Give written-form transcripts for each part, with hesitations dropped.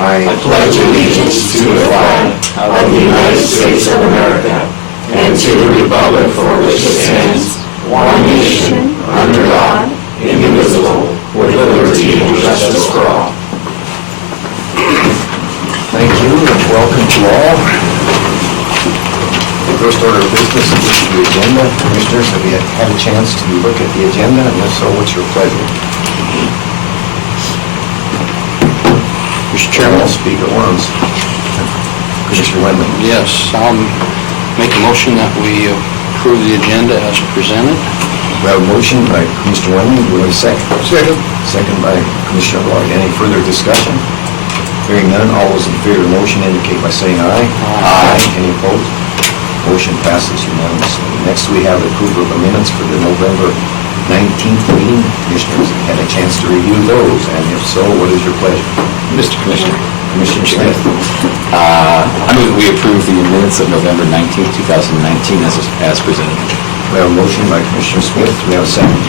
I pledge allegiance to the flag of the United States of America and to the republic for which it stands, one nation, under God, indivisible, with liberty and justice for all. Thank you and welcome to all. The first order of business is the agenda. Commissioners, have you had a chance to look at the agenda? And if so, what's your pleasure? Mr. Chairman, I'll speak at once. Commissioner Wendland. Yes, I'll make a motion that we approve the agenda as presented. We have a motion by Commissioner Wendland. Do we have a second? Second. Second by Commissioner Lloyd. Any further discussion? Hearing none, all those in favor of the motion indicate by saying aye. Aye. Any opposed? Motion passes unanimously. Next, we have approval of the minutes for the November 19th meeting. Commissioners had a chance to review those, and if so, what is your pleasure? Mr. Commissioner. Commissioner Smith. I move that we approve the minutes of November 19th, 2019 as presented. We have a motion by Commissioner Smith. Do we have a second?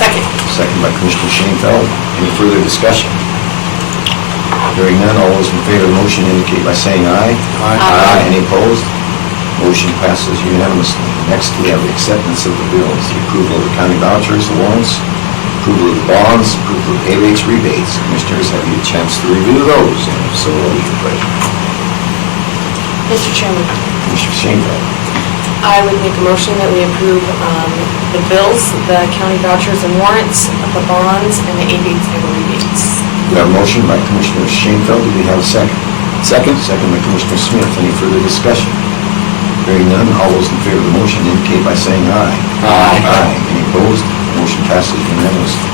Second. Second by Commissioner Schoenfeld. Any further discussion? Hearing none, all those in favor of the motion indicate by saying aye. Aye. Any opposed? Motion passes unanimously. Next, we have the acceptance of the bills, the approval of the county vouchers, the warrants, approval of the bonds, approval of pay rates, rebates. Commissioners, have you a chance to review those? And if so, what is your pleasure? Mr. Chairman, Commissioner Schoenfeld. I would make a motion that we approve the bills, the county vouchers and warrants, the bonds, and the abates and rebates. We have a motion by Commissioner Schoenfeld. Do we have a second? Second. Second by Commissioner Smith. Any further discussion? Hearing none, all those in favor of the motion indicate by saying aye. Aye. Aye. Any opposed? Motion passes unanimously.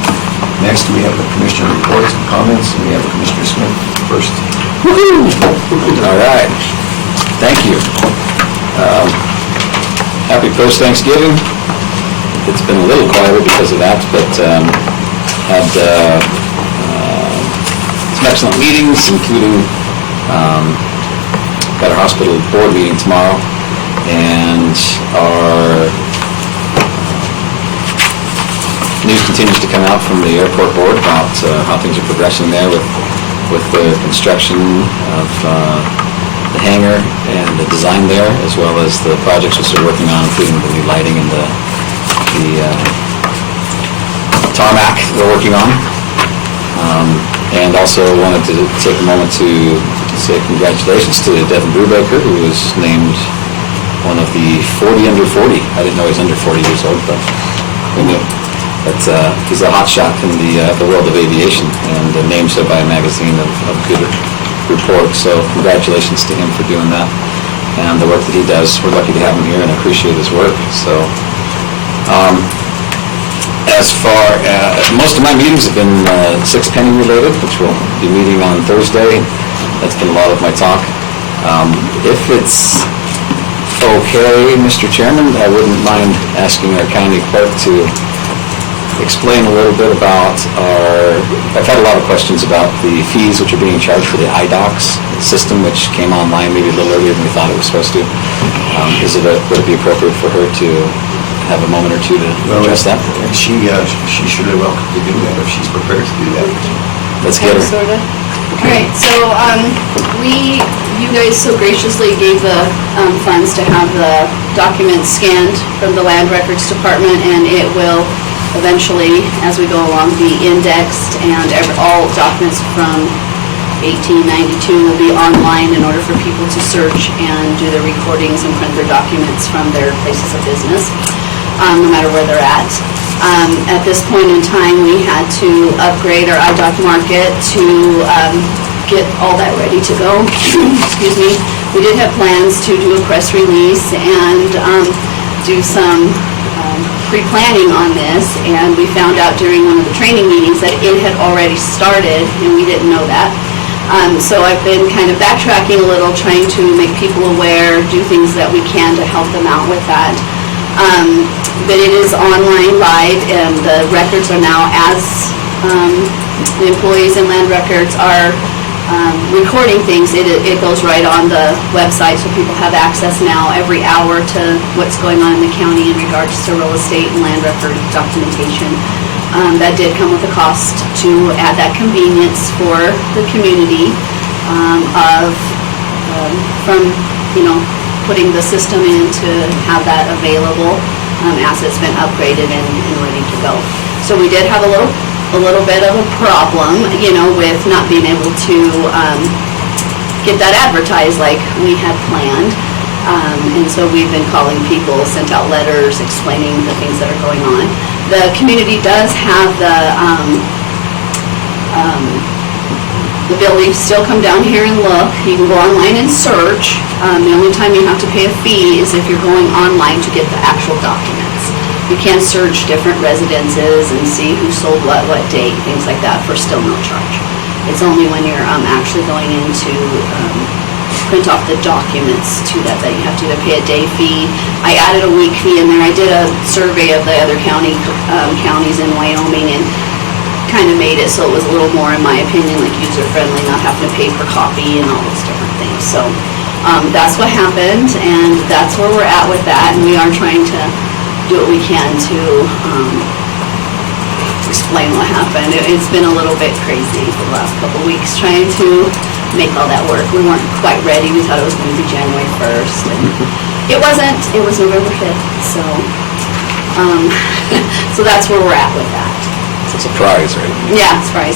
Next, we have the Commissioner reports and comments, and we have Commissioner Smith first. All right. Thank you. Happy post-Thanksgiving. It's been a little quieter because of that, but had some excellent meetings, including got our hospital board meeting tomorrow, and our news continues to come out from the airport board about how things are progressing there with the construction of the hangar and the design there, as well as the projects which they're working on, including the new lighting and the tarmac they're working on. And also wanted to take a moment to say congratulations to Devin Brubaker, who was named one of the 40 under 40. I didn't know he was under 40 years old, but we knew. But he's a hot shot in the world of aviation, and named so by a magazine of good report. So congratulations to him for doing that. And the work that he does, we're lucky to have him here and appreciate his work. So as far as most of my meetings have been Six Penny related, which we'll be meeting on Thursday. That's been a lot of my talk. If it's okay, Mr. Chairman, I wouldn't mind asking our county clerk to explain a little bit about I've had a lot of questions about the fees which are being charged for the iDocs system, which came online maybe a little earlier than we thought it was supposed to. Would it be appropriate for her to have a moment or two to address that? She should have welcome to do that if she's prepared to do that. Let's get her. Sort of. All right, so you guys so graciously gave the funds to have the documents scanned from the Land Records Department, and it will eventually, as we go along, be indexed, and all documents from 1892 will be online in order for people to search and do their recordings and print their documents from their places of business, no matter where they're at. At this point in time, we had to upgrade our iDoc market to get all that ready to go. Excuse me. We did have plans to do a press release and do some pre-planning on this, and we found out during one of the training meetings that it had already started, and we didn't know that. So I've been kind of backtracking a little, trying to make people aware, do things that we can to help them out with that. But it is online live, and the records are now, as the employees in Land Records are recording things, it goes right on the website, so people have access now every hour to what's going on in the county in regards to real estate and land record documentation. That did come with a cost to add that convenience for the community. from, putting the system in to have that available as it's been upgraded and ready to go. So we did have a little bit of a problem, with not being able to get that advertised like we had planned. And so we've been calling people, sent out letters explaining the things that are going on. The community does have the ability to still come down here and look. You can go online and search. The only time you have to pay a fee is if you're going online to get the actual documents. You can search different residences and see who sold what date, things like that, for still no charge. It's only when you're actually going in to print off the documents to that you have to either pay a day fee. I added a week fee in there. I did a survey of the other counties in Wyoming and kind of made it so it was a little more, in my opinion, like user-friendly, not having to pay per copy and all those different things. So that's what happened, and that's where we're at with that, and we are trying to do what we can to explain what happened. It's been a little bit crazy for the last couple of weeks trying to make all that work. We weren't quite ready. We thought it was going to be January 1st, and it wasn't. It was November 5th, so so that's where we're at with that. It's a surprise, right? Yeah, surprise.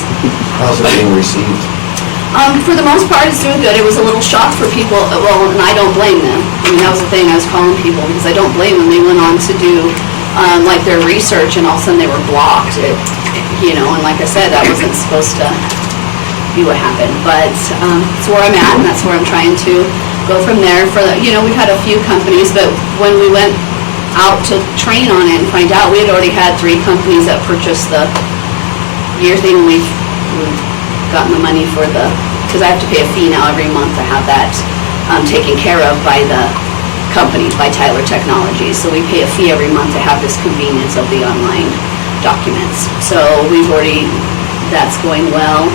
How's it being received? For the most part, it's doing good. It was a little shock for people, and I don't blame them. I mean, that was the thing, I was calling people, because I don't blame them. They went on to do, their research, and all of a sudden they were blocked, and like I said, that wasn't supposed to be what happened. But it's where I'm at, and that's where I'm trying to go from there. We've had a few companies, but when we went out to train on it and find out, we had already had 3 companies that purchased the year thing. We've gotten the money for because I have to pay a fee now every month to have that taken care of by the company, by Tyler Technologies. So we pay a fee every month to have this convenience of the online documents. So that's going well.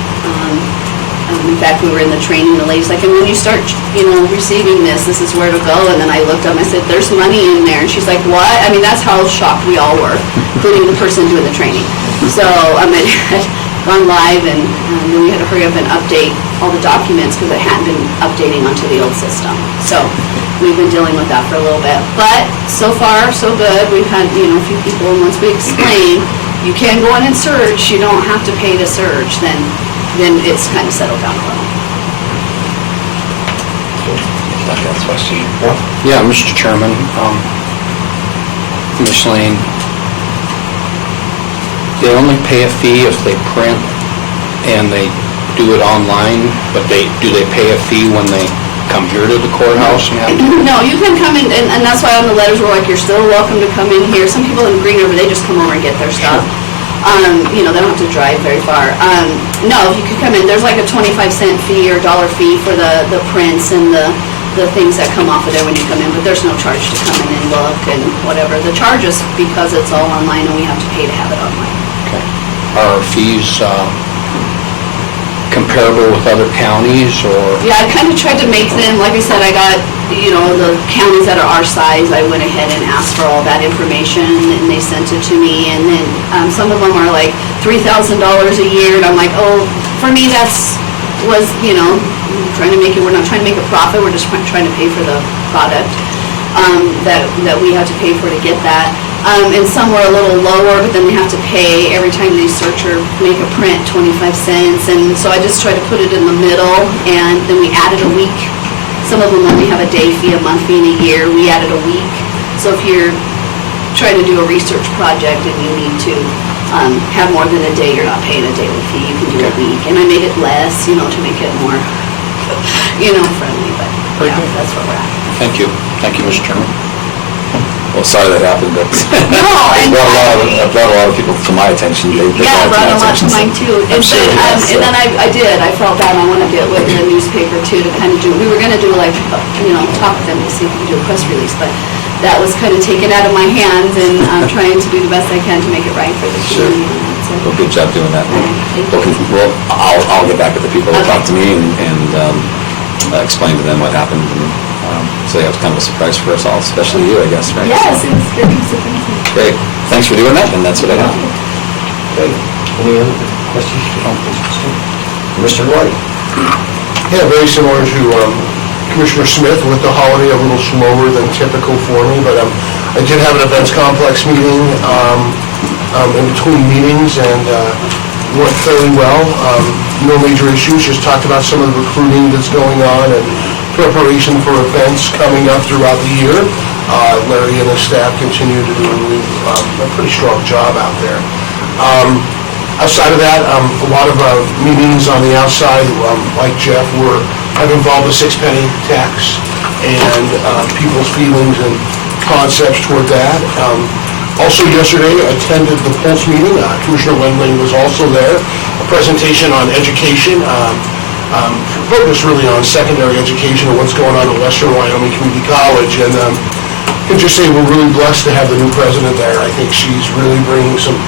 In fact, we were in the training, the lady's like, and when you start, receiving this is where to go. And then I looked up and I said, there's money in there. And she's like, what? I mean, that's how shocked we all were, including the person doing the training. So it had gone live, and then we had to hurry up and update all the documents because it hadn't been updating onto the old system. So we've been dealing with that for a little bit. But so far, so good. We've had, a few people, and once we explain, you can go in and search, you don't have to pay to search, then it's kind of settled down a little. That's question. Yeah, Mr. Chairman, Ms. Lane, they only pay a fee if they print and they do it online, but do they pay a fee when they come here to the courthouse and have to? No, you can come in, and that's why on the letters we're like, you're still welcome to come in here. Some people in Green River, they just come over and get their stuff. They don't have to drive very far. No, if you could come in, there's like a 25-cent fee or $1 fee for the prints and the things that come off of there when you come in, but there's no charge to come in and look and whatever. The charge is because it's all online and we have to pay to have it online. Okay. Are fees comparable with other counties, or? Yeah, I kind of tried to make them, like I said, I got, the counties that are our size, I went ahead and asked for all that information, and they sent it to me, and then some of them are like $3,000 a year, and I'm like, oh, for me, we're not trying to make a profit, we're just trying to pay for the product that we have to pay for to get that. And some were a little lower, but then we have to pay every time they search or make a print 25 cents. And so I just tried to put it in the middle, and then we added a week. Some of them only have a day fee, a month fee, and a year. We added a week. So if you're trying to do a research project and you need to have more than a day, you're not paying a daily fee. You can do a week. And I made it less, to make it more, friendly. But yeah, that's where we're at. Thank you. Thank you, Mr. Chairman. Well, sorry that happened, but No, it brought a lot of people to my attention. They Yeah, it brought a lot to attention, so mine too. I'm sure it has, And then I felt bad, I wanted to get with the newspaper too to kind of we were gonna do like, talk to them to see if we could do a press release, but that was kind of taken out of my hands, and I'm trying to do the best I can to make it right for the Sure. community. Well, good job doing that. Thank you. Okay, well, I'll get back with the people that Okay. talked to me and explain to them what happened. So yeah, it was kind of a surprise for us all, especially you, I guess, right? Yes, it was very surprising. Great. Thanks for doing that, and that's what I have. Okay. Any other questions? Mr. Lloyd? Yeah, very similar to Commissioner Smith with the holiday, a little slower than typical for me, but I did have an events complex meeting in between meetings and went fairly well. No major issues, just talked about some of the recruiting that's going on and preparation for events coming up throughout the year. Larry and his staff continue to do a pretty strong job out there. Outside of that, a lot of meetings on the outside, like Jeff, have involved the 6-penny tax and people's feelings and concepts toward that. Also yesterday, I attended the Pulse meeting. Commissioner Wendling was also there. A presentation on education, focused really on secondary education and what's going on at Western Wyoming Community College. And I can just say we're really blessed to have the new president there. I think she's really bringing some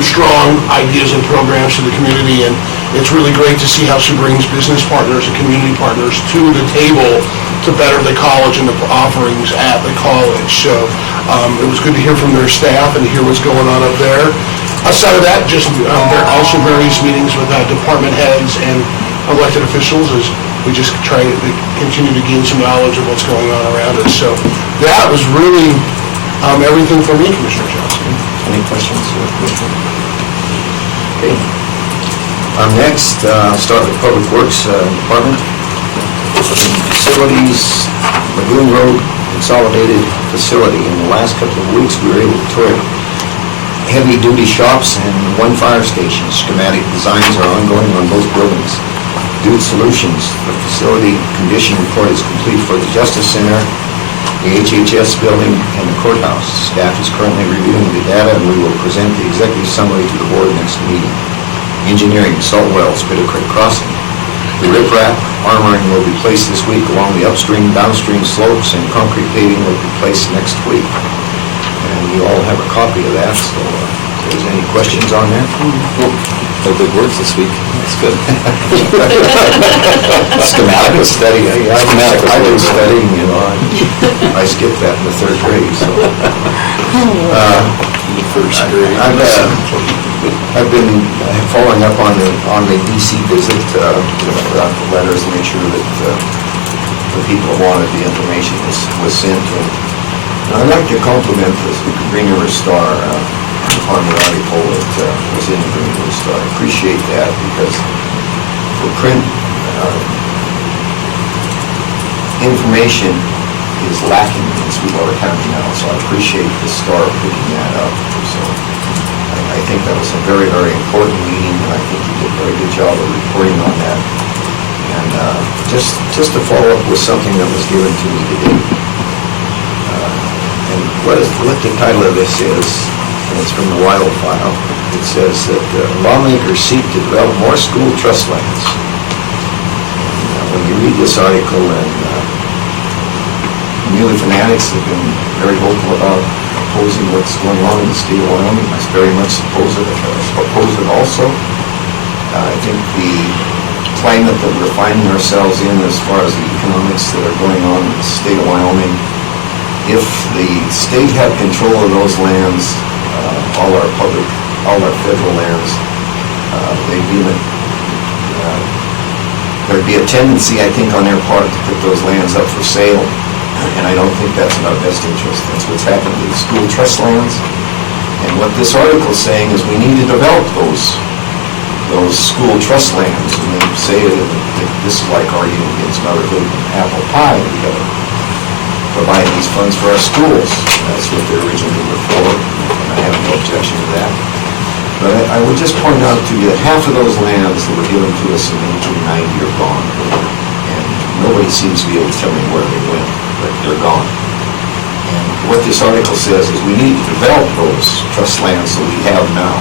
strong ideas and programs to the community, and it's really great to see how she brings business partners and community partners to the table to better the college and the offerings at the college. So it was good to hear from their staff and to hear what's going on up there. Outside of that, just there are also various meetings with department heads and elected officials as we just try to continue to gain some knowledge of what's going on around us. So that was really everything for me, Commissioner Johnson. Any questions? Okay. Next, I'll start with Public Works Department. Facilities, Lagoon Road Consolidated Facility. In the last couple of weeks, we were able to tour heavy-duty shops and one fire station. Schematic designs are ongoing on both buildings. Dude Solutions, the facility condition report is complete for the Justice Center, the HHS building, and the courthouse. Staff is currently reviewing the data, and we will present the executive summary to the board next meeting. Engineering, salt wells, Bitter Creek Crossing. The riprap armoring will be placed this week along the upstream, downstream slopes, and concrete paving will be placed next week. And you all have a copy of that, so if there's any questions on that? No big words this week. That's good. Schematic was Study, Schematic was I've been good. studying, you know, I skipped that in the 3rd grade, so. First grade. I've been following up on the DC visit, throughout the letters, to make sure that the people who wanted the information was sent. And I'd like to compliment the Green River Star on the article that was in the Green River Star. I appreciate that because for print, information is lacking in Sweetwater County now, so I appreciate the Star picking that up. So I think that was a very, very important meeting, and I think you did a very good job of reporting on that. And just to follow up with something that was given to me today, and what the title of this is, and it's from the Wild File. It says that lawmakers seek to develop more school trust lands. And, when you read this article, and Muley fanatics have been very vocal about opposing what's going on in the state of Wyoming. I very much oppose it also. I think the climate that we're finding ourselves in as far as the economics that are going on in the state of Wyoming, if the state had control of those lands, all our federal lands, there'd be a tendency, I think, on their part to put those lands up for sale, and I don't think that's in our best interest. That's what's happened with the school trust lands, and what this article is saying is we need to develop those school trust lands, and they say that this is like arguing against motherhood and apple pie. We got to provide these funds for our schools. That's what they originally were for, and I have no objection to that. But I would just point out to you that half of those lands that were given to us in 1890 are gone, and nobody seems to be able to tell me where they went, but they're gone. And what this article says is we need to develop those trust lands that we have now.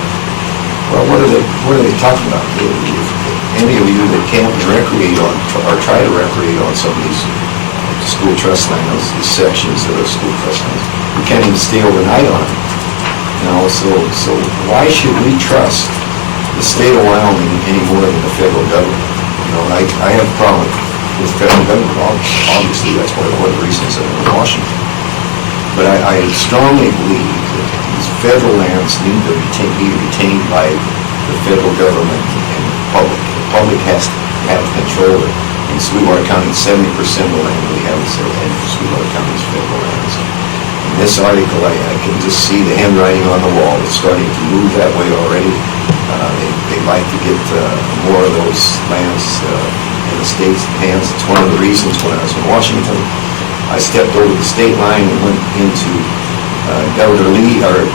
Well, what are they talking about? If any of you that camp and recreate on, or try to recreate on some of these school trust lands, these sections that are school trust lands, you can't even stay overnight on them. You know, so why should we trust the state of Wyoming any more than the federal government? You know, I have a problem with the federal government. Obviously, that's one of the reasons that I'm in Washington. But I strongly believe that these federal lands need to be retained by the federal government and the public. The public has to have control of it. In Sweetwater County, 70% of the land we have is in Sweetwater County's federal lands. In this article, I can just see the handwriting on the wall. It's starting to move that way already. They'd like to get more of those lands in the state's hands. It's one of the reasons when I was in Washington, I stepped over the state line and went into Governor Lee, or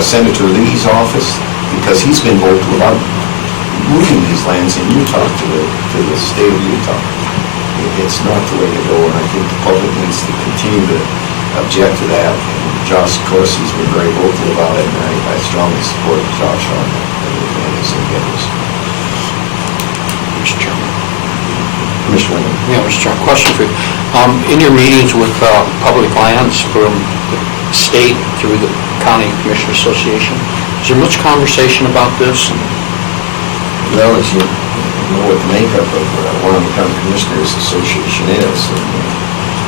Senator Lee's office, because he's been vocal about moving these lands in Utah to the state of Utah. It's not the way to go, and I think the public needs to continue to object to that. And Josh, of course, he's been very vocal about it, and I strongly support Josh on that and his endeavors. Mr. Chairman. Commissioner Wayne. Yeah, Mr. Chairman, question for you. In your meetings with public lands from the state through the County Commissioner Association, is there much conversation about this? Well, as you know what the makeup of Wyoming County Commissioners Association is, and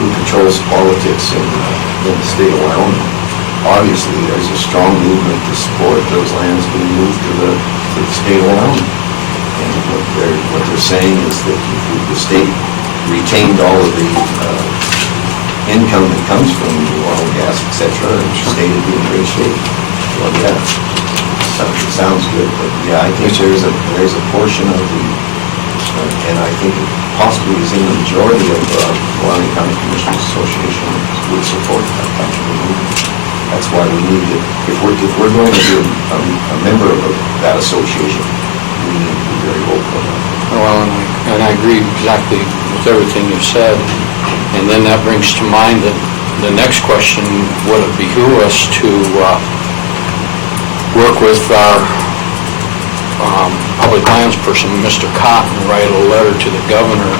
who controls politics in the state of Wyoming, obviously there's a strong movement to support those lands being moved to the state of Wyoming. And what they're saying is that if the state retained all of the income that comes from oil and gas, et cetera, the state would be in great shape. Well, yeah, it sounds good, but yeah, I think there's a portion of the, and I think it possibly is in the majority of Wyoming County Commissioners Association would support that kind of movement. That's why we need to, if we're going to be a member of that association, we need to be very vocal about it. Well, and I agree exactly with everything you've said. And then that brings to mind that the next question, would it behoove us to work with our public lands person, Mr. Cotton, write a letter to the governor,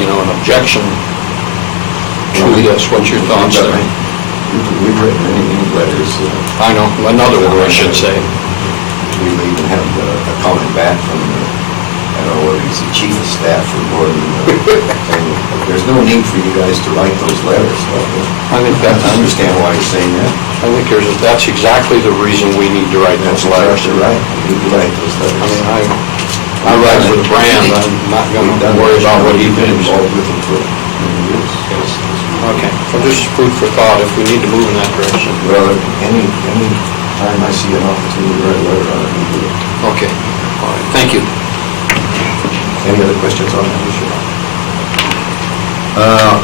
an objection to this? What's your thoughts there? We've written many letters. I know, another one, I should say. We even have a comment back from I don't know whether he's the chief of staff or Gordon, saying there's no need for you guys to write those letters. I think I understand why he's saying that. I think that's exactly the reason we need to write those letters. You're right. We need to write those letters. I mean, I write with Brand, I'm not going to worry about what he We've been thinks. involved with him for many years. Okay, so just food for thought, if we need to move in that direction. Well, any time I see an opportunity to write a letter on it, we do it. Okay, all right, thank you. Any other questions on that issue?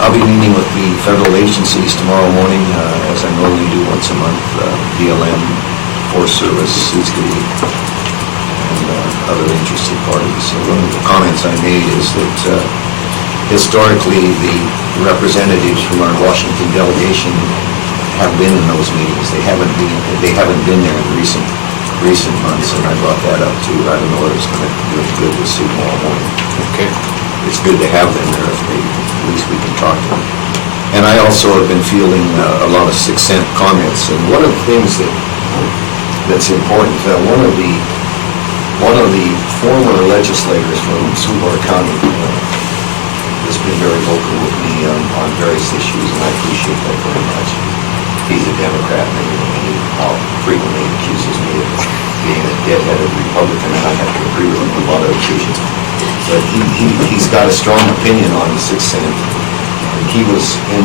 I'll be meeting with the federal agencies tomorrow morning, as I normally do once a month, BLM, Forest Service, Suzuki, and other interested parties. So one of the comments I made is that historically the representatives from our Washington delegation have been in those meetings. They haven't been there in recent months, and I brought that up too. I don't know whether it's going to do any good with Sue tomorrow morning. Okay. It's good to have them there, at least we can talk to them. And I also have been fielding a lot of 6 cent comments, and one of the things that's important, one of the former legislators from Sweetwater County has been very vocal with me on various issues, and I appreciate that very much. He's a Democrat, and he frequently accuses me of being a dead-headed Republican, and I have to agree with him on a lot of occasions. But he's got a strong opinion on the 6 cent. He was in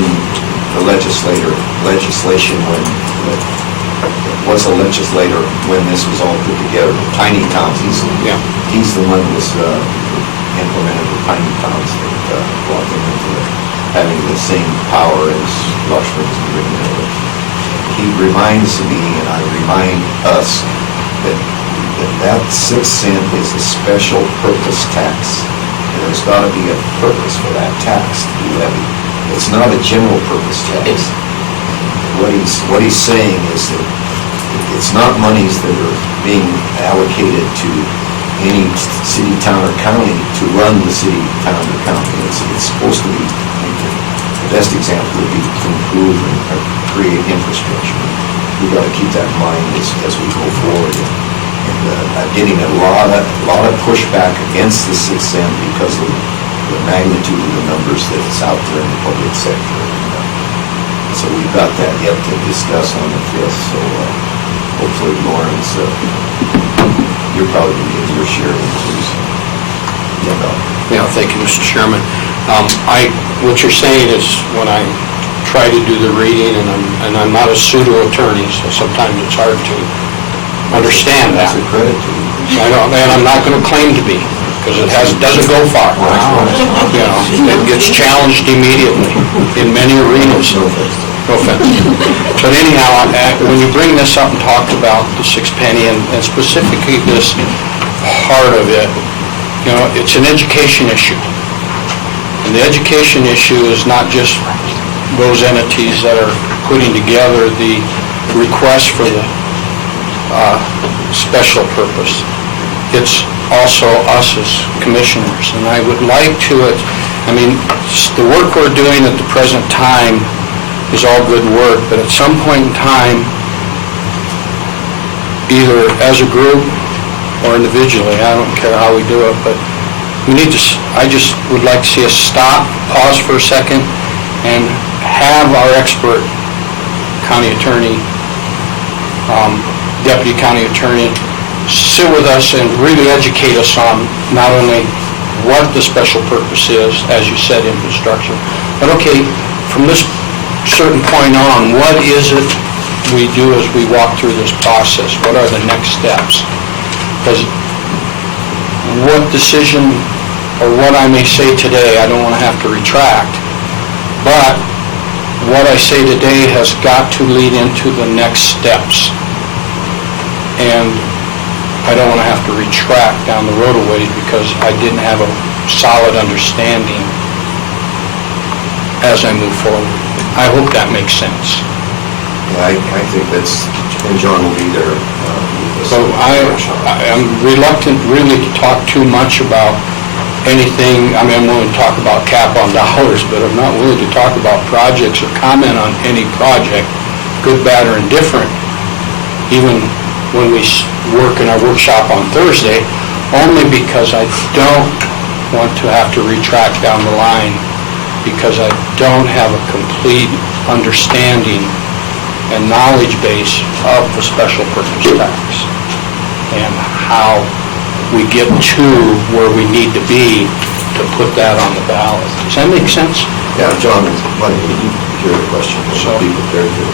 the legislation when was a legislator when this was all put together. Tiny towns. He's the one who was implemented the tiny towns that brought them into having the same power as Lushman and Greenville. He reminds me, and I remind us, that 6 cent is a special purpose tax. And there's got to be a purpose for that tax to be levied. It's not a general purpose tax. What he's saying is that it's not monies that are being allocated to any city, town, or county to run the city, town, or county. It's supposed to be, the best example would be to improve and create infrastructure. We've got to keep that in mind as we go forward. And I'm getting a lot of pushback against the 6 cent because of the magnitude of the numbers that's out there in the public sector. And so we've got that yet to discuss on the 5th. So hopefully, Lawrence, you're probably going to get your share of it too. Yeah, thank you, Mr. Chairman. What you're saying is, when I try to do the reading, and I'm not a pseudo attorney, so sometimes it's hard to understand that. That's a credit to you. I don't, and I'm not going to claim to be, because doesn't go far. You know, it gets challenged immediately in many arenas. No offense. No offense. But anyhow, when you bring this up and talk about the 6 penny, and specifically this part of it, you know, it's an education issue. And the education issue is not just those entities that are putting together the request for the special purpose. It's also us as commissioners. And I would like to, the work we're doing at the present time is all good work, but at some point in time, either as a group or individually, I don't care how we do it, but I just would like to see us stop, pause for a second, and have our expert county attorney, deputy county attorney, sit with us and really educate us on not only what the special purpose is, as you said, infrastructure, but okay, from this certain point on, what is it we do as we walk through this process? What are the next steps? Because what decision or what I may say today, I don't want to have to retract, but what I say today has got to lead into the next steps. And I don't want to have to retract down the road a ways because I didn't have a solid understanding as I move forward. I hope that makes sense. Yeah, I think that's, and John will be there. With us. So I'm reluctant really to talk too much about anything. I'm willing to talk about cap on dollars, but I'm not willing to talk about projects or comment on any project, good, bad, or indifferent, even when we work in our workshop on Thursday, only because I don't want to have to retract down the line because I don't have a complete understanding and knowledge base of the special purpose tax and how we get to where we need to be to put that on the ballot. Does that make sense? Yeah, John, why don't you hear the question, so be prepared to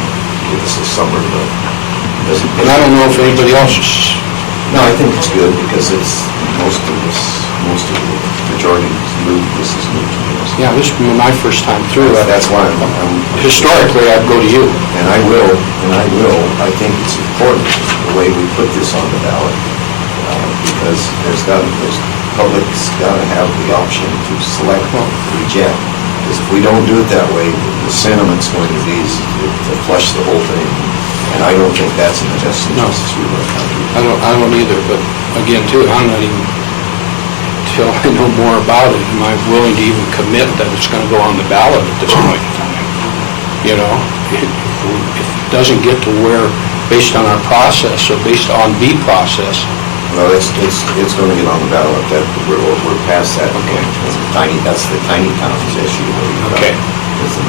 give us a summary of it. And I don't know if anybody else is... No, I think it's good because it's most of the majority is new, this is new to us. Yeah, this will be my first time through. That's why I'm... Historically, I'd go to you. And I will, I think it's important the way we put this on the ballot, because public's got to have the option to select or reject. Because if we don't do it that way, the sentiment's going to be to flush the whole thing. And I don't think that's in the best interest of our country. I don't either, but again, too, I'm not even, till I know more about it, am I willing to even commit that it's going to go on the ballot at this point in time? You know, if it doesn't get to where, based on our process, or based on the process. Well, it's going to get on the ballot, that we're past that point. That's the tiny towns issue. Okay. Because the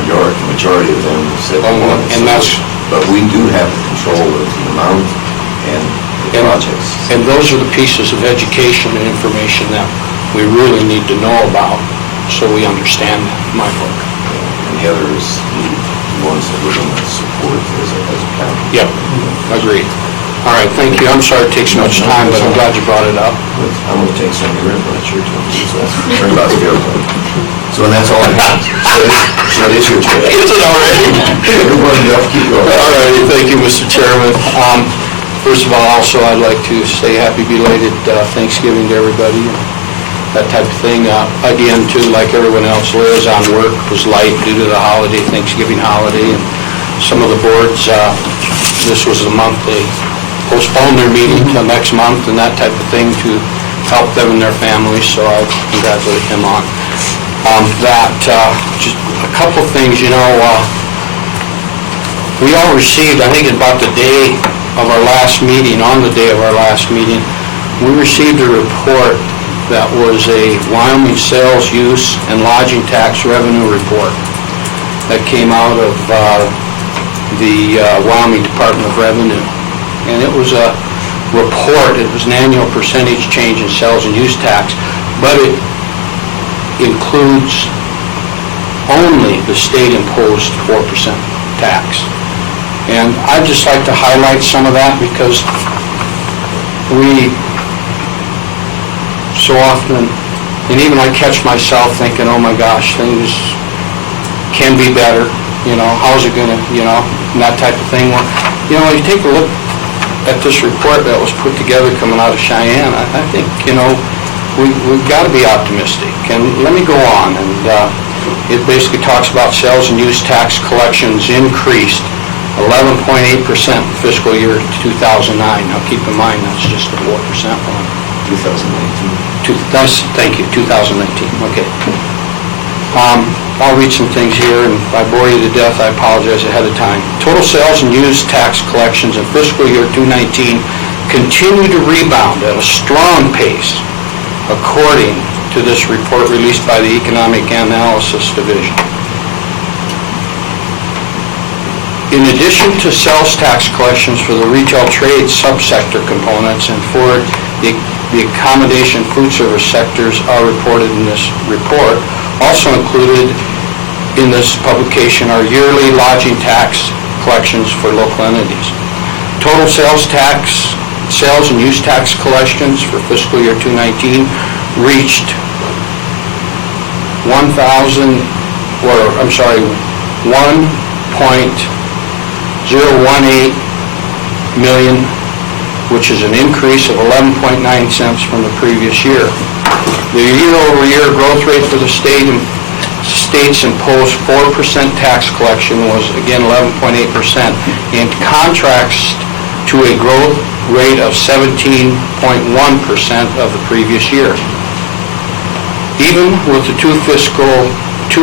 majority of them said they want it. And that's... But we do have control of the amount and the projects. And those are the pieces of education and information that we really need to know about so we understand my book. And the other is the ones that we're going to support as a county. Yep, agreed. All right, thank you. I'm sorry it takes so much time, but I'm glad you brought it up. I'm going to take some of your input, it's your turn. Turn about the other one. So and that's all I have. So it is your turn. Is it already? Everyone, keep going. All righty, thank you, Mr. Chairman. First of all, also, I'd like to say happy belated Thanksgiving to everybody, that type of thing. Again, too, like everyone else, liaison work was light due to the holiday, Thanksgiving holiday, and some of the boards, this was the month they postponed their meeting till next month and that type of thing to help them and their families, so I congratulate them on that. Just a couple of things, you know, we all received, I think about the day of our last meeting, on the day of our last meeting, we received a report that was a Wyoming sales, use, and lodging tax revenue report that came out of the Wyoming Department of Revenue. And it was a report, it was an annual percentage change in sales and use tax, but it includes only the state-imposed 4% tax. And I'd just like to highlight some of that because we so often, and even I catch myself thinking, oh my gosh, things can be better, how's it gonna, and that type of thing. Well, you take a look at this report that was put together coming out of Cheyenne, I think, we've got to be optimistic. And let me go on, and it basically talks about sales and use tax collections increased 11.8% fiscal year 2009. Now keep in mind, that's just a 4% one. 2019. Thank you, 2019, okay. I'll read some things here, and if I bore you to death, I apologize ahead of time. Total sales and use tax collections in fiscal year 2019 continue to rebound at a strong pace, according to this report released by the Economic Analysis Division. In addition to sales tax collections for the retail trade subsector components and for the accommodation food service sectors are reported in this report, also included in this publication are yearly lodging tax collections for local entities. Total sales and use tax collections for fiscal year 2019 reached 1.018 million, which is an increase of 11.9 cents from the previous year. The year-over-year growth rate for the state's imposed 4% tax collection was again 11.8%, in contrast to a growth rate of 17.1% of the previous year. Even with the two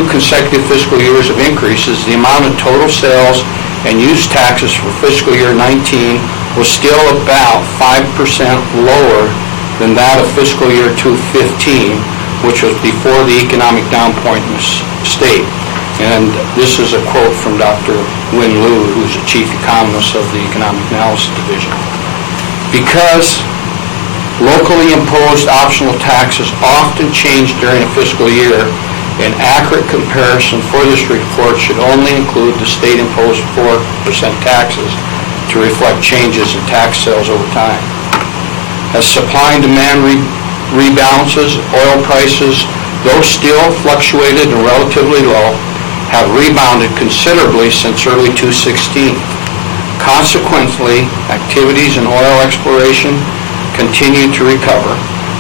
consecutive fiscal years of increases, the amount of total sales and use taxes for fiscal year 19 was still about 5% lower than that of fiscal year 2015, which was before the economic downpoint in the state. And this is a quote from Dr. Win Liu, who's the chief economist of the Economic Analysis Division. Because locally imposed optional taxes often change during a fiscal year, an accurate comparison for this report should only include the state-imposed 4% taxes to reflect changes in tax sales over time. As supply and demand rebalances, oil prices, though still fluctuated and relatively low, have rebounded considerably since early 2016. Consequently, activities in oil exploration continue to recover,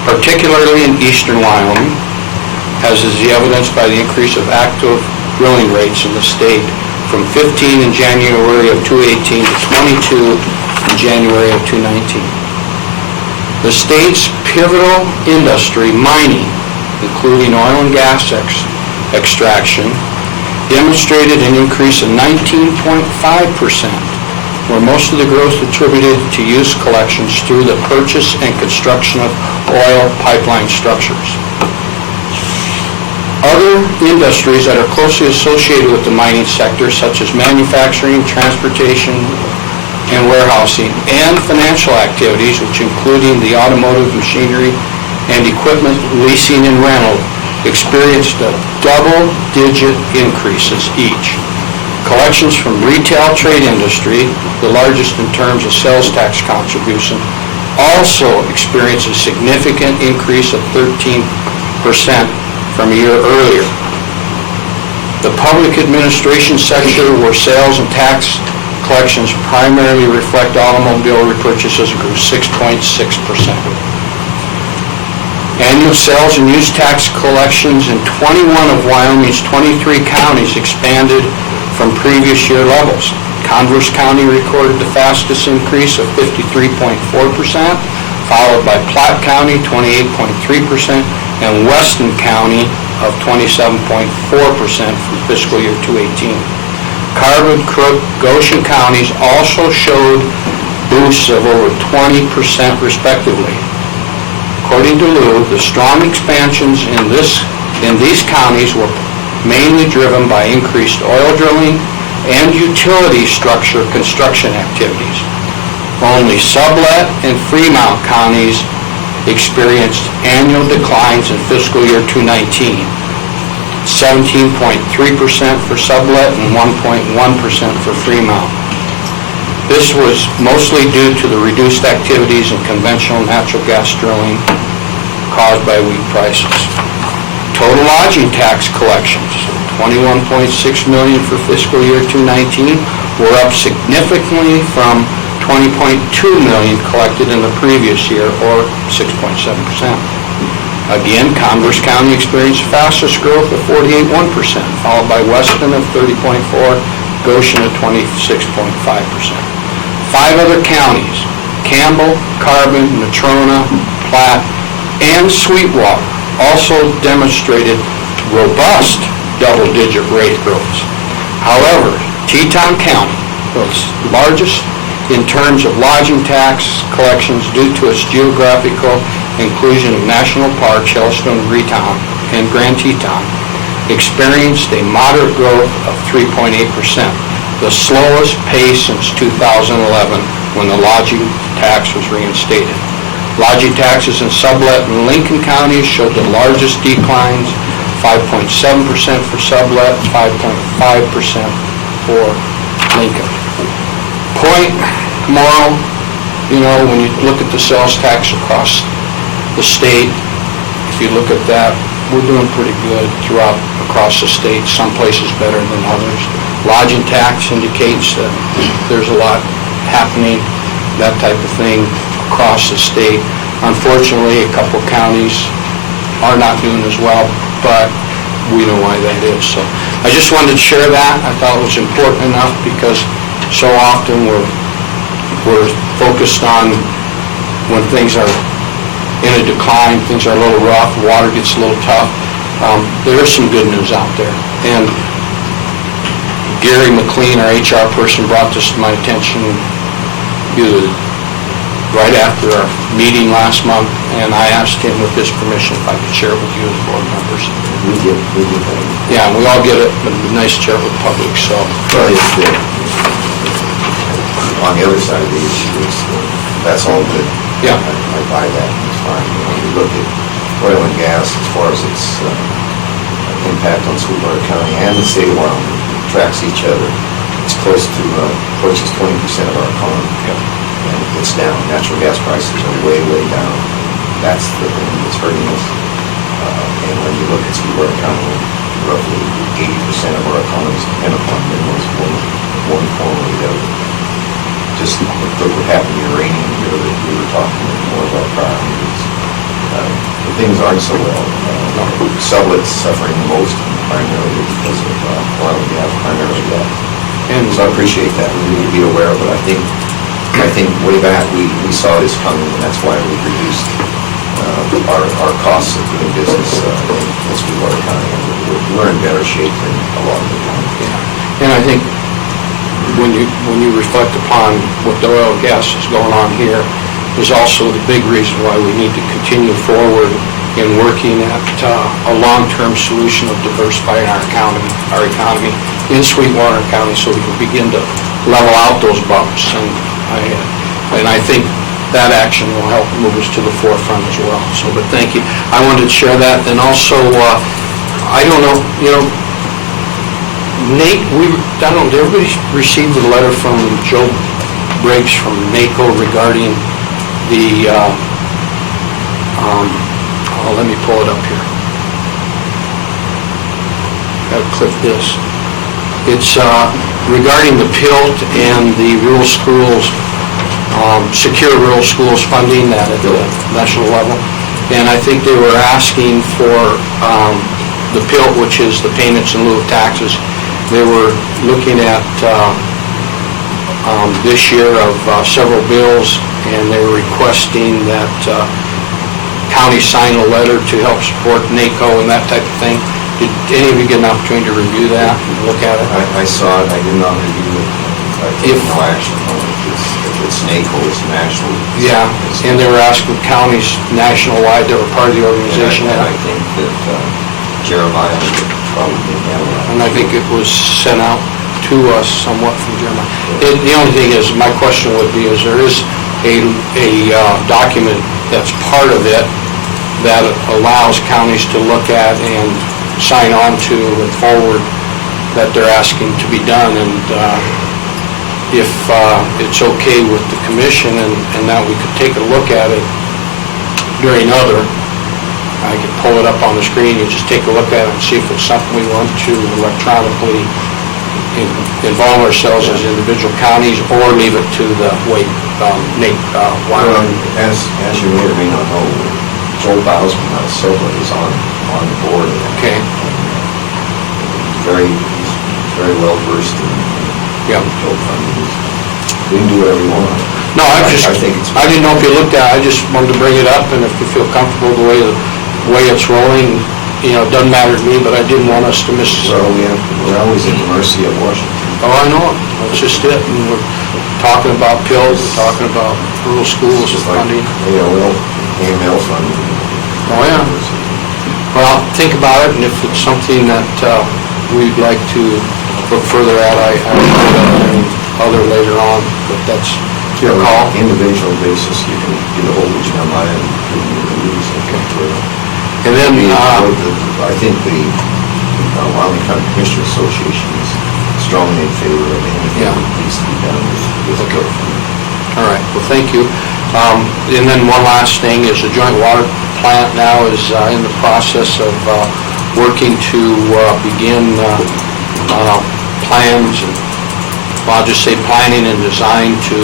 particularly in eastern Wyoming, as is evidenced by the increase of active drilling rates in the state from 15 in January of 2018 to 22 in January of 2019. The state's pivotal industry, mining, including oil and gas extraction, demonstrated an increase of 19.5%, where most of the growth attributed to use collections through the purchase and construction of oil pipeline structures. Other industries that are closely associated with the mining sector, such as manufacturing, transportation, and warehousing, and financial activities, which including the automotive, machinery, and equipment leasing and rental, experienced double-digit increases each. Collections from retail trade industry, the largest in terms of sales tax contribution, also experienced a significant increase of 13% from a year earlier. The public administration sector, where sales and tax collections primarily reflect automobile repurchases, grew 6.6%. Annual sales and use tax collections in 21 of Wyoming's 23 counties expanded from previous year levels. Converse County recorded the fastest increase of 53.4%, followed by Platte County, 28.3%, and Weston County of 27.4% for fiscal year 2018. Carbon, Crook, Goshen counties also showed boosts of over 20% respectively. According to Liu, the strong expansions in these counties were mainly driven by increased oil drilling and utility structure construction activities. Only Sublette and Fremont counties experienced annual declines in fiscal year 2019, 17.3% for sublet and 1.1% for Fremont. This was mostly due to the reduced activities in conventional natural gas drilling caused by weak prices. Total lodging tax collections, $21.6 million for fiscal year 2019, were up significantly from $20.2 million collected in the previous year, or 6.7%. Again, Converse County experienced fastest growth of 48.1%, followed by Weston of 30.4%, Goshen at 26.5%. 5 other counties, Campbell, Carbon, Natrona, Platte, and Sweetwater, also demonstrated robust double-digit rate growth. However, Teton County was largest in terms of lodging tax collections due to its geographical inclusion of national parks, Yellowstone, Reton, and Grand Teton, experienced a moderate growth of 3.8%, the slowest pace since 2011 when the lodging tax was reinstated. Lodging taxes in Sublette and Lincoln counties showed the largest declines, 5.7% for Sublette, 5.5% for Lincoln. Point, tomorrow, when you look at the sales tax across the state, if you look at that, we're doing pretty good across the state, some places better than others. Lodging tax indicates that there's a lot happening, that type of thing, across the state. Unfortunately, a couple counties are not doing as well, but we know why that is. So I just wanted to share that. I thought it was important enough because so often we're focused on when things are in a decline, things are a little rough, water gets a little tough. There is some good news out there. And Gary McLean, our HR person, brought this to my attention right after our meeting last month, and I asked him with his permission if I could share it with you as board members. We get that. Yeah, we all get it, but it'd be nice to share it with the public, so. Well, it's the, on the other side of the issue, that's all good. Yeah. I buy that, it's fine. When you look at oil and gas, as far as its impact on Sweetwater County and the state of Wyoming, tracks each other. It's close to, approaches 20% of our economy. And it's down. Natural gas prices are way, way down. That's the thing that's hurting us. And when you look at Sweetwater County, roughly 80% of our economy is dependent upon minerals, one form or the other. Just look what happened to uranium here that we were talking more about prior meetings. The things aren't so well. Sublet's suffering the most, primarily because of oil and gas, primarily that. And so I appreciate that. We need to be aware of it. I think way back we saw this coming, and that's why we reduced our costs of doing business in Sweetwater County. We're in better shape than a lot of the county. Yeah. And I think when you reflect upon what the oil and gas is going on here, is also the big reason why we need to continue forward in working at a long-term solution of diversifying our economy in Sweetwater County so we can begin to level out those bumps. And I think that action will help move us to the forefront as well. So, but thank you. I wanted to share that. And also, I don't know, Nate, did everybody receive the letter from Joe Briggs from NACO regarding the, let me pull it up here. Gotta click this. It's regarding the PILT and the rural schools, secure rural schools funding that at the national level. And I think they were asking for the PILT, which is the payments in lieu of taxes. They were looking at this year of several bills, and they were requesting that county sign a letter to help support NACO and that type of thing. Did any of you get an opportunity to review that and look at it? I saw it. I did not review it. I took no action on it. If it's NACO, it's national. Yeah, and they were asking counties nationwide that were part of the organization. And I think that Jeremiah would probably handle that. And I think it was sent out to us somewhat from Jeremiah. The only thing is, my question would be, is there is a document that's part of it that allows counties to look at and sign on to and forward that they're asking to be done. And if it's okay with the commission and that we could take a look at it during other, I could pull it up on the screen, you just take a look at it and see if it's something we want to electronically involve ourselves as individual counties, or leave it to the Well, as you may or may not know, Joel Bowsman out of Silva is on the board. Okay. He's very well versed in Yeah. Joel funding. We can do whatever we want. No, I think it's. I didn't know if you looked at it, I just wanted to bring it up, and if you feel comfortable the way it's rolling, it doesn't matter to me, but I didn't want us to miss. Well, we're always at the mercy of Washington. Oh, I know it, that's just it, and we're talking about pills, we're talking about rural schools It's just like, funding. AML funding. Oh, yeah. Well, think about it, and if it's something that we'd like to look further at, I will other later on, but that's your call. Individual basis, you can get a hold of Jeremiah and use it. And then, I think the Wyoming County Commissioner Association is strongly in favor of anything Yeah. that needs to be done with the GOFund. all right, well, thank you. And then one last thing is the joint water plant now is in the process of working to begin plans, and well, I'll just say planning and design to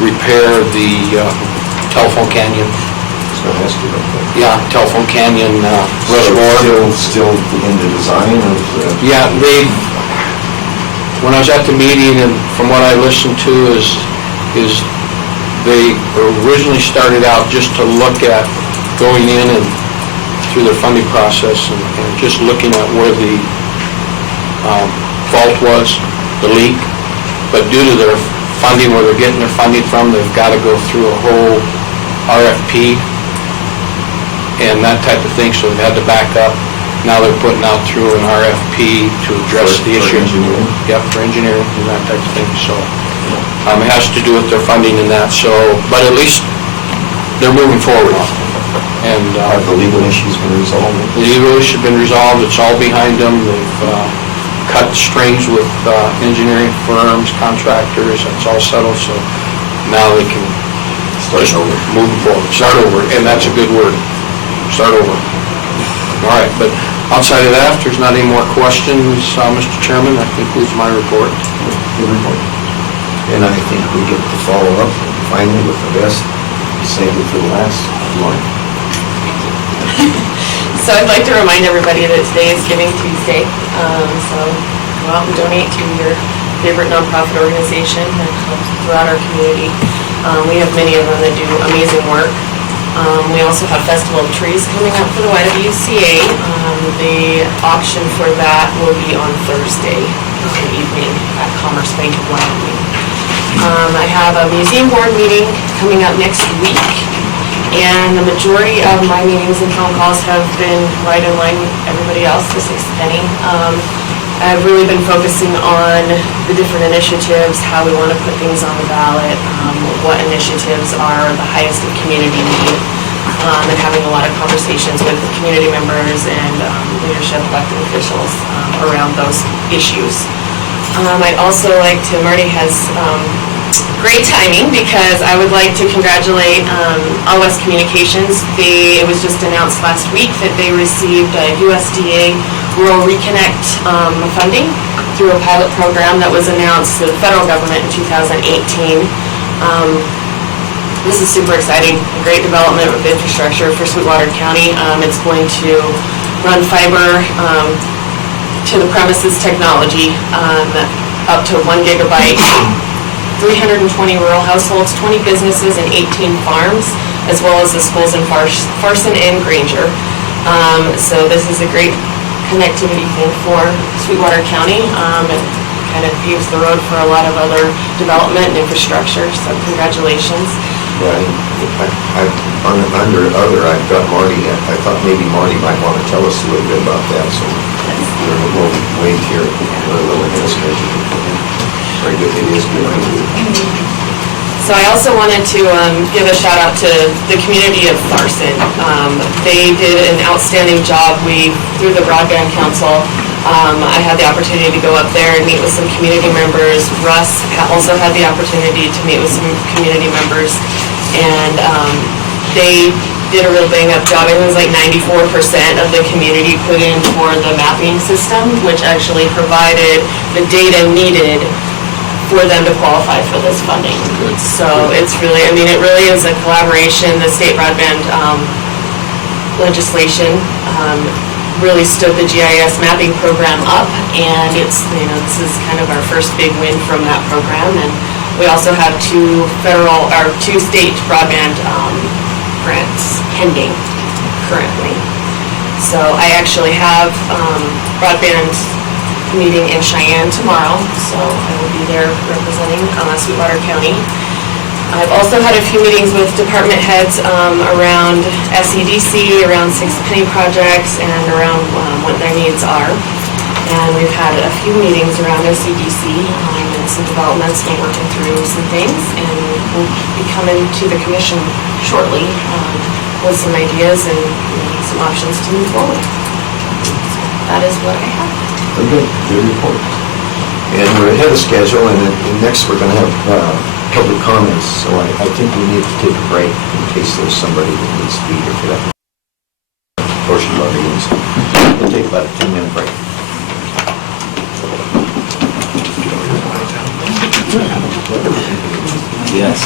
repair the telephone canyon. So I ask you about that. Yeah, telephone canyon reservoir. Still in the design of the... Yeah, when I was at the meeting, and from what I listened to, is they originally started out just to look at going in and through their funding process and just looking at where the fault was, the leak. But due to their funding, where they're getting their funding from, they've got to go through a whole RFP and that type of thing, so they've had to back up. Now they're putting out through an RFP to address the issue. For engineering? Yep, for engineering and that type of thing, so it has to do with their funding and that, so, but at least they're moving forward. And Have the legal issues been resolved? the legal issue has been resolved, it's all behind them. They've cut strings with engineering firms, contractors, it's all settled, so now they can Start over. move forward, start over, and that's a good word, start over. All right, but outside of that, if there's not any more questions, Mr. Chairman, that concludes my report. Good report. And I think we get to follow up finally with the best, save it for the last one. So I'd like to remind everybody that today is Giving Tuesday. So go out and donate to your favorite nonprofit organization that helps throughout our community. We have many of them that do amazing work. We also have Festival of Trees coming up for the YWCA. The auction for that will be on Thursday evening at Commerce Bank of Wyoming. I have a museum board meeting coming up next week, and the majority of my meetings and phone calls have been right in line with everybody else, the sixth penny. I've really been focusing on the different initiatives, how we want to put things on the ballot, what initiatives are the highest of community need, and having a lot of conversations with community members and leadership, elected officials around those issues. I'd also like to, Marty has great timing, because I would like to congratulate All West Communications. It was just announced last week that they received USDA Rural Reconnect funding through a pilot program that was announced to the federal government in 2018. This is super exciting, a great development of infrastructure for Sweetwater County. It's going to run fiber to the premises technology up to 1 gigabyte, 320 rural households, 20 businesses, and 18 farms, as well as the schools in Farson and Granger. So this is a great connectivity thing for Sweetwater County. It kind of paves the road for a lot of other development and infrastructure, so congratulations. Yeah, under other, I've got Marty, I thought maybe Marty might want to tell us a little bit about that, so we'll wait here, we're a little ahead of schedule. Very good, it is good. So So I also wanted to give a shout out to the community of Larson. They did an outstanding job. Through the Broadband Council, I had the opportunity to go up there and meet with some community members. Russ also had the opportunity to meet with some community members, and they did a real bang-up job. It was like 94% of the community put in for the mapping system, which actually provided the data needed for them to qualify for this funding. So it's really, I mean, it really is a collaboration. The state broadband legislation really stood the GIS mapping program up, and it's, this is kind of our first big win from that program. And we also have two state broadband grants pending currently. So I actually have broadband meeting in Cheyenne tomorrow, so I will be there representing Sweetwater County. I've also had a few meetings with department heads around SEDC, around Six Penny projects, and around what their needs are. And we've had a few meetings around SEDC and some developments. We're working through some things, and we'll be coming to the commission shortly with some ideas and some options to move forward. So that is what I have. Very good, good report. And we're ahead of schedule, and next we're going to have public comments, so I think we need to take a break in case there's somebody that needs to be here for that portion of our meetings. We'll take about a 10-minute break. Yes.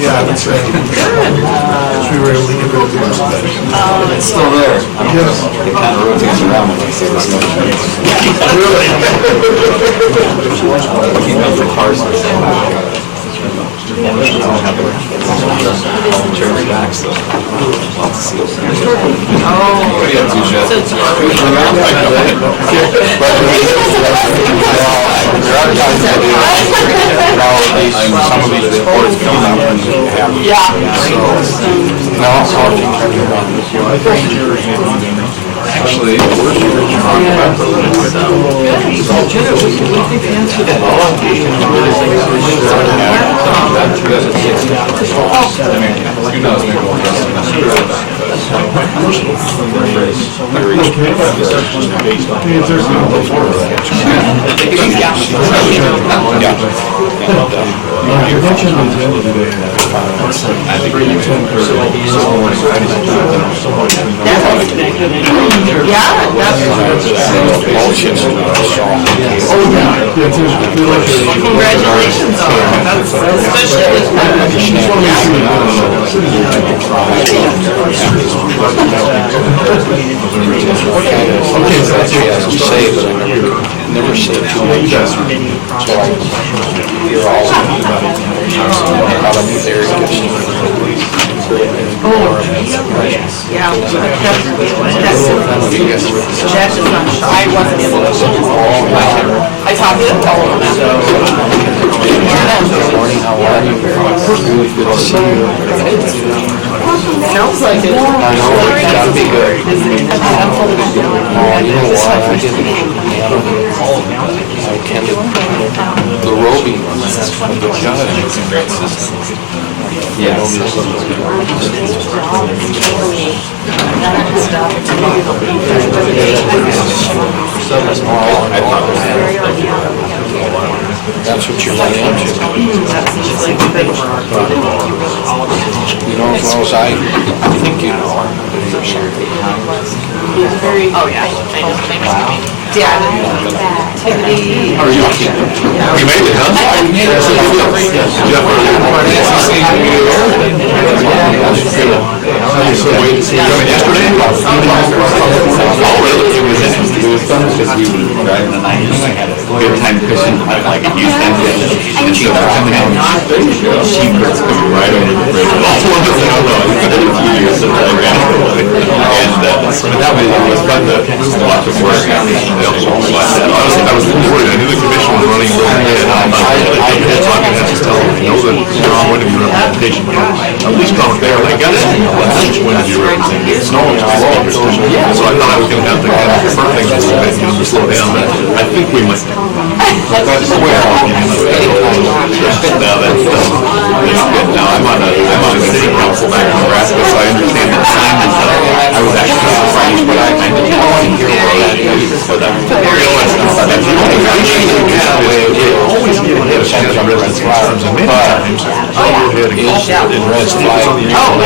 Yeah, that's right. We were able to get rid of the It's still there. I don't know. It kind of rotates around when I say this. Really? Keep up the cars. I don't have the chair back, so we'll have to see. Some of these reports come out and have. Actually, Congratulations on that, especially Say, but I never say too much. So I hear all out of these areas. I wasn't able to. I talked to all of them. Good morning, how are you? Really good to see you. Sounds like it. I know, it's gotta be good. Oh, you know what, I attended the roving of the judge. Yes. That's what you're running into. You know, as well as I think you know. Oh, yeah, I know. Yeah. how are you? You made it, huh? Yesterday? Oh, really? It was interesting. It was fun because we were driving the 90s. We had time cushion, like a youth benefit. And she was coming out. Sheepherds coming right over the bridge. Oh, wonderful. A few years since I ran over. And that was fun to move lots of work. I was worried, I knew the commission was running late, and I had to tell them, know that you're on one of your representation. At least come there, and I got it, which one of your representatives, no one's slow. So I thought I was going to have to kind of defer things a little bit, to slow down, but I think we might. Now that's good. Now I'm on a city council back in Nebraska, so I understand the assignment. I was actually surprised, but I didn't want to hear all that either. But always get ahead of county residents in terms of many times. I'll go ahead and in red flag. Oh,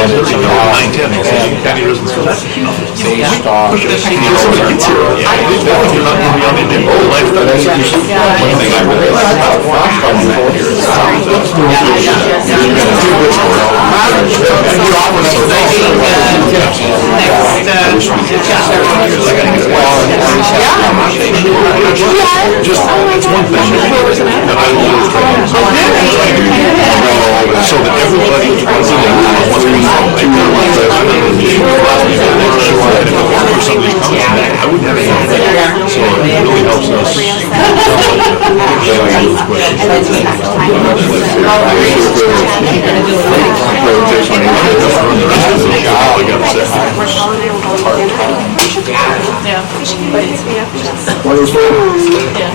9-10. County residents for that. Based on. Somebody gets here. Yeah, you're not going to be on the whole life. One thing I really like about that here is it's one thing that I always try to so that everybody wants to I wouldn't have anything. So it really helps us.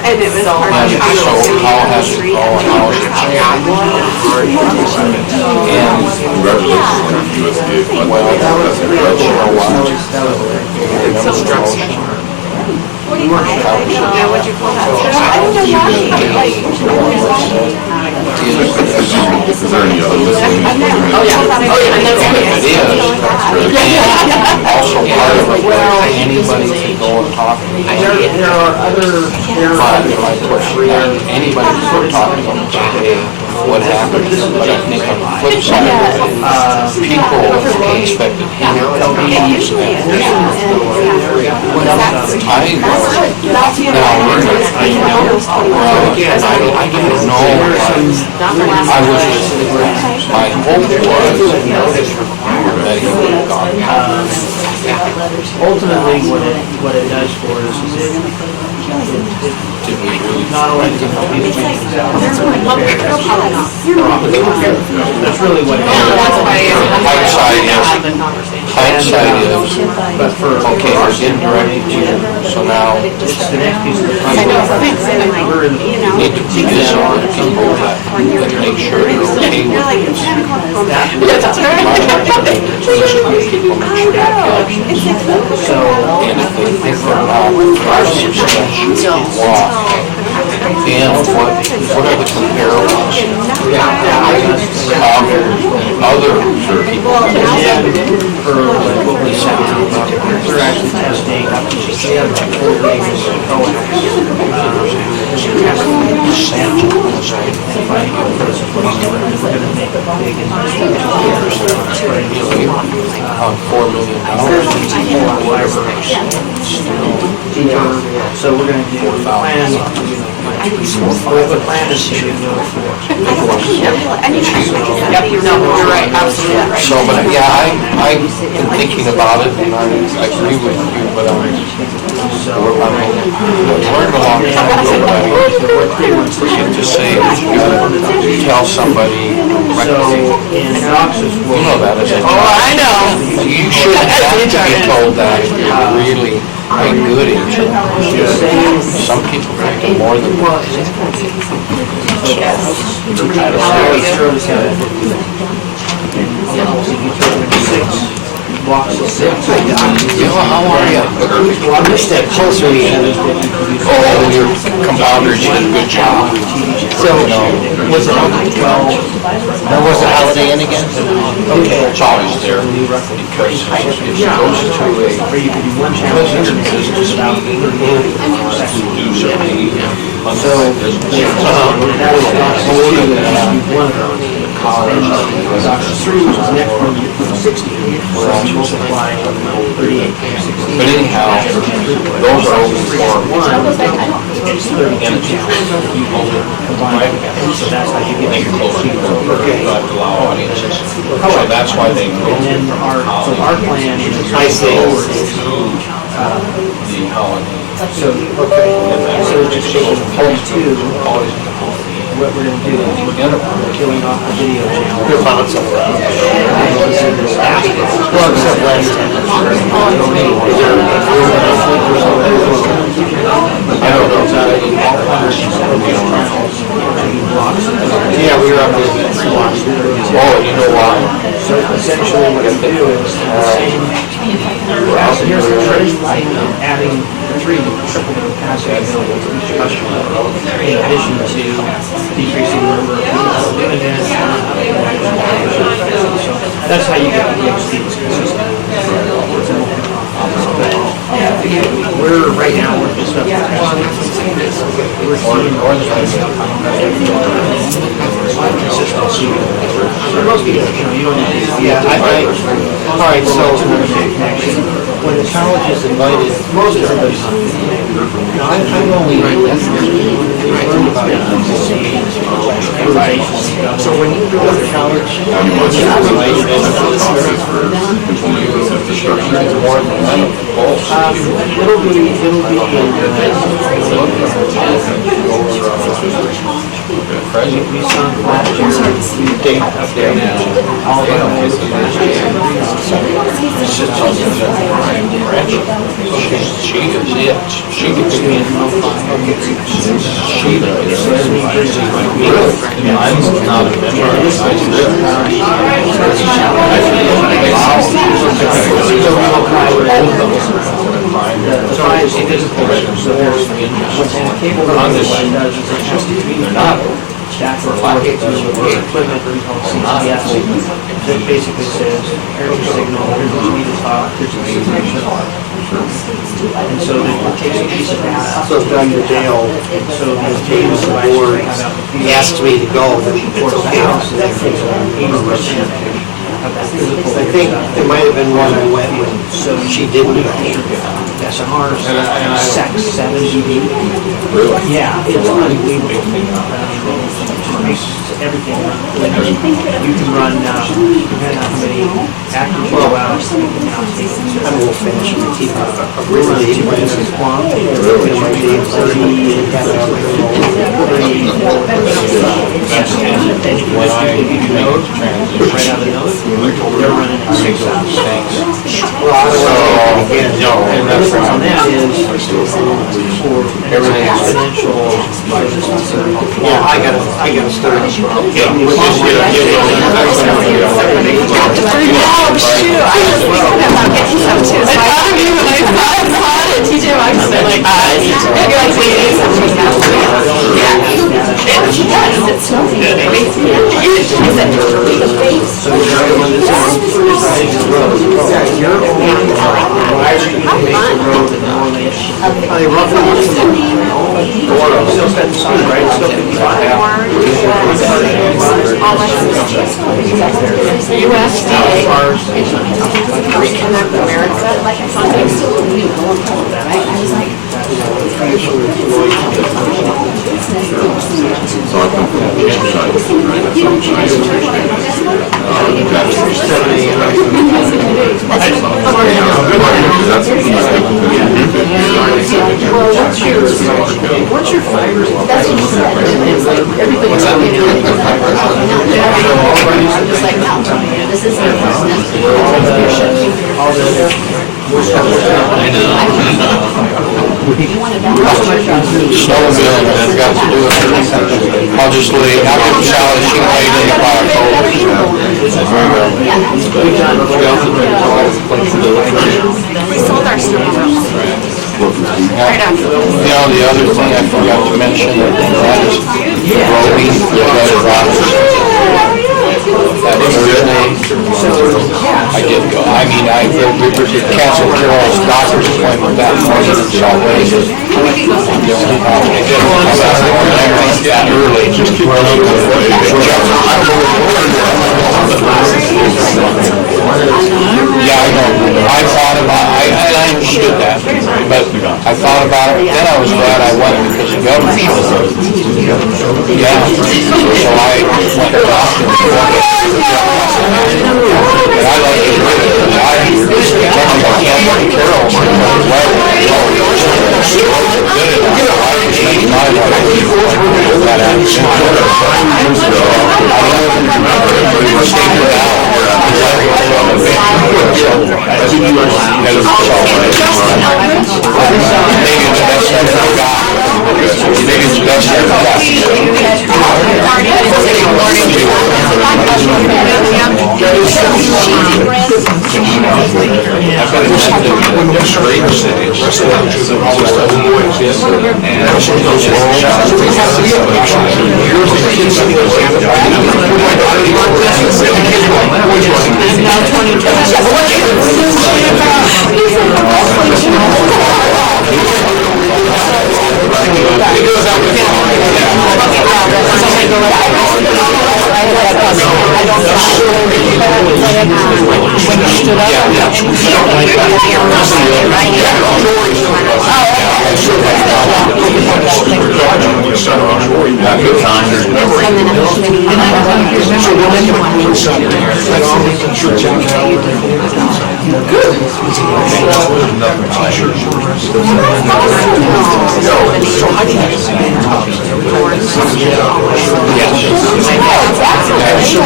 And it was hard to How has it What'd you call that? I don't know Is there any other listening? Oh, yeah. And that's also part of it, where anybody can go and talk? There are other, anybody can go talk to them and say, hey, what happened? But I think on the flip side, people expect it here. I didn't know, my hope was that he would have gone. Ultimately, what it does for us is it not only can help people make things out, that's really what it Hindsight is, but for okay, we're getting directed to you, so now it's the next piece of we're in the need to visit with people that make sure they're okay with this. so And if they think they're not, there's substantial law. And what are the comparables? Other people. for what we said, we're actually testing, we have about 4 acres of On $4 million. So we're going to do the plan. The plan is to do Yep, no, you're right, absolutely right. So, but yeah, I've been thinking about it, and I agree with you, but I learned a long time ago, but I to say that you gotta tell somebody, in Knox's you know that as a Oh, I know. you shouldn't have to be told that if you're really a good agent. Some people think they're more than that. How are you? I missed that closer. Oh, your compounders did a good job. So, was it on the 12? Now, was the Holiday Inn again? Okay. It's always there, because if she goes to a president business meeting, do something, So, that was one of them. Dr. 3 was next one, 60. Multiply 38 times 60. but anyhow, those are only for It's 30 entities. Combined. So that's how you get your allow audiences. So that's why they go. And then our plan is. the holiday. So, so just taking point two, what we're gonna do is we're killing off the video channel. We'll find somewhere else. Well, except last time. I don't know. Yeah, we were up there. Oh, you know why? So essentially what we do is here's the trick, adding three triple capacity available to each customer in addition to decreasing the number of people doing it. So that's how you get the speeds consistent. We're right now working stuff. We're seeing consistency. For most people, you don't need to. Yeah, all right, so when the college is invited, most everybody's, I'm only learned about it. So when you go to college, it'll be the five is physical, so there's what's in the cable on this one does is it has to be stacked for equipment called CCS that basically says here's your signal, here's what you need to talk, here's your signal. And so then it takes a piece of data. So Doug the Dale, So the team is the board, he asked me to go, but towards the house, and that takes 80%. I think there might have been one I went with, so she didn't go. SMR, SEC 70. Yeah, it's unbelievable. It makes everything run. You can run, depending on how many actors you go out. I'm a little finished with the TV. Really, you can use Splunk. It might be 30, and you can just node, right out of the node. They're running at 6 hours. And the difference on that is for everything exponential. Yeah, I gotta start. Reconnect America funding. What's your fiber? That's what you said. Everybody's looking at I'm just like, no, this isn't Snowmobile has got to do it. I'll just leave, I'll give Sally, she can lay it in the fire hole. We sold our snowmobile. Right after. You know, the other thing I forgot to mention, that is Roby, the better Roberts. That Thursday, I did go, I mean, I canceled Carol's doctor's appointment that morning in Salt Lake. Yeah, early, just keep Yeah, I know, I thought about, and I understood that, but I thought about it, then I was glad I went because the governor showed up. Yeah, so I went to doctor. But I like it, because I can't take Carol, Maybe it's best I forgot. Maybe it's best I forgot.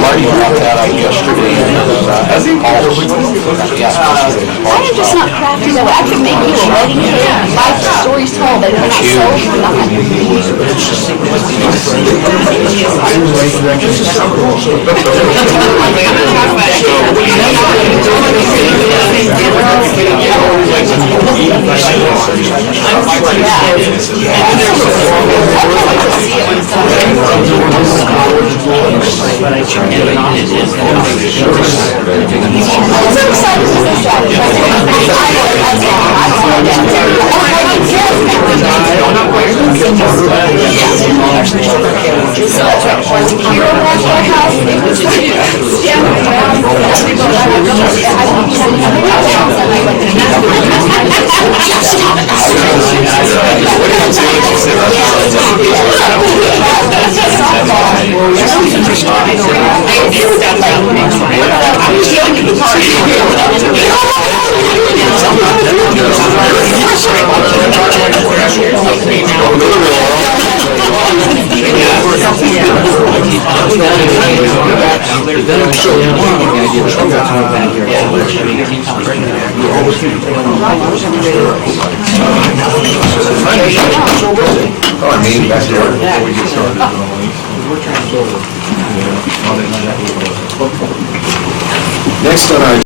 Marty brought that up yesterday. I am just not crafty that way. I could make you a wedding cake, life stories told, but they're not sold for nothing. Next on our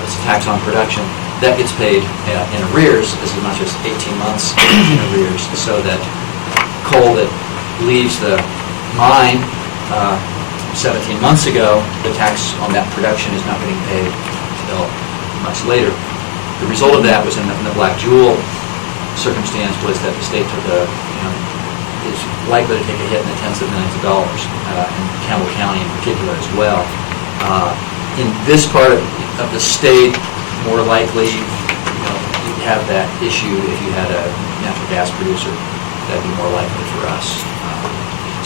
it's a tax on production, that gets paid in arrears as much as 18 months in arrears, so that coal that leaves the mine 17 months ago, the tax on that production is not getting paid until much later. The result of that was in the Black Jewel circumstance was that the state took is likely to take a hit in the tens of millions of dollars, in Campbell County in particular as well. In this part of the state, more likely, you'd have that issue if you had a natural gas producer. That'd be more likely for us.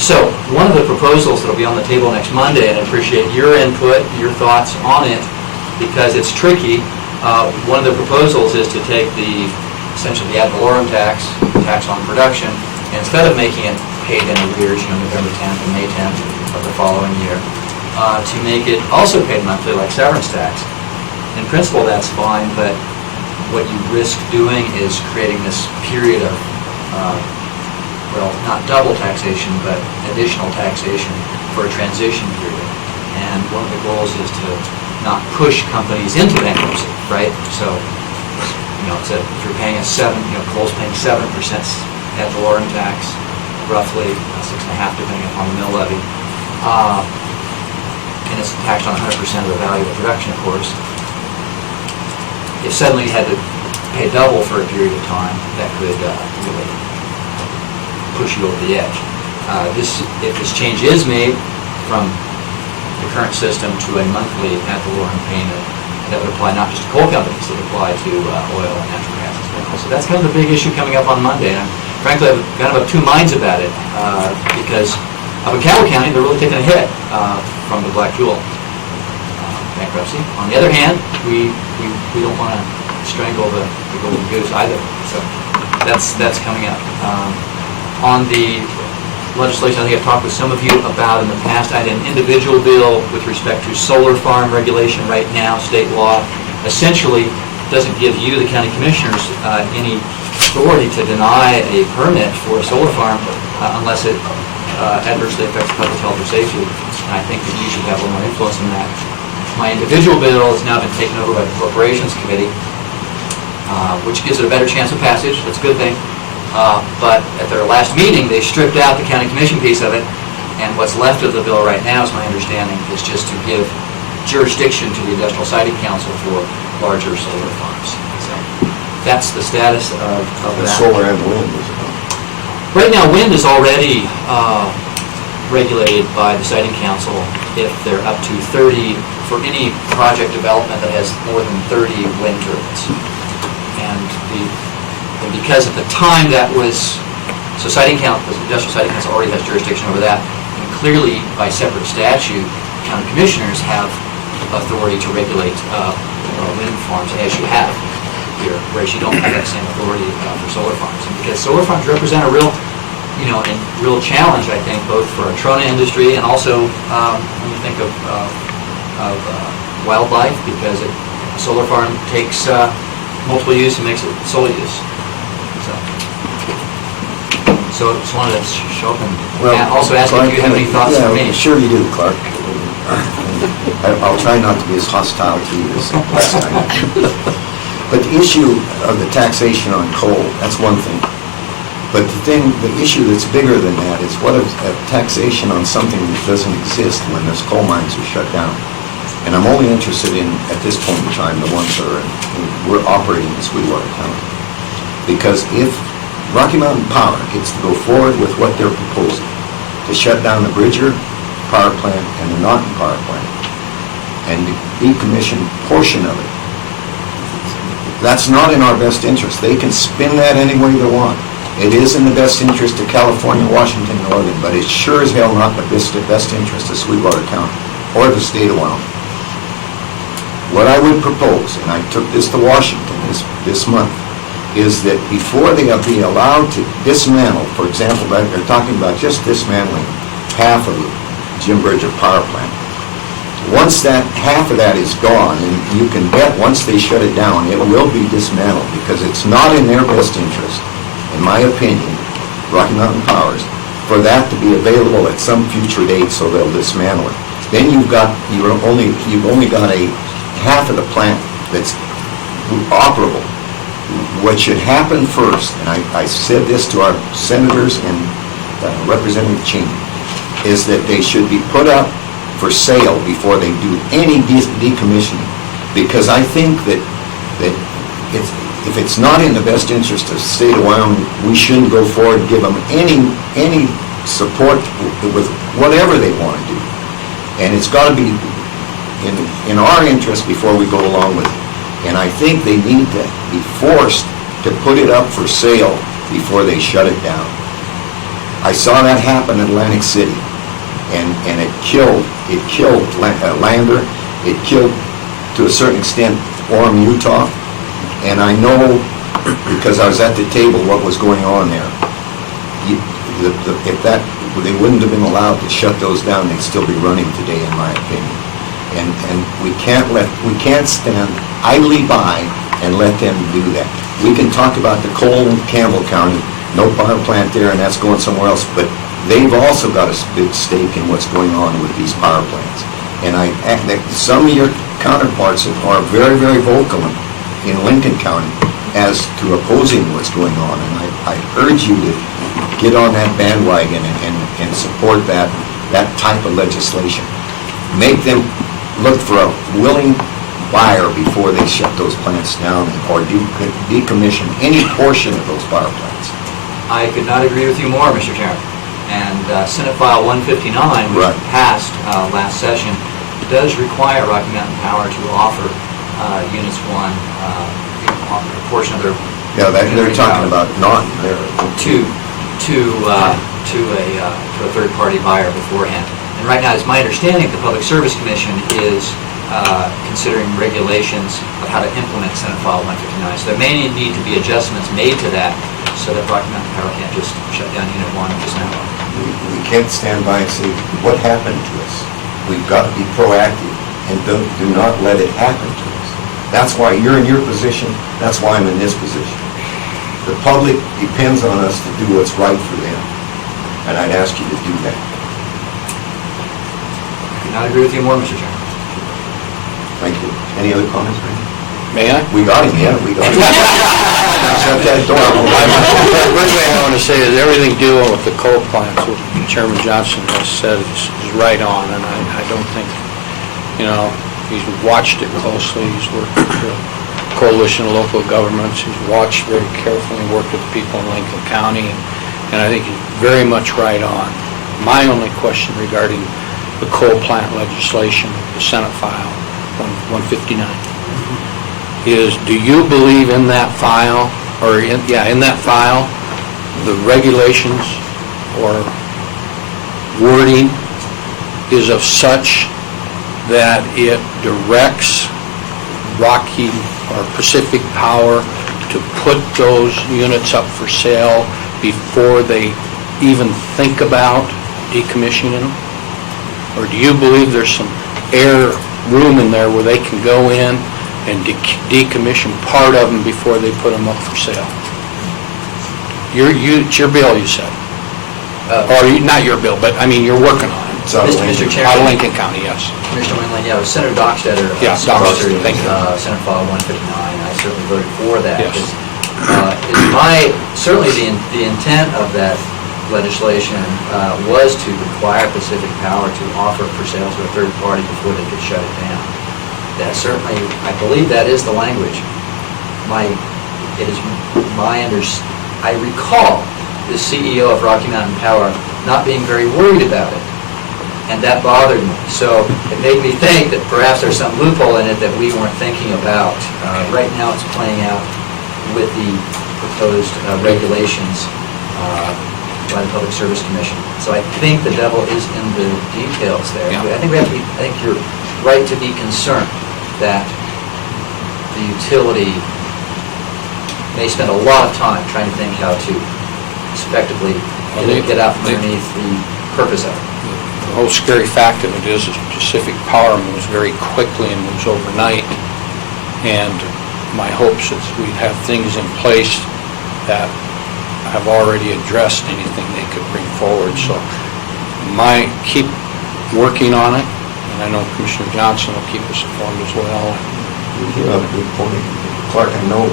So, one of the proposals that'll be on the table next Monday, and I appreciate your input, your thoughts on it, because it's tricky. One of the proposals is to take essentially the ad valorem tax on production, and instead of making it paid in arrears, November 10th and May 10th of the following year, to make it also paid monthly like severance tax. In principle, that's fine, but what you risk doing is creating this period of not double taxation, but additional taxation for a transition period. And one of the goals is to not push companies into bankruptcy, right? So, if you're paying coal's paying 7% ad valorem tax, roughly 6.5% depending upon the mill levy, and it's taxed on 100% of the value of production, of course. If suddenly you had to pay double for a period of time, that could really push you over the edge. If this change is made from the current system to a monthly ad valorem payment, that would apply not just to coal companies, it would apply to oil and natural gas as well. So that's kind of the big issue coming up on Monday. And frankly, I'm kind of of two minds about it, because up in Campbell County, they're really taking a hit from the Black Jewel bankruptcy. On the other hand, we don't want to strangle the golden goose either. So that's coming up. On the legislation, I think I've talked with some of you about in the past. I had an individual bill with respect to solar farm regulation right now, state law. Essentially, doesn't give you, the county commissioners, any authority to deny a permit for a solar farm unless it adversely affects public health or safety. And I think that you should have a little more influence in that. My individual bill has now been taken over by the Corporations Committee, which gives it a better chance of passage. That's a good thing. But at their last meeting, they stripped out the county commission piece of it, and what's left of the bill right now, is my understanding, is just to give jurisdiction to the Industrial Siting Council for larger solar farms. So that's the status of The that. solar and wind is about. Right now, wind is already regulated by the Siting Council if they're up to 30, for any project development that has more than 30 wind turbines. And because at the time that was, so Siting Council, the Industrial Siting Council already has jurisdiction over that, and clearly by separate statute, county commissioners have authority to regulate wind farms, as you have here, whereas you don't have that same authority for solar farms. And because solar farms represent a real, real challenge, I think, both for our trona industry and also when you think of wildlife, because a solar farm takes multiple use and makes it sole use. So just wanted to show up and also ask if you have any thoughts for me. Yeah, sure you do, Clark. I'll try not to be as hostile to you as last time. But the issue of the taxation on coal, that's one thing. But the issue that's bigger than that is what is a taxation on something that doesn't exist when those coal mines are shut down. And I'm only interested in, at this point in time, the ones that we're operating in Sweetwater County. Because if Rocky Mountain Power gets to go forward with what they're proposing, to shut down the Bridger power plant and the Naughton power plant, and decommission portion of it, that's not in our best interest. They can spin that any way they want. It is in the best interest of California, Washington, and Oregon, but it's sure as hell not the best interest of Sweetwater County or the state of Wyoming. What I would propose, and I took this to Washington this month, is that before they be allowed to dismantle, for example, they're talking about just dismantling half of the Jim Bridger power plant. Once that half of that is gone, and you can bet once they shut it down, it will be dismantled, because it's not in their best interest, in my opinion, Rocky Mountain Powers, for that to be available at some future date, so they'll dismantle it. Then you've only got a half of the plant that's operable. What should happen first, and I said this to our senators and Representative Cheney, is that they should be put up for sale before they do any decommissioning. Because I think that if it's not in the best interest of the state of Wyoming, we shouldn't go forward and give them any support with whatever they want to do. And it's got to be in our interest before we go along with it. And I think they need to be forced to put it up for sale before they shut it down. I saw that happen in Atlantic City, and it killed Lander, it killed, to a certain extent, Orem, Utah, and I know, because I was at the table, what was going on there. If they wouldn't have been allowed to shut those down, they'd still be running today, in my opinion. And we can't stand idly by and let them do that. We can talk about the coal in Campbell County, no power plant there, and that's going somewhere else, but they've also got a big stake in what's going on with these power plants. And some of your counterparts are very, very vocal in Lincoln County as to opposing what's going on, and I urge you to get on that bandwagon and support that type of legislation. Make them look for a willing buyer before they shut those plants down or decommission any portion of those power plants. I could not agree with you more, Mr. Chairman. And Senate File 159, which Right. passed last session, does require Rocky Mountain Power to offer Units 1 a portion of their... Yeah, they're talking about not there. to a third-party buyer beforehand. And right now, it's my understanding the Public Service Commission is considering regulations of how to implement Senate File 159. So there may need to be adjustments made to that so that Rocky Mountain Power can't just shut down Unit 1 just now. We can't stand by and say, what happened to us? We've got to be proactive and do not let it happen to us. That's why you're in your position. That's why I'm in this position. The public depends on us to do what's right for them, and I'd ask you to do that. I could not agree with you more, Mr. Chairman. Thank you. Any other comments, Randy? May I? We got him, yeah, we got him. Shut that door. First thing I want to say is everything dealing with the coal plants, what Chairman Johnson has said is right on, and I don't think, he's watched it closely, he's worked with the Coalition of Local Governments, he's watched very carefully, worked with people in Lincoln County, and I think he's very much right on. My only question regarding the coal plant legislation, the Senate file, 159, is do you believe in that file, in that file, the regulations or wording is of such that it directs Rocky or Pacific Power to put those units up for sale before they even think about decommissioning them? Or do you believe there's some room in there where they can go in and decommission part of them before they put them up for sale? It's your bill, you said. Not your bill, but you're working on it. Mr. Out Chairman. of Lincoln County, yes. Commissioner Winland, yeah, it was Senator Dockstader. Yeah, Dockstader, sponsored, thank you. Senate File 159. I certainly voted for that. Yes. Certainly the intent of that legislation was to require Pacific Power to offer for sale to a third party before they could shut it down. That certainly, I believe that is the language. I recall the CEO of Rocky Mountain Power not being very worried about it, and that bothered me. So it made me think that perhaps there's some loophole in it that we weren't thinking about. Right now it's playing out with the proposed regulations by the Public Service Commission. So I think the devil is in the details there. Yeah. I think you're right to be concerned that the utility may spend a lot of time trying to think how to effectively get out from underneath the purpose of it. The whole scary fact of it is Pacific Power moves very quickly and moves overnight. And my hopes is we have things in place that have already addressed anything they could bring forward. So keep working on it, and I know Commissioner Johnson will keep us informed as well. You have a good point. Clark, I know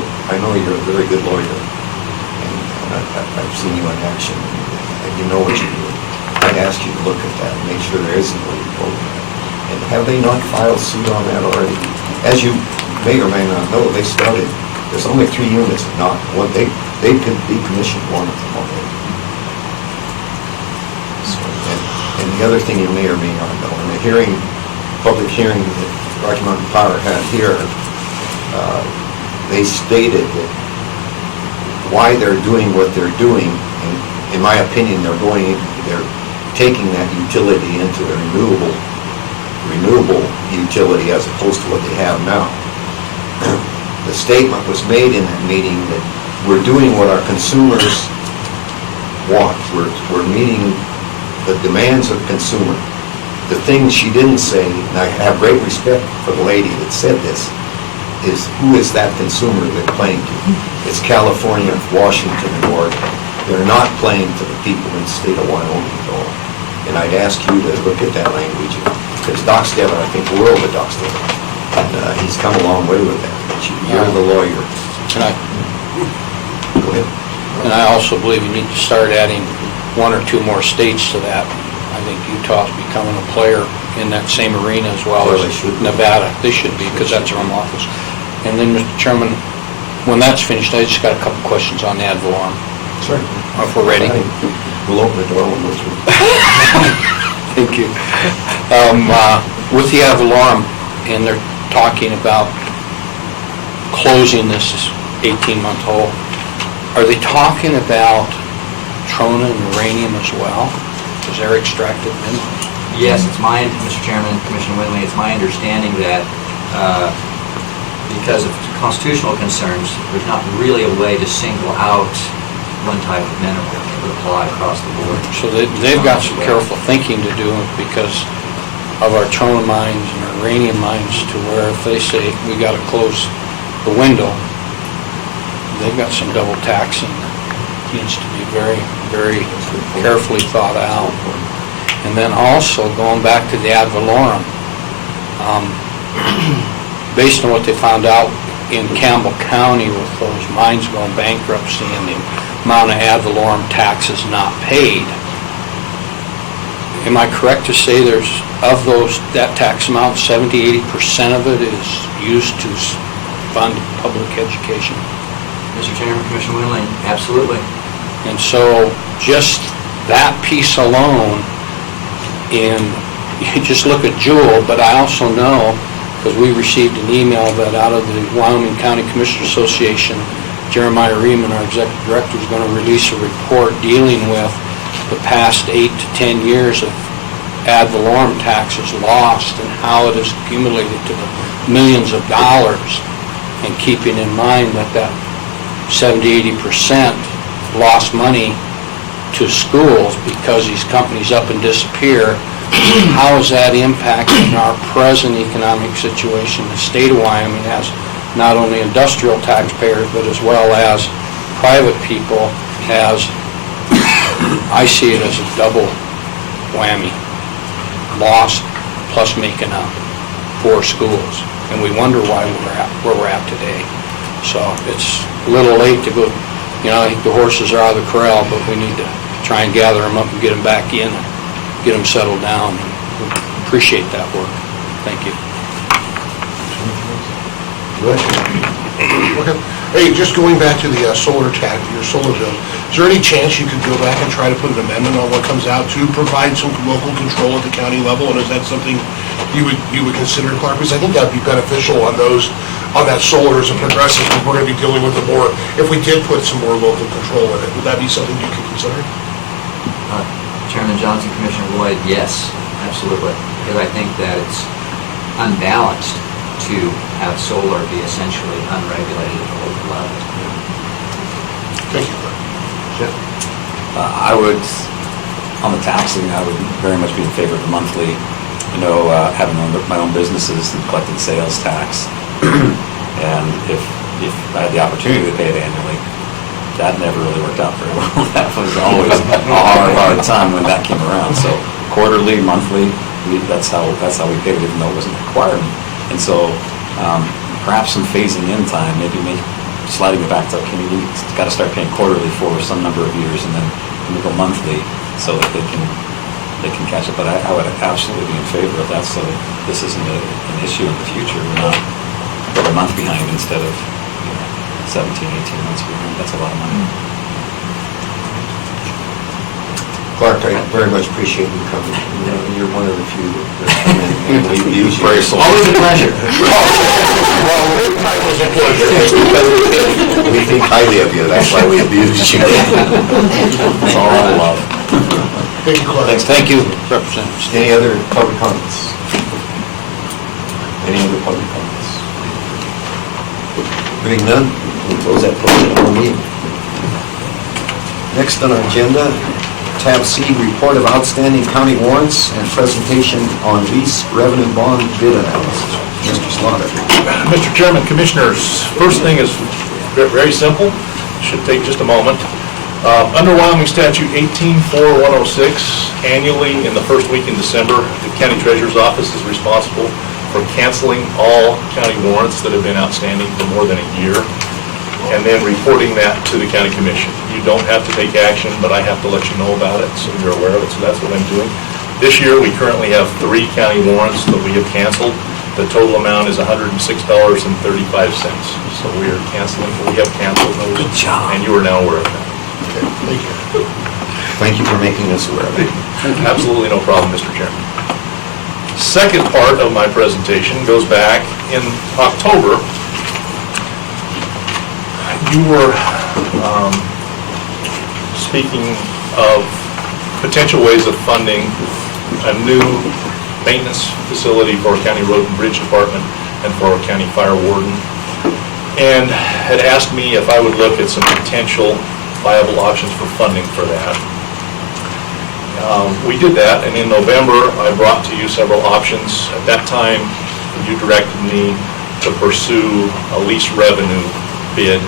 you're a very good lawyer, and I've seen you in action, and you know what you're doing. I'd ask you to look at that and make sure there isn't a legal program. And have they not filed suit on that already? As you may or may not know, they started, there's only 3 units, not one, they could decommission one of them already. So, and the other thing you may or may not know, in the hearing, public hearing that Rocky Mountain Power had here, they stated that why they're doing what they're doing, and in my opinion, they're taking that utility into the renewable utility as opposed to what they have now. The statement was made in that meeting that we're doing what our consumers want. We're meeting the demands of consumer. The thing she didn't say, and I have great respect for the lady that said this, is who is that consumer they're playing to? It's California, Washington, and Oregon. They're not playing to the people in the state of Wyoming at all. And I'd ask you to look at that language, because Doc Stebbin, I think we're over Doc Stebbin, and he's come a long way with that. But you're the lawyer. Go ahead. And I also believe you need to start adding 1 or 2 more states to that. I think Utah's becoming a player in that same arena as well Well, as they should be. Nevada. They should be, because that's their home office. And then, Mr. Chairman, when that's finished, I just got a couple questions on the ad valorem. Sure. If we're ready. We'll open the door, we'll go through. Thank you. With the ad valorem, and they're talking about closing this 18-month hole, are they talking about trona and uranium as well? Because they're extracted minerals. Yes, it's my, Mr. Chairman, Commissioner Whitley, it's my understanding that because of constitutional concerns, there's not really a way to single out one type of mineral that would apply across the board. So they've got some careful thinking to do because of our trona mines and our uranium mines, to where if they say we got to close the window, they've got some double taxing that needs to be very, very carefully thought out. And then also, going back to the ad valorem, based on what they found out in Campbell County with those mines going bankruptcy and the amount of ad valorem taxes not paid, am I correct to say there's, of that tax amount, 70-80% of it is used to fund public education? Mr. Chairman, Commissioner Whitley, absolutely. And so just that piece alone, and you just look at Jewel, but I also know, because we received an email that out of the Wyoming County Commissioners Association, Jeremiah Riemann, our executive director, is going to release a report dealing with the past 8 to 10 years of ad valorem taxes lost and how it has accumulated to the millions of dollars, and keeping in mind that 70-80% lost money to schools because these companies up and disappear. How is that impacting our present economic situation? The state of Wyoming has not only industrial taxpayers, but as well as private people, as I see it as a double whammy. Lost plus making up for schools. And we wonder why where we're at today. So it's a little late to go, I think the horses are out of the corral, but we need to try and gather them up and get them back in and get them settled down. We appreciate that work. Thank you. Okay. Hey, just going back to the solar tax, your solar bill, is there any chance you could go back and try to put an amendment on what comes out to provide some local control at the county level? And is that something you would consider, Clark? Because I think that'd be beneficial on that solar as a progressive, because we're going to be dealing with it more, if we did put some more local control in it. Would that be something you could consider? Chairman Johnson, Commissioner Lloyd, yes, absolutely. Because I think that it's unbalanced to have solar be essentially unregulated at the local level. Thank you, Clark. Jeff? I would, on the taxing, I would very much be in favor of the monthly, having my own businesses and collecting sales tax. And if I had the opportunity to pay it annually, that never really worked out very well. That was always a hard time when that came around. So quarterly, monthly, that's how we paid it, even though it wasn't required. And so perhaps some phasing in time, maybe sliding it back to, okay, we got to start paying quarterly for some number of years, and then we go monthly so that they can catch up. But I would absolutely be in favor of that, so that this isn't an issue in the future. We're a month behind instead of 17, 18 months behind. That's a lot of money. Clark, I very much appreciate you coming. You're one of the few that come in and we abuse you. Always a pleasure. We think highly of you, that's why we abuse you. That's all I love. Thank you, Clark. Thanks, thank you, Representative. Any other public comments? Any other public comments? Hearing none, we'll close that portion of our meeting. Next on our agenda, tab C, report of outstanding county warrants and presentation on lease revenue bond bid analysis. Mr. Slaughter. Mr. Chairman, Commissioners, first thing is very simple, should take just a moment. Under Wyoming Statute 184106, annually in the first week in December, the County Treasurer's Office is responsible for canceling all county warrants that have been outstanding for more than a year, and then reporting that to the County Commission. You don't have to take action, but I have to let you know about it, so you're aware of it, so that's what I'm doing. This year, we currently have 3 county warrants that we have canceled. The total amount is $106.35. So we are canceling, we have canceled those. Good job. And you are now aware of that. Thank you. Thank you for making us aware of it. Absolutely no problem, Mr. Chairman. Second part of my presentation goes back in October. You were speaking of potential ways of funding a new maintenance facility for our County Road and Bridge Department and for our County Fire Warden, and had asked me if I would look at some potential viable options for funding for that. We did that, and in November, I brought to you several options. At that time, you directed me to pursue a lease revenue bid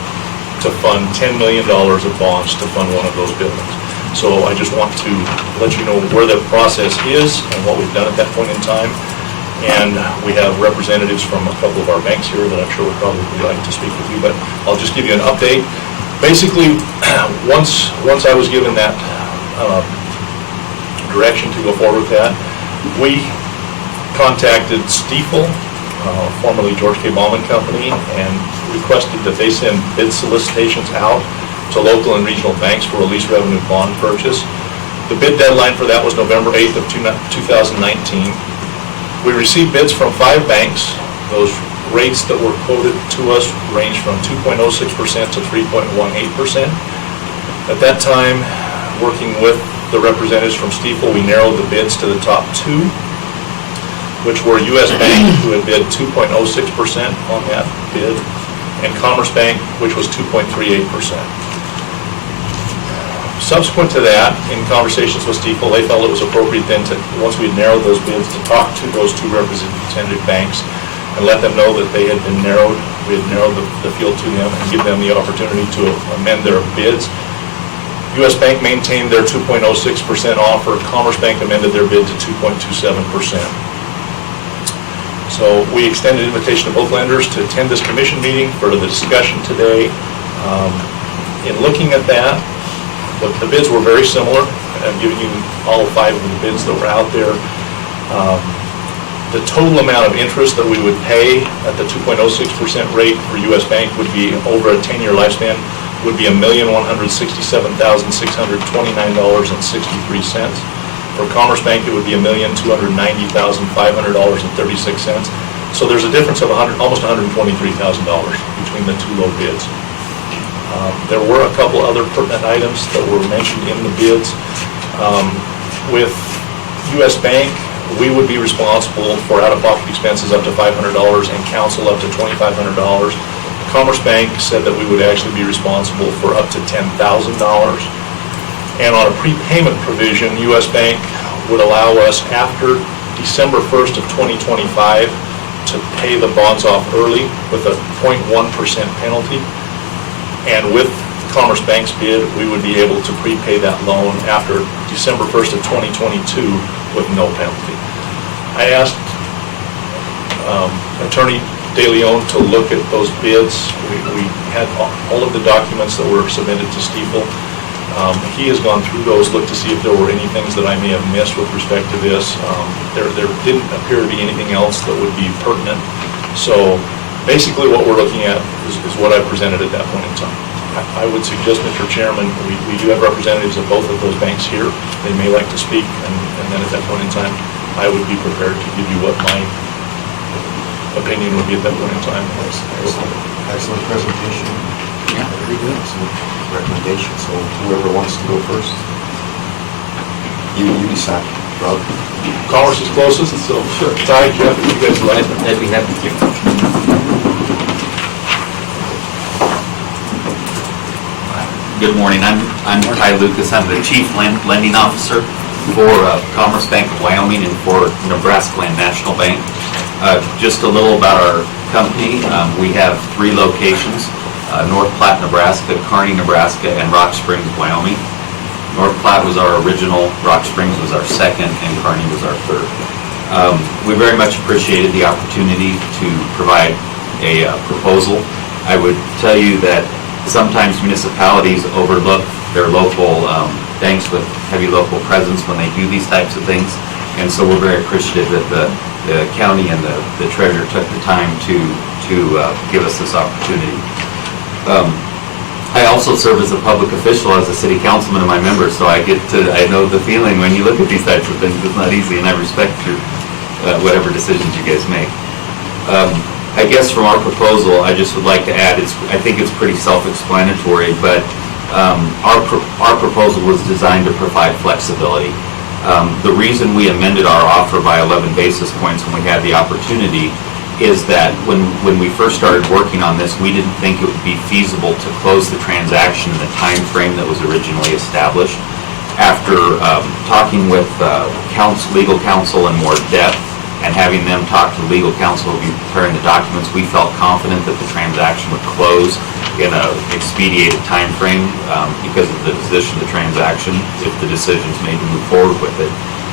to fund $10 million of bonds to fund one of those buildings. So I just want to let you know where the process is and what we've done at that point in time. And we have representatives from a couple of our banks here that I'm sure would probably like to speak with you, but I'll just give you an update. Basically, once I was given that direction to go forward with that, we contacted Stiefel, formerly George K. Bauman Company, and requested that they send bid solicitations out to local and regional banks for a lease revenue bond purchase. The bid deadline for that was November 8th of 2019. We received bids from 5 banks. Those rates that were quoted to us ranged from 2.06% to 3.18%. At that time, working with the representatives from Stiefel, we narrowed the bids to the top 2, which were U.S. Bank, who had bid 2.06% on that bid, and Commerce Bank, which was 2.38%. Subsequent to that, in conversations with Stiefel, they felt it was appropriate then to, once we had narrowed those bids, to talk to those 2 representative banks and let them know that they had been narrowed. We had narrowed the field to them and give them the opportunity to amend their bids. U.S. Bank maintained their 2.06% offer. Commerce Bank amended their bid to 2.27%. So we extended an invitation to both lenders to attend this commission meeting for the discussion today. In looking at that, the bids were very similar. I'm giving you all 5 of the bids that were out there. The total amount of interest that we would pay at the 2.06% rate for U.S. Bank would be, over a 10-year lifespan, would be $1,167,629.63. For Commerce Bank, it would be $1,290,500.36. So there's a difference of almost $123,000 between the 2 low bids. There were a couple other pertinent items that were mentioned in the bids. With U.S. Bank, we would be responsible for out-of-pocket expenses up to $500 and counsel up to $2,500. Commerce Bank said that we would actually be responsible for up to $10,000. And on a prepayment provision, U.S. Bank would allow us after December 1st of 2025 to pay the bonds off early with a 0.1% penalty. And with Commerce Bank's bid, we would be able to prepay that loan after December 1st of 2022 with no penalty. I asked Attorney De Leon to look at those bids. We had all of the documents that were submitted to Stiefel. He has gone through those, looked to see if there were any things that I may have missed with respect to this. There didn't appear to be anything else that would be pertinent. So basically what we're looking at is what I presented at that point in time. I would suggest, Mr. Chairman, we do have representatives of both of those banks here. They may like to speak, and then at that point in time, I would be prepared to give you what my opinion would be at that point in time. Excellent presentation. Yeah. Very good. Excellent recommendation. So whoever wants to go first, you decide. Rob? Commerce is closest, so Ty, Jeff, you guys like. I'd be happy to. Good morning, I'm Ty Lucas, I'm the Chief Lending Officer for Commerce Bank of Wyoming and for Nebraska Land National Bank. Just a little about our company, we have 3 locations, North Platte, Nebraska, Kearney, Nebraska, and Rock Springs, Wyoming. North Platte was our original, Rock Springs was our second, and Kearney was our third. We very much appreciated the opportunity to provide a proposal. I would tell you that sometimes municipalities overlook their local banks with heavy local presence when they do these types of things. And so we're very appreciative that the county and the treasurer took the time to give us this opportunity. I also serve as a public official, as a city councilman of my members, so I know the feeling when you look at these types of things. It's not easy, and I respect your whatever decisions you guys make. I guess from our proposal, I just would like to add, I think it's pretty self-explanatory, but our proposal was designed to provide flexibility. The reason we amended our offer by 11 basis points when we had the opportunity is that when we first started working on this, we didn't think it would be feasible to close the transaction in the time frame that was originally established. After talking with legal counsel in more depth, and having them talk to the legal counsel who will be preparing the documents, we felt confident that the transaction would close in an expedited time frame because of the position of the transaction if the decision is made to move forward with it.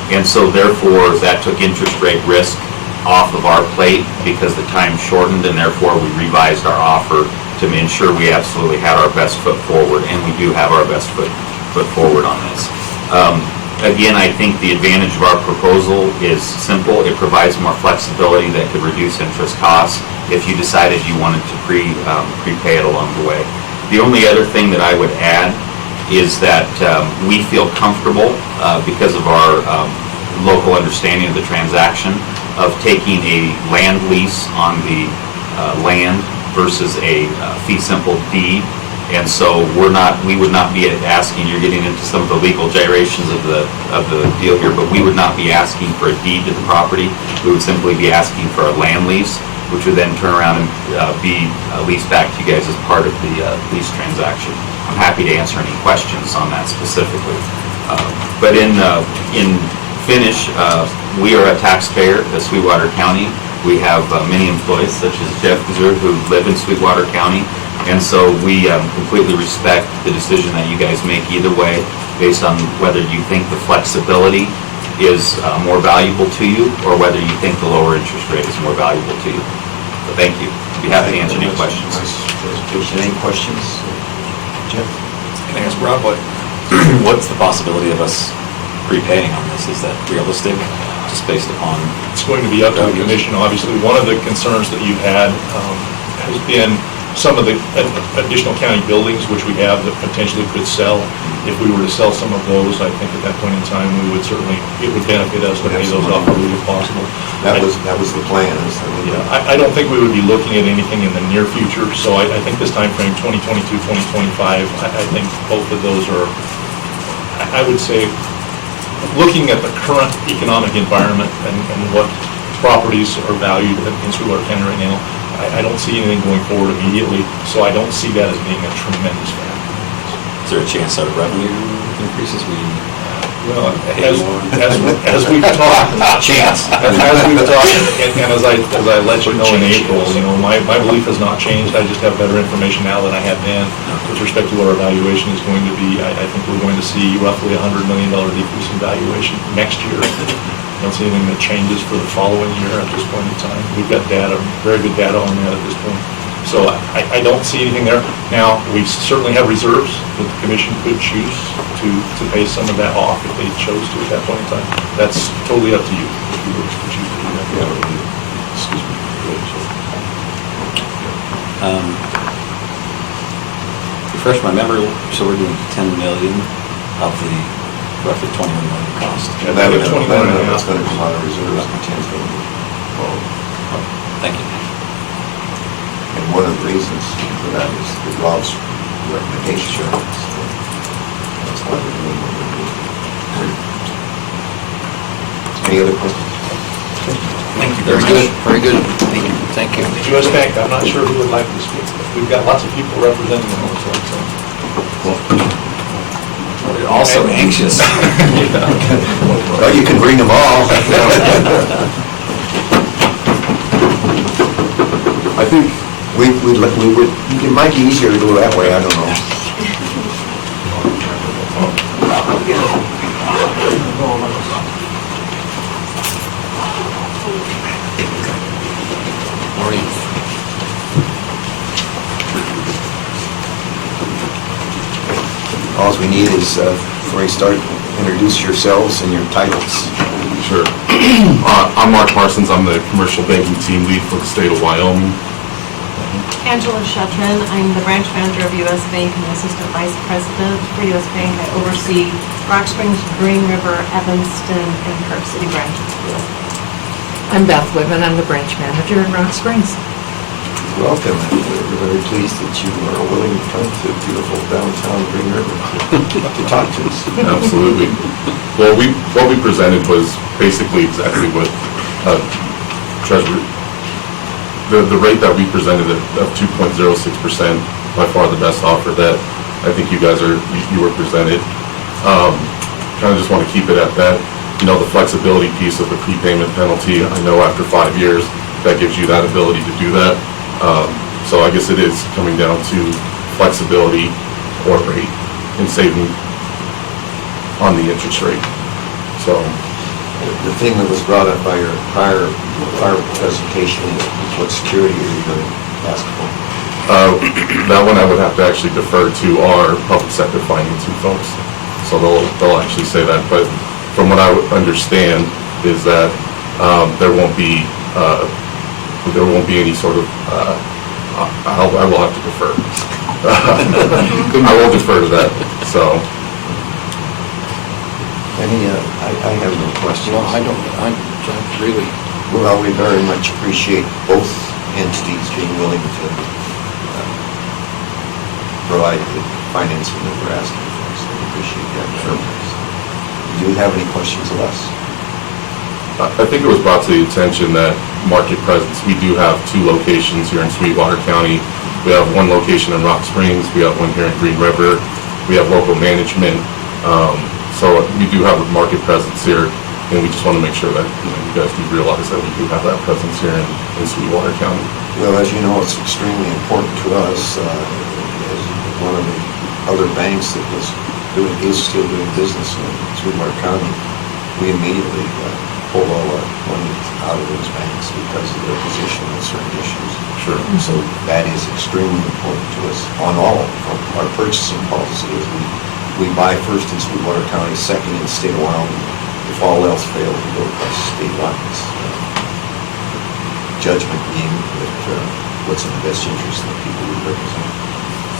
And so therefore, that took interest rate risk off of our plate because the time shortened, and therefore we revised our offer to ensure we absolutely had our best foot forward, and we do have our best foot forward on this. Again, I think the advantage of our proposal is simple. It provides more flexibility that could reduce interest costs if you decided you wanted to prepay it along the way. The only other thing that I would add is that we feel comfortable because of our local understanding of the transaction of taking a land lease on the land versus a fee simple deed. And so we would not be asking, you're getting into some of the legal gyrations of the deal here, but we would not be asking for a deed to the property. We would simply be asking for a land lease, which would then turn around and be leased back to you guys as part of the lease transaction. I'm happy to answer any questions on that specifically. But in finish, we are a taxpayer of Sweetwater County. We have many employees, such as Jeff Gazur, who live in Sweetwater County. And so we completely respect the decision that you guys make either way, based on whether you think the flexibility is more valuable to you, or whether you think the lower interest rate is more valuable to you. But thank you. I'd be happy to answer any questions. Nice presentation. Any questions? Jeff? Can I ask Rob, what's the possibility of us prepaying on this? Is that realistic, just based upon? It's going to be up to the commission, obviously. One of the concerns that you've had has been some of the additional county buildings which we have that potentially could sell. If we were to sell some of those, I think at that point in time, it would benefit us to pay those off early if possible. That was the plan. I don't think we would be looking at anything in the near future, so I think this time frame, 2022, 2025, I think both of those are, I would say, looking at the current economic environment and what properties are valued in Sweetwater County right now, I don't see anything going forward immediately, so I don't see that as being a tremendous factor. Is there a chance our revenue increases? Well, as we've talked. Chance. As we've talked, and as I let you know in April, my belief has not changed. I just have better information now than I had then with respect to what our valuation is going to be. I think we're going to see roughly $100 million decrease in valuation next year. I don't see anything that changes for the following year at this point in time. We've got data, very good data on that at this point. So I don't see anything there. Now, we certainly have reserves that the commission could choose to pay some of that off if they chose to at that point in time. That's totally up to you if you were to choose to do that. Excuse me. Refresh my memory, so we're doing 10 million of the roughly 21 million cost. Yeah, that was 21 and a half. That's gonna come out of reserves, and 10's gonna be, Thank you. and one of the reasons for that is the Rob's recommendation. So that's why we're doing what we're doing. Any other questions? Thank you Very good, very good. Thank you. U.S. Bank, I'm not sure who would like to speak. We've got lots of people representing them also, so. We're also anxious. Well, you can bring them all. I think We would, it might be easier to go that way, I don't know. Morning. All we need is, before you start, introduce yourselves and your titles. Sure. I'm Mark Parsons. I'm the commercial banking team lead for the state of Wyoming. Angela Shetron, I'm the branch manager of U.S. Bank and the assistant vice president for U.S. Bank. I oversee Rock Springs, Green River, Evanston, and Park City branches of U.S. Bank. I'm Beth Whitman, I'm the branch manager in Rock Springs. Welcome, and we're very pleased that you are willing to come to beautiful downtown Green River to talk to us. Absolutely. Well, what we presented was basically exactly what Treasurer, the rate that we presented of 2.06%, by far the best offer that I think you were presented. Kind of just want to keep it at that. The flexibility piece of the prepayment penalty, I know after 5 years, that gives you that ability to do that. So I guess it is coming down to flexibility or rate and saving on the interest rate. So The thing that was brought up by your prior presentation is what security are you going to ask for? that one I would have to actually defer to our public sector financing folks. So they'll actually say that. But from what I understand is that there won't be any sort of, I will have to defer. I will defer to that, so. I have no questions. Well, I'm really, Well, we very much appreciate both entities being willing to provide the financing that we're asking for, so we appreciate that very much. Do you have any questions of us? I think it was brought to the attention that market presence, we do have 2 locations here in Sweetwater County. We have 1 location in Rock Springs, we have 1 here in Green River, we have local management. So we do have a market presence here, and we just want to make sure that you guys do realize that we do have that presence here in Sweetwater County. Well, as you know, it's extremely important to us, as one of the other banks that is still doing business in Sweetwater County. We immediately pulled all our money out of those banks because of their position on certain issues. Sure. So that is extremely important to us on all of our purchasing policy. Is we buy first in Sweetwater County, second in the state of Wyoming. If all else fails, we go across state lines. Judgment being that what's in the best interest of the people we represent.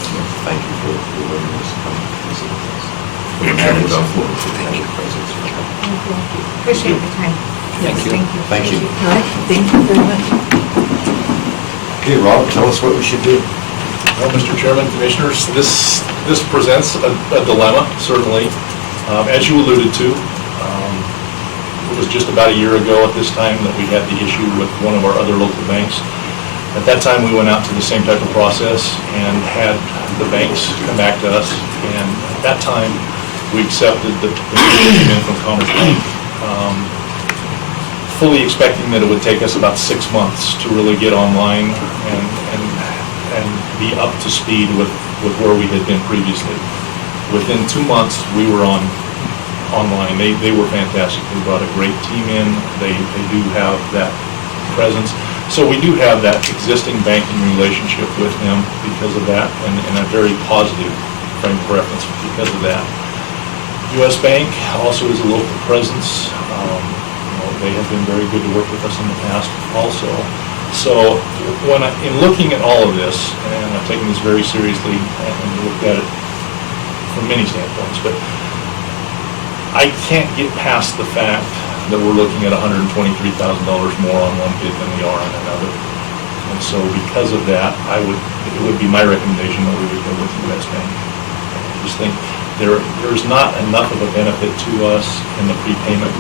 So thank you for your willingness to come visit with us. And that is important to thank your presence. Thank you. Appreciate your time. Thank you. Thank you. All right, thank you very much. Okay, Rob, tell us what we should do. Well, Mr. Chairman, Commissioners, this presents a dilemma, certainly. As you alluded to, it was just about a year ago at this time that we had the issue with one of our other local banks. At that time, we went out to the same type of process and had the banks come back to us. And at that time, We accepted the came in from Commerce Bank, fully expecting that it would take us about 6 months to really get online and be up to speed with where we had been previously. Within 2 months, we were online. They were fantastic. They brought a great team in. They do have that presence. So we do have that existing banking relationship with them because of that, and a very positive frame of reference because of that. U.S. Bank also is a local presence. They have been very good to work with us in the past also. So in looking at all of this, and I've taken this very seriously and looked at it from many standpoints, but I can't get past the fact that we're looking at $123,000 more on one bid than we are on another. And so because of that, it would be my recommendation that we would go with U.S. Bank. I just think there's not enough of a benefit to us in the prepayment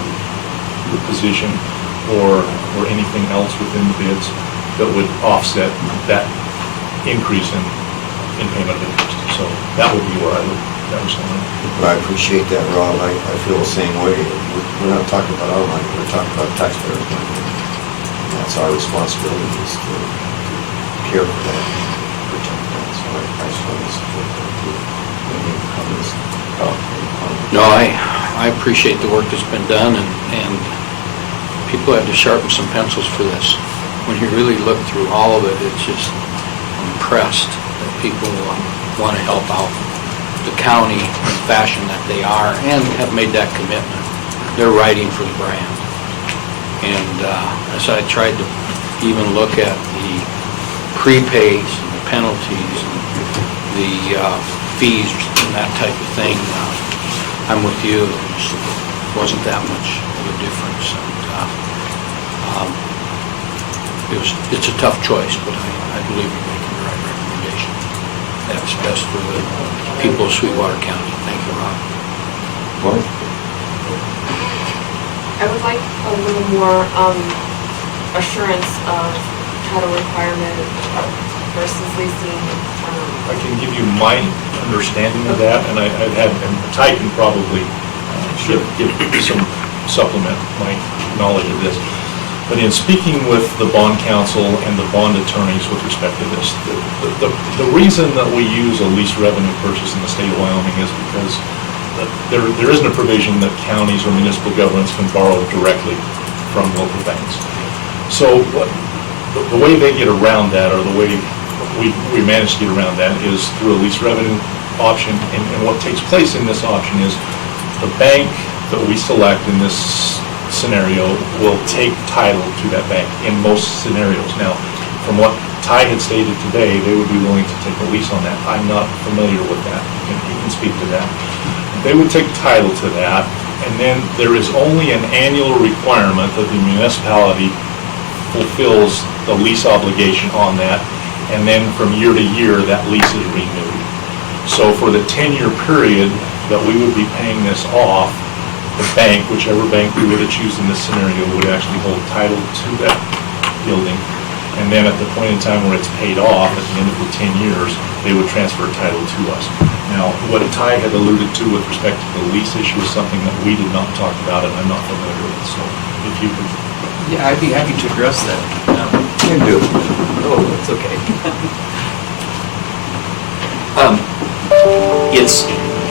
position or anything else within the bids that would offset that increase in payment of interest. So that would be where I would stand. Well, I appreciate that, Rob. I feel the same way. We're not talking about our money, we're talking about taxpayers' money. And that's our responsibility, is to care for that, protect that. So I strongly support that too. No, I appreciate the work that's been done, and people had to sharpen some pencils for this. When you really look through all of it, it's just, I'm impressed that people want to help out the county in the fashion that they are and have made that commitment. They're writing for the brand. And as I tried to even look at the prepays and the penalties and the fees and that type of thing, I'm with you. It wasn't that much of a difference. It's a tough choice, but I believe you're making the right recommendation. That's best for the people of Sweetwater County. Thank you, Rob. Well, I would like a little more assurance of title requirement versus leasing. I can give you my understanding of that, and I've had, and Ty can probably give some supplement my knowledge of this. But in speaking with the bond counsel and the bond attorneys with respect to this, the reason that we use a lease revenue purchase in the state of Wyoming is because there isn't a provision that counties or municipal governments can borrow directly from local banks. So the way they get around that, or the way we manage to get around that, is through a lease revenue option. And what takes place in this option is the bank that we select in this scenario will take title to that bank in most scenarios. Now, from what Ty had stated today, they would be willing to take a lease on that. I'm not familiar with that. He can speak to that. They would take title to that, and then there is only an annual requirement that the municipality fulfills the lease obligation on that, and then from year to year, that lease is renewed. So for the 10-year period that we would be paying this off, the bank, whichever bank we were to choose in this scenario, would actually hold title to that building. And then at the point in time where it's paid off, at the end of the 10 years, they would transfer title to us. Now, what Ty had alluded to with respect to the lease issue is something that we did not talk about, and I'm not familiar with. So if you could... Yeah, I'd be happy to address that. can do. Oh, it's okay.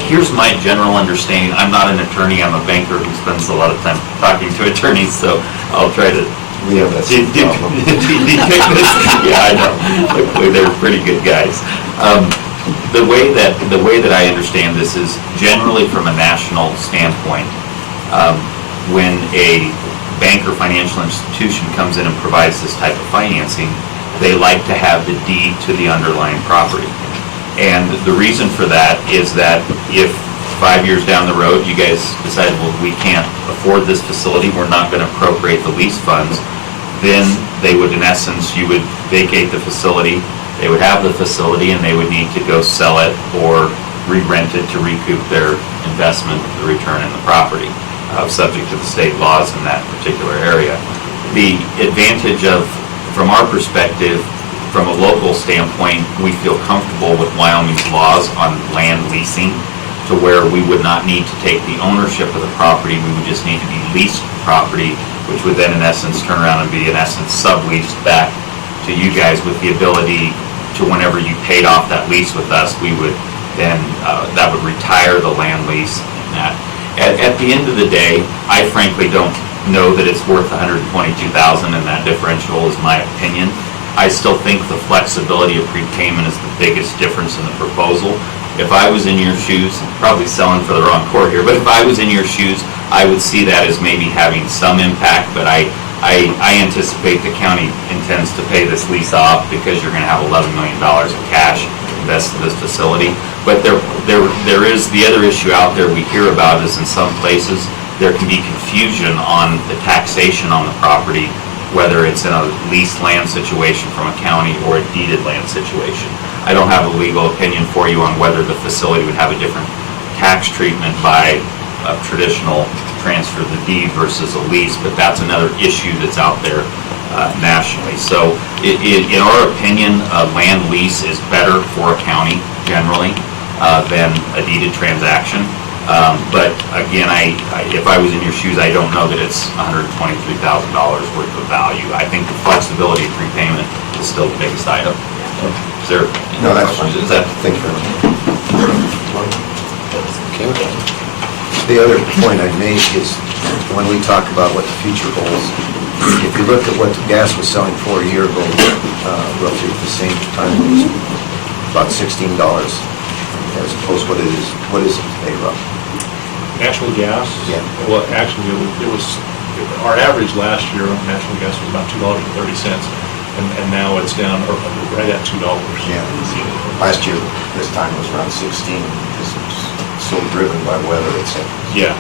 Here's my general understanding. I'm not an attorney, I'm a banker who spends a lot of time talking to attorneys, so I'll try to... We have that same problem. Yeah, I know. Luckily, they're pretty good guys. The way that I understand this is generally from a national standpoint, when a bank or financial institution comes in and provides this type of financing, they like to have the deed to the underlying property. And the reason for that is that if 5 years down the road, you guys decide, well, we can't afford this facility, we're not going to appropriate the lease funds, then they would, in essence, you would vacate the facility, they would have the facility, and they would need to go sell it or re-rent it to recoup their investment, the return in the property, subject to the state laws in that particular area. The advantage of, from our perspective, from a local standpoint, we feel comfortable with Wyoming's laws on land leasing to to where we would not need to take the ownership of the property, we would just need to be leased property, which would then in essence turn around and be in essence subleased back to you guys with the ability to, whenever you paid off that lease with us, we would then, that would retire the land lease and that. At the end of the day, I frankly don't know that it's worth $122,000, and that differential is my opinion. I still think the flexibility of prepayment is the biggest difference in the proposal. If I was in your shoes, probably selling for the wrong court here, but if I was in your shoes, I would see that as maybe having some impact, but I anticipate the county intends to pay this lease off because you're going to have $11 million of cash invested in this facility. But there is the other issue out there we hear about is in some places there can be confusion on the taxation on the property, whether it's in a leased land situation from a county or a deeded land situation. I don't have a legal opinion for you on whether the facility would have a different tax treatment by a traditional transfer of the deed versus a lease, but that's another issue that's out there nationally. So in our opinion, a land lease is better for a county generally than a deeded transaction. But again, if I was in your shoes, I don't know that it's $123,000 worth of value. I think the flexibility of prepayment is still the biggest item. Is there any No, that's questions? fine. Is that? Thank you very much. Okay with that? The other point I'd make is when we talk about what the future holds, if you look at what the gas was selling for a year ago, roughly at the same time, it was about $16 as opposed to what is it today, Rob? Natural gas? Yeah. Well, actually, it was, our average last year on natural gas was about $2.30, and now it's down right at $2. Yeah. Last year, this time was around 16, because it's so driven by weather, it's. Yeah,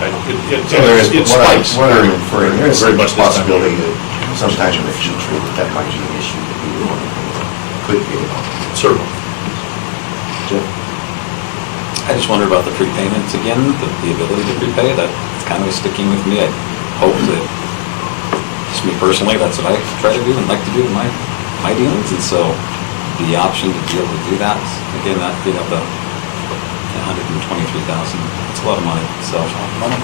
So there is, it what spikes. I'm inferring, there is a Very much this time of possibility year. that sometime in the future, that might be an issue that we would want to, could be. Certainly. Jeff? I just wonder about the prepayments again, the ability to prepay, that's kind of sticking with me. I hope that, just me personally, that's what I try to do and like to do in my dealings, and so the option to be able to do that, again, that freed up the $123,000, it's a lot of money, so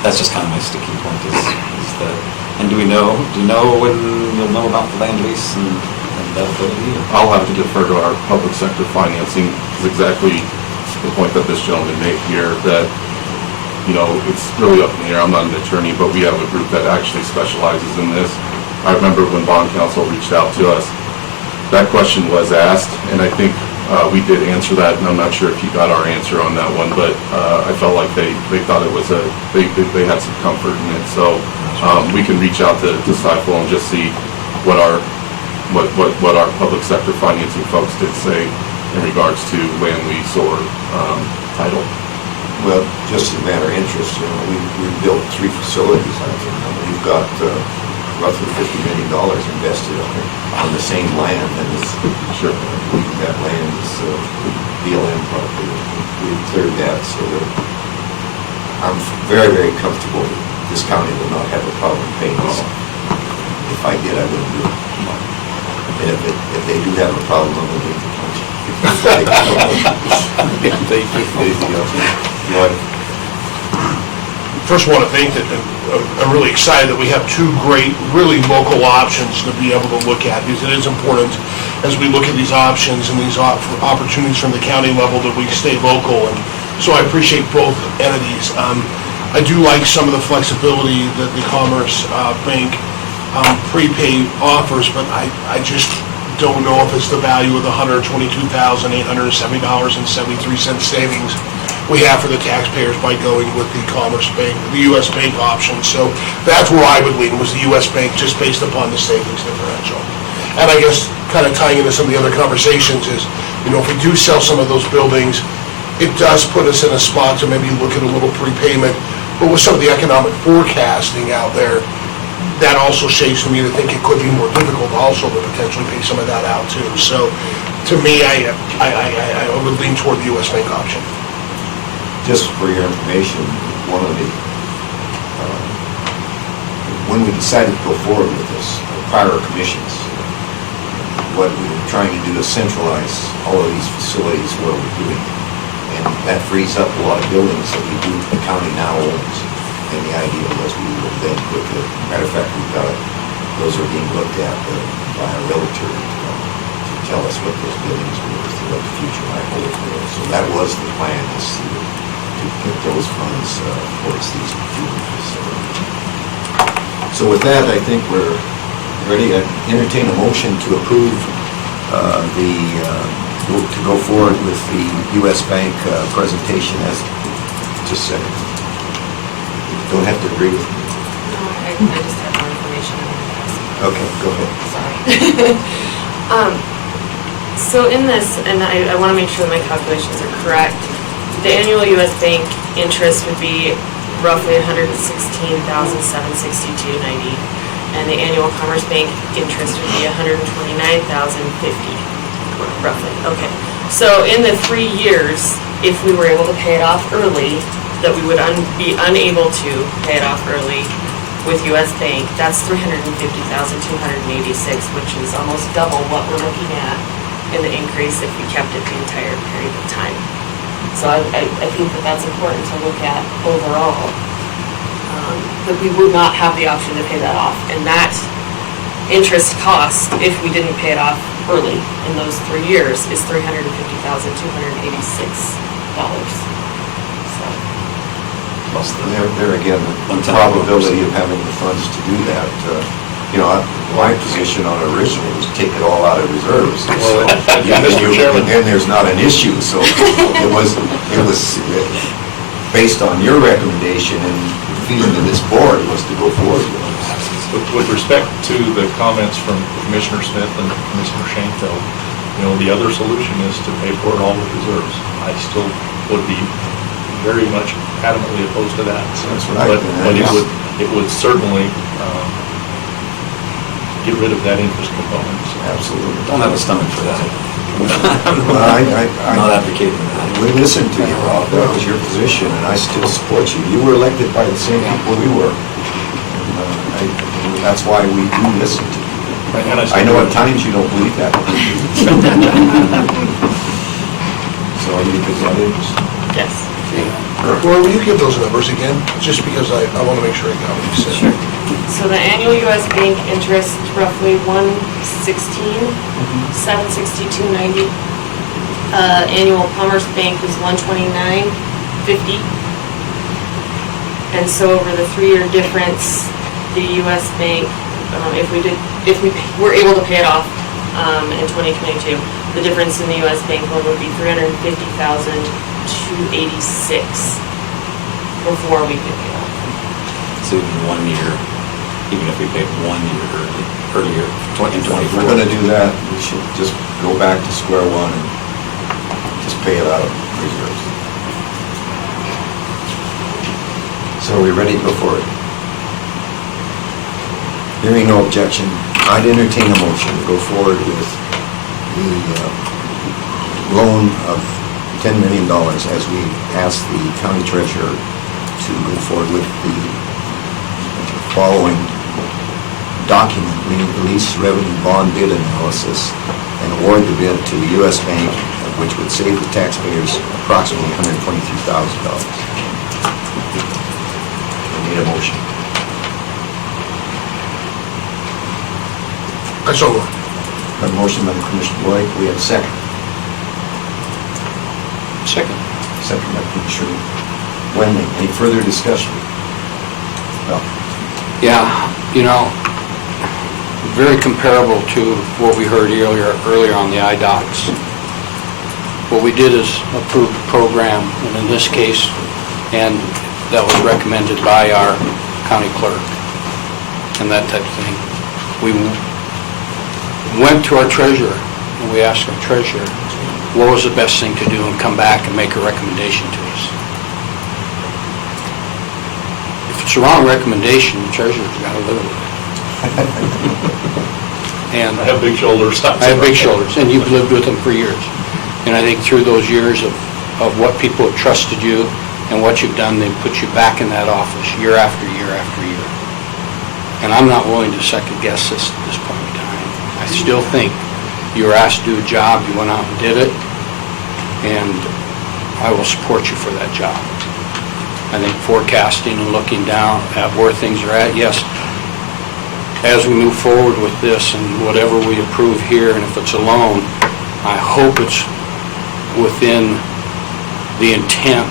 that's just kind of my sticking point is that, and do you know when you'll know about the land lease and that ability? I'll have to defer to our public sector financing, is exactly the point that this gentleman made here, that, you know, it's really up in the air. I'm not an attorney, but we have a group that actually specializes in this. I remember when bond counsel reached out to us, that question was asked, and I think we did answer that, and I'm not sure if you got our answer on that one, but I felt like they thought it was they had some comfort in it. So we can reach out to Stifel and just see what our public sector financing folks did say in regards to land lease or title. Well, just as a matter of interest, you know, we built 3 facilities out there. We've got roughly $50 million invested on the same land, and it's, Sure. that land is BLM property. We cleared that, so that I'm very, very comfortable that this county will not have a problem paying this. If I did, I wouldn't do it. And if they do have a problem, I'm going to leave the county. First, I want to thank that, I'm really excited that we have 2 great, really local options to be able to look at, because it is important as we look at these options and these opportunities from the county level that we stay local, and so I appreciate both entities. I do like some of the flexibility that the Commerce Bank prepay offers, but I just don't know if it's the value of the $122,870.73 savings we have for the taxpayers by going with the Commerce Bank, the U.S. Bank option. So that's where I would lean, was the U.S. Bank, just based upon the savings differential. And I guess kind of tying into some of the other conversations is, you know, if we do sell some of those buildings, it does put us in a spot to maybe look at a little prepayment. But with some of the economic forecasting out there, that also shades to me to think it could be more difficult also to potentially pay some of that out too. So to me, I would lean toward the U.S. Bank option. Just for your information, one of the, when we decided to go forward with this, prior commissions, what we were trying to do is centralize all of these facilities where we're doing. And that frees up a lot of buildings that the county now owns. And the idea was we would then put matter of fact, those are being looked at by a realtor to tell us what those buildings were worth, what the future might hold for those. So that was the plan, is to put those funds towards these future facilities. So with that, I think we're ready to entertain a motion to approve to go forward with the U.S. Bank presentation as just said. Don't have to agree with me. No, I just have more information I wanted to ask. Okay, go ahead. Sorry. So in this, and I want to make sure that my calculations are correct, the annual U.S. Bank interest would be roughly $116,762.90, and the annual Commerce Bank interest would be $129,050, roughly. Okay. So in the 3 years, if we were able to pay it off early, that we would be unable to pay it off early with U.S. Bank, that's $350,286, which is almost double what we're looking at in the increase if we kept it the entire period of time. So I think that that's important to look at overall, that we would not have the option to pay that off. And that interest cost, if we didn't pay it off early in those 3 years, is $350,286. Plus, there again, the probability of having the funds to do that, my position on it originally was take it all out of reserves. So, and then there's not an issue, so it was based on your recommendation, and the feeling of this board was to go forward with it. With respect to the comments from Commissioner Smith and Commissioner Shankfeld, the other solution is to pay for it all with reserves. I still would be very much adamantly opposed to that. That's right. But it would certainly get rid of that interest component. Absolutely. Don't have a stomach for that. Well, I'm not advocating that. We listened to you, Rob. That was your position, and I still support you. You were elected by the same people we were. And, that's why we do listen to you. I know at times you don't believe that. So are you excited? Yes. Laura, will you give those numbers again? Just because I want to make sure I got what you said. Sure. So the annual U.S. Bank interest roughly $116,762.90. Annual Commerce Bank was $129.50. And so over the 3-year difference, the U.S. Bank, if we were able to pay it off in 2022, the difference in the U.S. Bank loan would be $350,286 before we could pay off. So even 1 year, even if we paid 1 year earlier, in If we're 24. going to do that, we should just go back to square one and just pay it out of reserves. So are we ready to go forward? Hearing no objection, I'd entertain a motion to go forward with the loan of $10 million as we ask the county treasurer to go forward with the following document, meaning the lease revenue bond bid analysis, and award the bid to the U.S. Bank, which would save the taxpayers approximately $123,000. I need a motion. I so moved. A motion by Commissioner Boyd, we have a second. Second. Second by Commissioner Wendling. Any further discussion? No. Yeah, very comparable to what we heard earlier on the IDOCs. What we did is approve the program, and in this case, and that was recommended by our county clerk and that type of thing. We went to our treasurer, and we asked our treasurer, what was the best thing to do, and come back and make a recommendation to us. If it's a wrong recommendation, the treasurer's got to live with it. And I have big shoulders. I have big shoulders, and you've lived with them for years. And I think through those years of what people have trusted you and what you've done, they've put you back in that office year after year after year. And I'm not willing to second guess this at this point in time. I still think you were asked to do a job, you went out and did it, and I will support you for that job. I think forecasting and looking down at where things are at, yes, as we move forward with this and whatever we approve here, and if it's a loan, I hope it's within the intent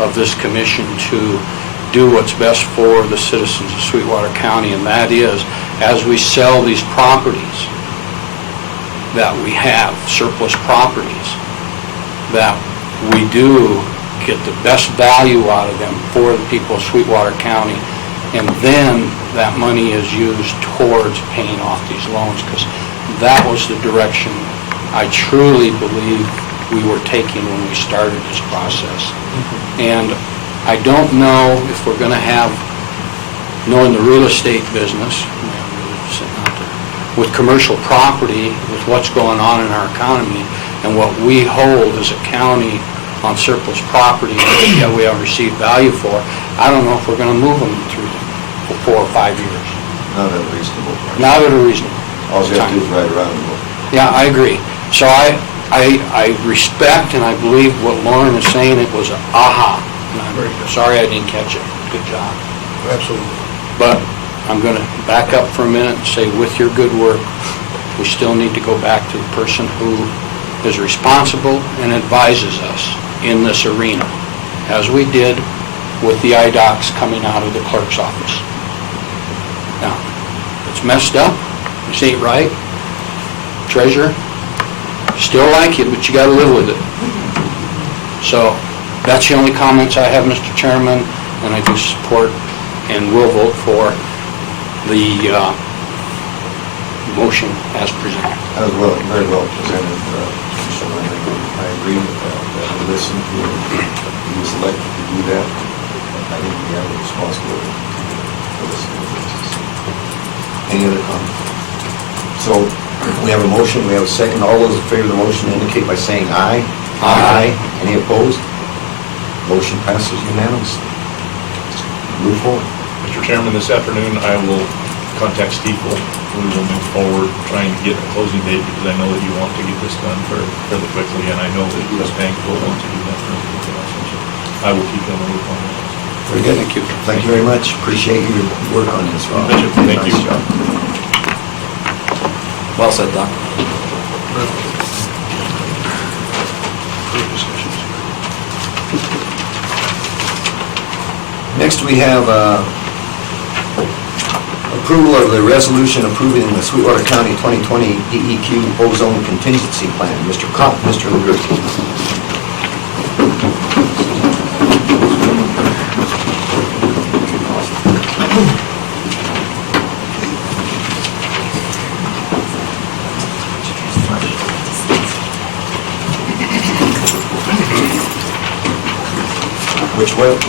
of this commission to do what's best for the citizens of Sweetwater County, and that is, as we sell these properties that we have, surplus properties, that we do get the best value out of them for the people of Sweetwater County, and then that money is used towards paying off these loans, because that was the direction I truly believe we were taking when we started this process. And I don't know if we're going to have, knowing the real estate business, with commercial property, with what's going on in our economy, and what we hold as a county on surplus property that we haven't received value for, I don't know if we're going to move them through for 4 or 5 years. Not at a reasonable price. Not at a reasonable All you have to do is ride around and look. Yeah, I agree. So I respect and I believe what Lauren is saying. It was a aha. And I'm sorry I didn't catch it. Good job. Absolutely. But I'm going to back up for a minute and say, with your good work, we still need to go back to the person who is responsible and advises us in this arena, as we did with the IDOCs coming out of the clerk's office. Now, it's messed up. This ain't right. Treasurer, still like you, but you got to live with it. So that's the only comments I have, Mr. Chairman, and I do support and will vote for the motion as presented. That was very well presented, Commissioner Lennon. I agree with that. We listened to him. He was elected to do that. I think we have a responsibility for listening to this. Any other comments? So we have a motion, we have a second. All those in favor of the motion indicate by saying aye. Aye. Any opposed? Motion passes unanimously. Move forward. Mr. Chairman, this afternoon, I will contact Stiefel. We will move forward, trying to get a closing date, because I know that you want to get this done fairly quickly, and I know that U.S. Bank will want to do that fairly quickly also. So I will keep you in the loop on that. Very good. Thank you. Thank you very much. Appreciate your work on this, Rob. Thank you. Nice job. Well said, Doc. Next, we have approval of the resolution approving the Sweetwater County 2020 DEQ ozone contingency plan. Mr. Kopp, Mr. LaGrosse.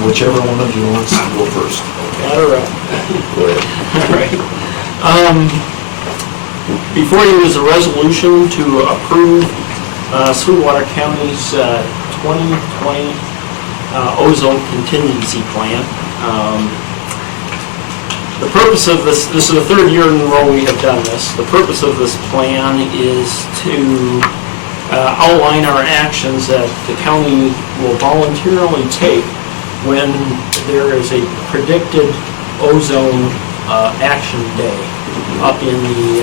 Whichever one of you wants to go first. All right. Go ahead. All right. Before you is a resolution to approve Sweetwater County's 2020 ozone contingency plan. The purpose of this is the third year in a row we have done this. The purpose of this plan is to outline our actions that the county will voluntarily take when there is a predicted ozone action day up in the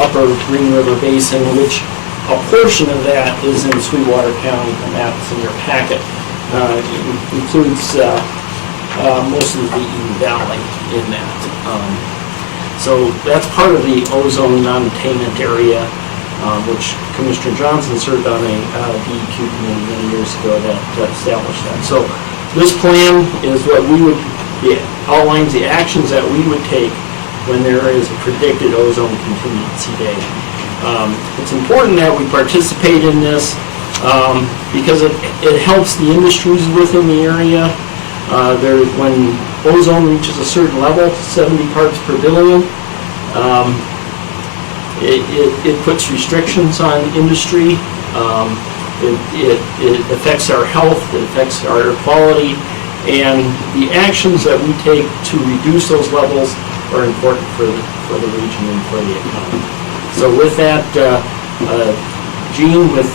upper Green River Basin, which a portion of that is in Sweetwater County. The map is in your packet. It includes most of the Eden Valley in that. So that's part of the ozone non-attainment area, which Commissioner Johnson served on a DEQ committee many years ago that established that. So this plan is what we would, outlines the actions that we would take when there is a predicted ozone contingency day. It's important that we participate in this because it helps the industries within the area. When ozone reaches a certain level, 70 parts per billion, it puts restrictions on industry. It affects our health, it affects our air quality, and the actions that we take to reduce those levels are important for the region and for the economy. So with that, Gene, with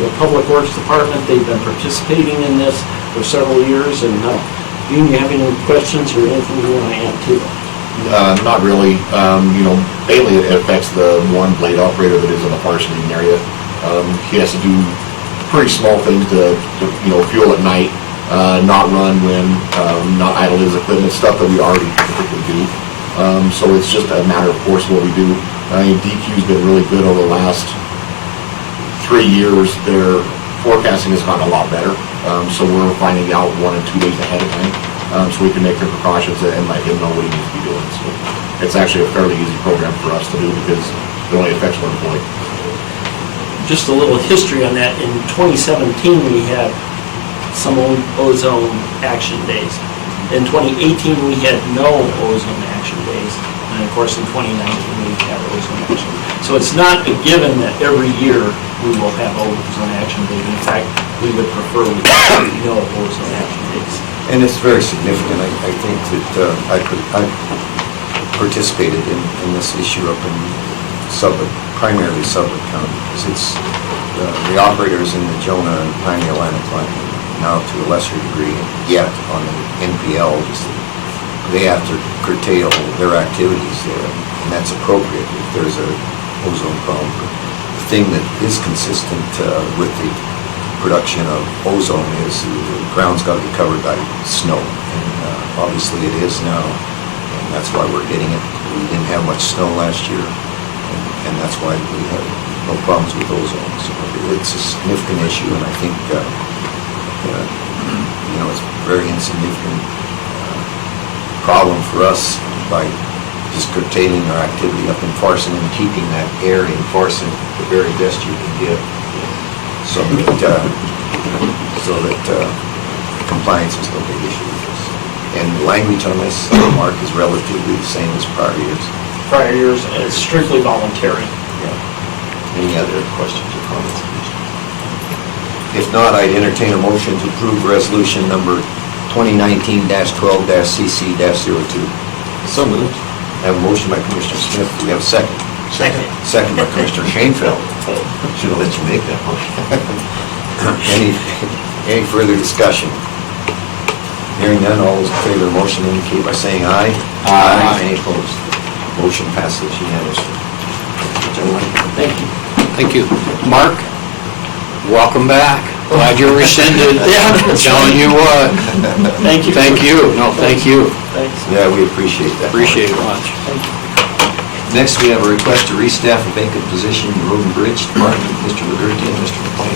the Public Works Department. They've been participating in this for several years, and do you have any questions or anything you want to add to it? Not really. Mainly it affects the one blade operator that is in the forest meeting area. He has to do pretty small things to fuel at night, not run when, not idle his equipment, stuff that we already typically do. So it's just a matter of course what we do. DQ's been really good over the last 3 years. Their forecasting has gotten a lot better. So we're finding out 1 and 2 days ahead of time. So we can make the precautions and let him know what he needs to be doing. So it's actually a fairly easy program for us to do because it only affects one employee. Just a little history on that. In 2017, we had some ozone action days. In 2018, we had no ozone action days. And of course, in 2019, we had ozone action. So it's not a given that every year we will have ozone action days. In fact, we would prefer we had no ozone action days. And it's very significant. I think that I participated in this issue up in primarily Sublette County, because it's the operators in the Jonah and Pioneer Atlantic line, now to a lesser degree yet on the NPL, they have to curtail their activities there, and that's appropriate if there's a ozone problem. The thing that is consistent with the production of ozone is the ground's got to be covered by snow, and obviously it is now, and that's why we're getting it. We didn't have much snow last year, and that's why we have no problems with ozone. So it's a significant issue, and I think it's a very insignificant problem for us by just curtailing our activity up in Farson and keeping that air in Farson the very best you can get. So that compliance is no big issue with this. And the language on this, Mark, is relatively the same as prior years. Prior years, and it's strictly voluntary. Yeah. Any other questions or comments? If not, I'd entertain a motion to approve resolution number 2019-12-CC-02. So moved. I have a motion by Commissioner Smith. Do we have a second? Second. Second by Commissioner Shanefield. Should have let you make that motion. Any further discussion? Hearing none, all those in favor of the motion indicate by saying aye. Aye. Any opposed? Motion passes unanimously. Gentlemen. Thank you. Thank you. Mark, welcome back. Glad you're rescinded. Yeah. Telling you what. Thank you. Thank you. No, thank you. Thanks. Yeah, we appreciate that. Appreciate it much. Thank you. Next, we have a request to restaff a vacant position in the Road and Bridge Department, Mr. McGurty and Mr. McLean.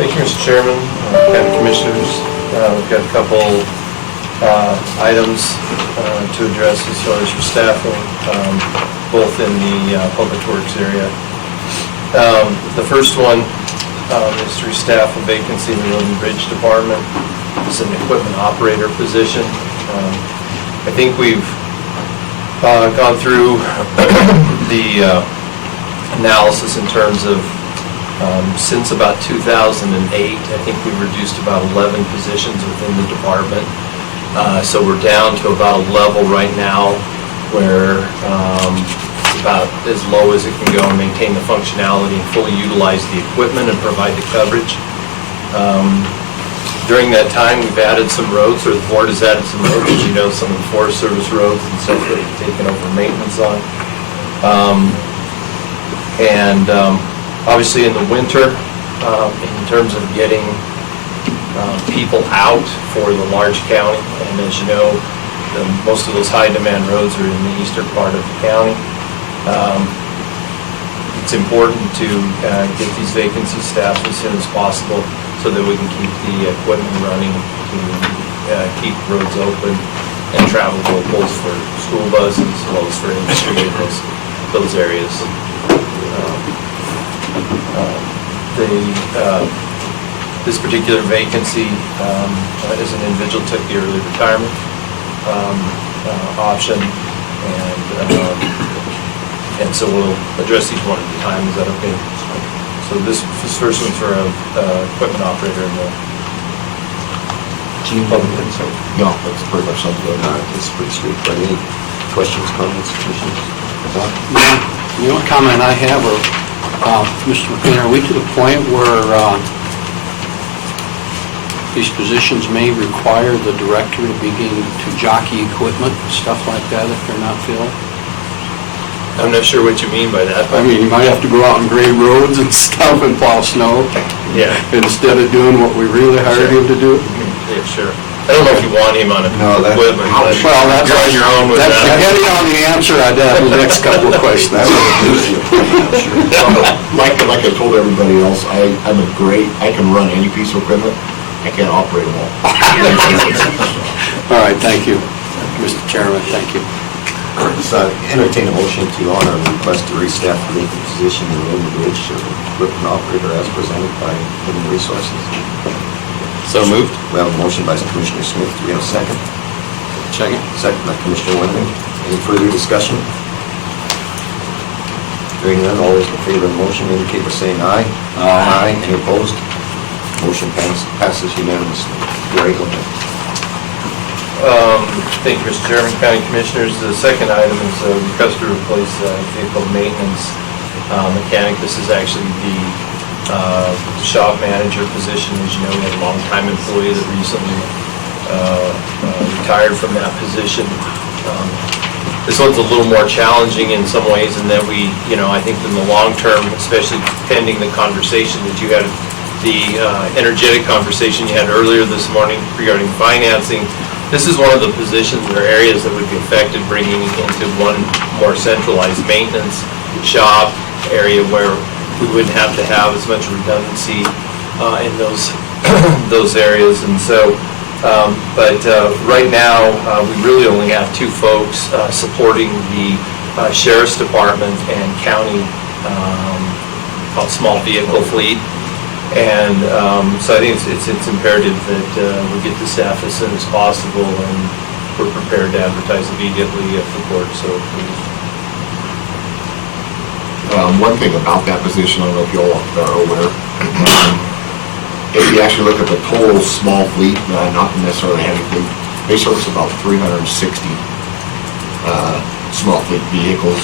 Thank you, Mr. Chairman, County Commissioners. We've got a couple items to address as far as your staffing, both in the Public Works area. The first one is to restaff a vacancy in the Road and Bridge Department. It's an equipment operator position. I think we've gone through the analysis in terms of since about 2008, I think we've reduced about 11 positions within the department. So we're down to about a level right now where it's about as low as it can go and maintain the functionality and fully utilize the equipment and provide the coverage. During that time, we've added some roads, or the board has added some roads, as you know, some of the Forest Service roads and stuff that we've taken over maintenance on. Obviously in the winter, in terms of getting people out for the large county, and as you know, most of those high demand roads are in the eastern part of the county. It's important to get these vacancy staffed as soon as possible so that we can keep the equipment running to keep roads open and travelable both for school buses as well as for industry vehicles, those areas. This particular vacancy is an individual took the early retirement option, and so we'll address each one at a time. Is that okay? So this first one's for a equipment operator in the Gene, public concern? No, that's pretty much something. It's pretty straightforward. Any questions, comments, commissioners? Don? The only comment I have, Mr. McLean, are we to the point where these positions may require the director to begin to jockey equipment, stuff like that, if they're not filled? I'm not sure what you mean by that, I but mean, you might have to go out and grade roads and stuff and plow snow yeah, instead of doing what we really hired him to do. yeah, sure. I don't know if you want him on No, that- equipment, but Well, that's you're on your own with that's that. depending on the answer, I'd have the next couple of questions. Like I told everybody else, I'm I can run any piece of equipment, I can't operate them all. All right, thank you, Mr. Chairman, thank you. So entertain a motion to honor a request to restaff the vacant position in road and bridge equipment operator as presented by Human Resources. So moved? We have a motion by Commissioner Smith. Do we have a second? Second. Second by Commissioner Wyoming. Any further discussion? Hearing none, all those in favor of the motion indicate by saying aye. Aye. Any opposed? Motion passes unanimously. Gary, go ahead. Thank you, Mr. Chairman, County Commissioners. The second item is a request to replace vehicle maintenance mechanic. This is actually the shop manager position. As you know, we had a long-time employee that recently retired from that position. This one's a little more challenging in some ways in that we, I think in the long term, especially pending the conversation that you had, the energetic conversation you had earlier this morning regarding financing, this is one of the positions or areas that would be affected bringing into one more centralized maintenance shop area where we wouldn't have to have as much redundancy in those areas. And so, right now, we really only have two folks supporting the Sheriff's Department and county small vehicle fleet. And so I think it's imperative that we get the staff as soon as possible, and we're prepared to advertise immediately if the board so approves. One thing about that position, I don't know if you all are aware, if you actually look at the total small fleet, not necessarily heavy fleet, they service about 360 small fleet vehicles.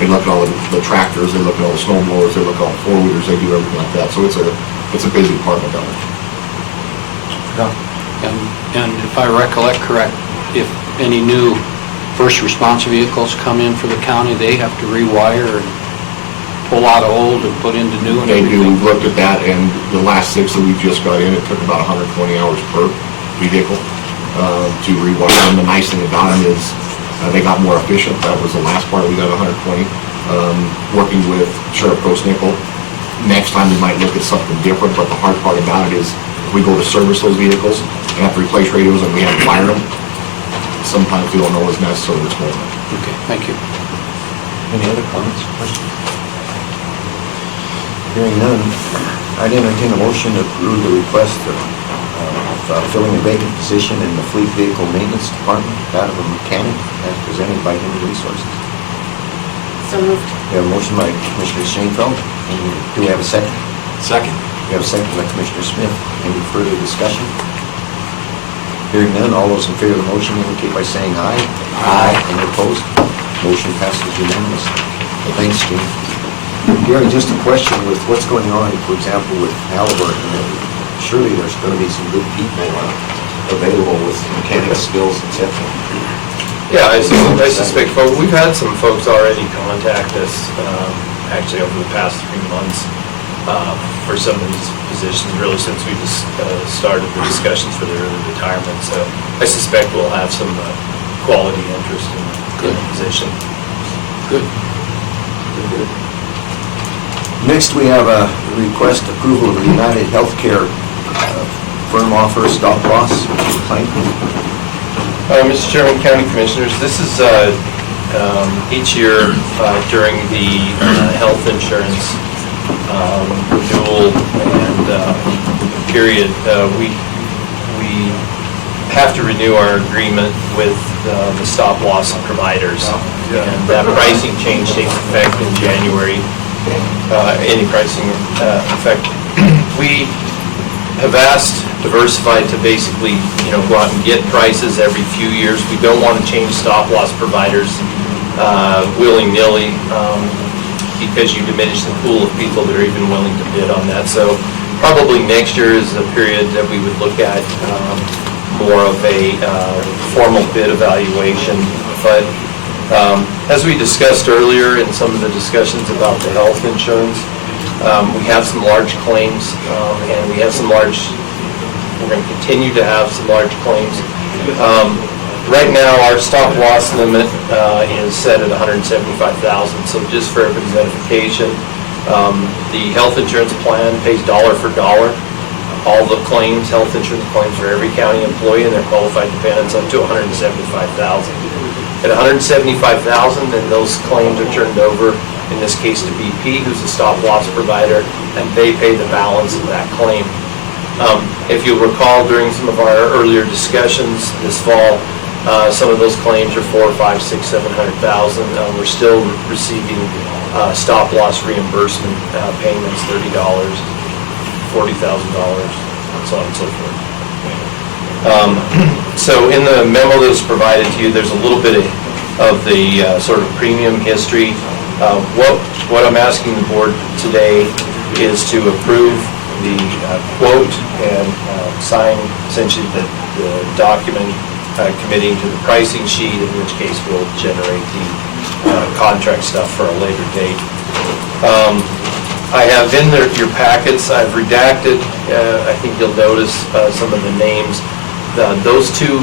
They look at all the tractors, they look at all the snow blowers, they look at all the four-wheelers, they do everything like that. So it's a busy department down there. And if I recollect correct, if any new first response vehicles come in for the county, they have to rewire and pull out of old and put into new and They do, everything? we've looked at that, and the last 6 that we've just got in, it took about 120 hours per vehicle to rewire. And the nice thing about them is they got more efficient. That was the last part, we got 120. Working with Sheriff Gross Nickel, next time we might look at something different, but the hard part about it is if we go to service those vehicles and have to replace radios and we have to fire them, sometimes we don't know what's necessary what's going on. Okay, thank you. Any other comments or questions? Hearing none, I'd entertain a motion to approve the request of filling a vacant position in the Fleet Vehicle Maintenance Department, that of a mechanic, as presented by Human Resources. So moved. We have a motion by Commissioner Shanefield. Do we have a second? Second. We have a second by Commissioner Smith. Any further discussion? Hearing none, all those in favor of the motion indicate by saying aye. Aye. Any opposed? Motion passes unanimously. Thanks, Gene. Gary, just a question with what's going on, for example, with Halliburton. Surely there's going to be some good people available with mechanic skills, etc. Yeah, I suspect, we've had some folks already contact us, actually over the past 3 months, for some of these positions, really since we just started the discussions for their early retirement. So I suspect we'll have some quality interest in the position. Good. Next, we have a request approval of the United Healthcare firm offer stop loss claim. Mr. Chairman, County Commissioners, this is each year during the health insurance renewal and period, we have to renew our agreement with the stop loss providers. And that pricing change takes effect in January. Any pricing effect. We have asked diversified to basically, go out and get prices every few years. We don't want to change stop-loss providers willy-nilly because you diminish the pool of people that are even willing to bid on that. So probably next year is a period that we would look at more of a formal bid evaluation. But as we discussed earlier in some of the discussions about the health insurance, we have some large claims, and we're going to continue to have some large claims. Right now, our stop loss limit is set at $175,000. So just for everybody's edification, the health insurance plan pays dollar for dollar. All the claims, health insurance claims for every county employee and their qualified dependents up to $175,000. At $175,000, then those claims are turned over, in this case to BP, who's a stop loss provider, and they pay the balance of that claim. If you'll recall, during some of our earlier discussions this fall, some of those claims are $400,000, $500,000, $600,000, $700,000. We're still receiving stop loss reimbursement payments, $30, $40,000, and so on and so forth. So in the memo that was provided to you, there's a little bit of the sort of premium history. What I'm asking the board today is to approve the quote and sign essentially the document committing to the pricing sheet, in which case we'll generate the contract stuff for a later date. I have in your packets, I've redacted, I think you'll notice some of the names. Those two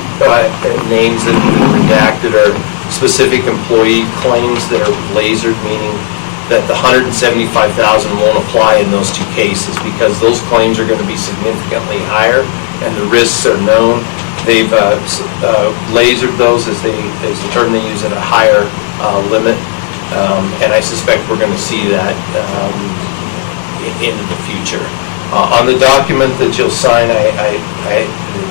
names that have been redacted are specific employee claims that are lasered, meaning that the $175,000 won't apply in those two cases because those claims are going to be significantly higher and the risks are known. They've lasered those as the term they use at a higher limit, and I suspect we're going to see that into the future. On the document that you'll sign, the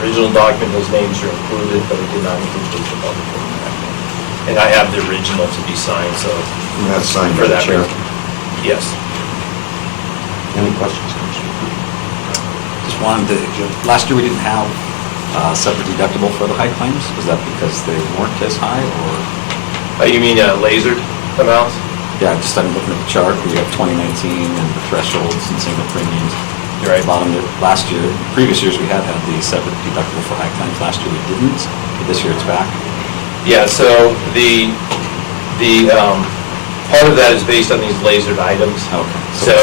original document, those names are included, but it did not include the public document. And I have the original to be signed, so. And that's signed for by the that chair. reason. Yes. Any questions, Commissioner? Just wanted to, last year we didn't have a separate deductible for the high claims. Was that because they weren't as high, or? You mean lasered amounts? Yeah, just I'm looking at the chart, we have 2019 and the thresholds and single premiums. You're right. Bottom there, last year, previous years we had the separate deductible for high claims. Last year we didn't, but this year it's back. Yeah, so the part of that is based on these lasered items. Okay. So,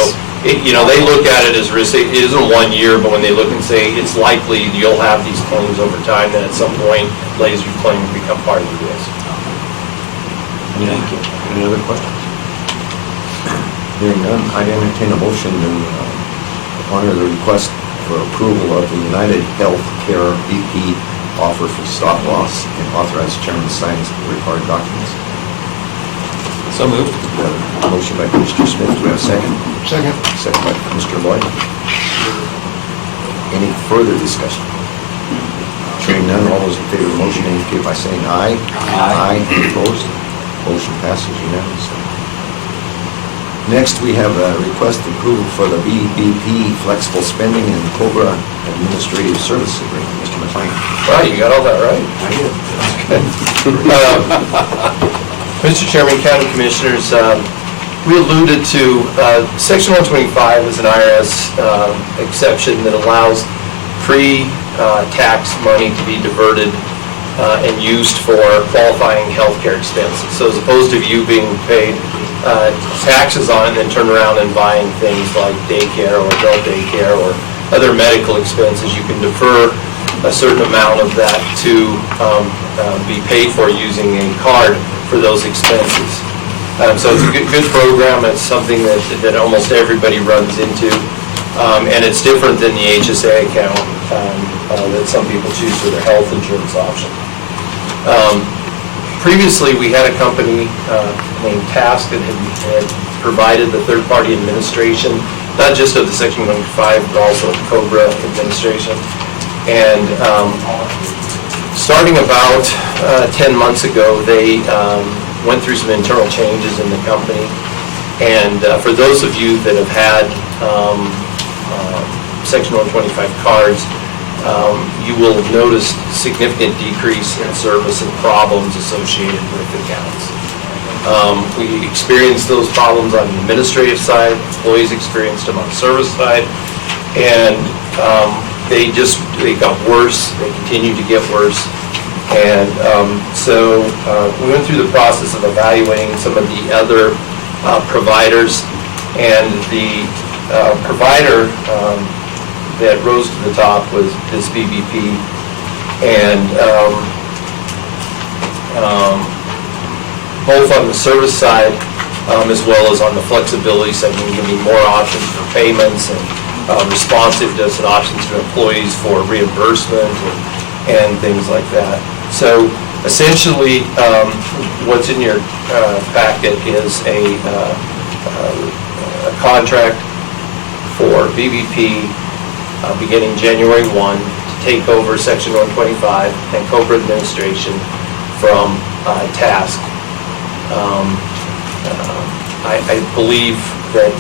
they look at it as risk. It isn't 1 year, but when they look and say it's likely you'll have these claims over time, then at some point, lasered claims become part of the risk. Thank you. Any other questions? Hearing none, I'd entertain a motion to honor the request for approval of the United Healthcare BP offer for stop loss and authorize the chairman to sign the required documents. So moved. We have a motion by Commissioner Smith. Do we have a second? Second. Second by Mr. Lloyd. Any further discussion? Hearing none, all those in favor of the motion indicate by saying aye. Aye. Any opposed? Motion passes unanimously. Next, we have a request approval for the BBP flexible spending and COBRA administrative service agreement. Mr. McLean. Wow, you got all that right. Mr. Chairman, County Commissioners, we alluded to Section 125 is an IRS exception that allows pre-tax money to be diverted and used for qualifying healthcare expenses. So as opposed to you being paid taxes on it and then turn around and buying things like daycare or adult daycare or other medical expenses, you can defer a certain amount of that to be paid for using a card for those expenses. So it's a good program. It's something that almost everybody runs into. And it's different than the HSA account that some people choose for their health insurance option. Previously, we had a company named Task that had provided the third-party administration, not just of the Section 125, but also of COBRA administration. And starting about 10 months ago, they went through some internal changes in the company. And for those of you that have had Section 125 cards, you will notice significant decrease in service and problems associated with accounts. We experienced those problems on the administrative side, employees experienced them on the service side, and they got worse, they continue to get worse. And so we went through the process of evaluating some of the other providers, and the provider that rose to the top was this BBP, and both on the service side as well as on the flexibility side, we give you more options for payments and responsiveness and options to employees for reimbursement and things like that. So essentially, what's in your packet is a contract for BBP beginning January 1 to take over Section 125 and COBRA administration from TASC. I believe that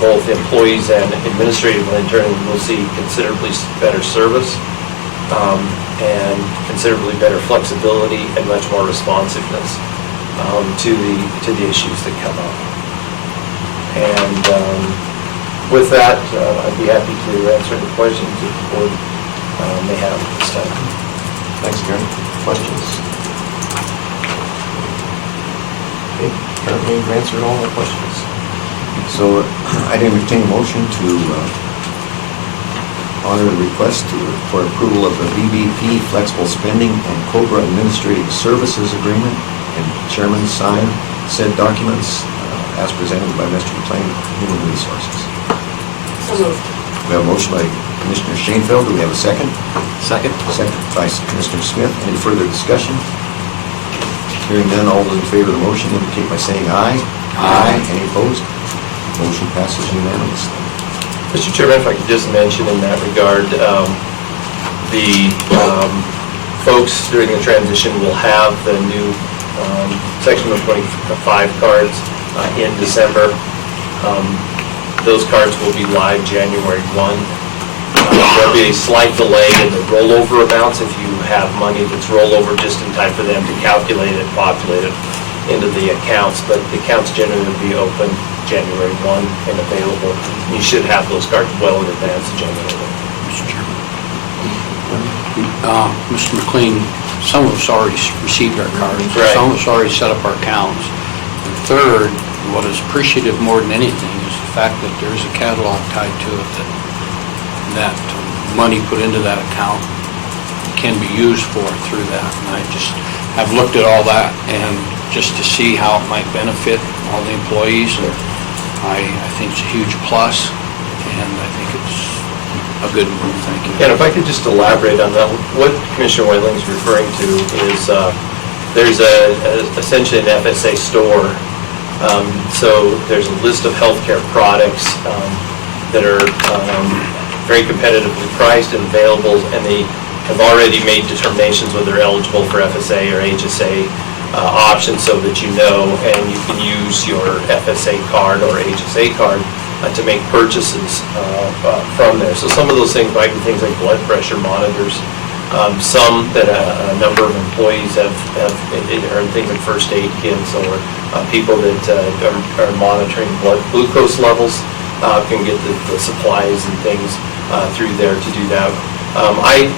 both employees and administrative internally will see considerably better service and considerably better flexibility and much more responsiveness to the issues that come up. And with that, I'd be happy to answer any questions that the board may have at this time. Thanks, Karen. Questions? Okay, currently you've answered all the questions. So I'd entertain a motion to honor the request for approval of the BBP Flexible Spending and COBRA Administrative Services Agreement, and Chairman sign said documents as presented by Mr. McLean, Human Resources. So moved. We have a motion by Commissioner Shanefield. Do we have a second? Second. Second by Commissioner Smith. Any further discussion? Hearing none, all those in favor of the motion indicate by saying aye. Aye. Any opposed? Motion passes unanimously. Mr. Chairman, if I could just mention in that regard, the folks during the transition will have the new Section 125 cards in December. Those cards will be live January 1. There'll be a slight delay in the rollover amounts if you have money that's rollover just in time for them to calculate it, populate it into the accounts, but the accounts generally will be open January 1 and available. You should have those cards well in advance of January 1. Mr. Chairman. Mr. McLean, some of us already received our cards. Right. Some of us already set up our accounts. And third, what is appreciative more than anything is the fact that there is a catalog tied to it that money put into that account can be used for through that. And I just have looked at all that and just to see how it might benefit all the employees. And I think it's a huge plus, and I think it's a good move. Thank you. And if I could just elaborate on that, what Commissioner Whiteling is referring to is there's essentially an FSA store. So there's a list of healthcare products that are very competitively priced and available, and they have already made determinations whether they're eligible for FSA or HSA options, so that you know, and you can use your FSA card or HSA card to make purchases from there. So some of those things might be things like blood pressure monitors. Some that a number of employees have things like first aid kits, or people that are monitoring blood glucose levels can get the supplies and things through there to do that. I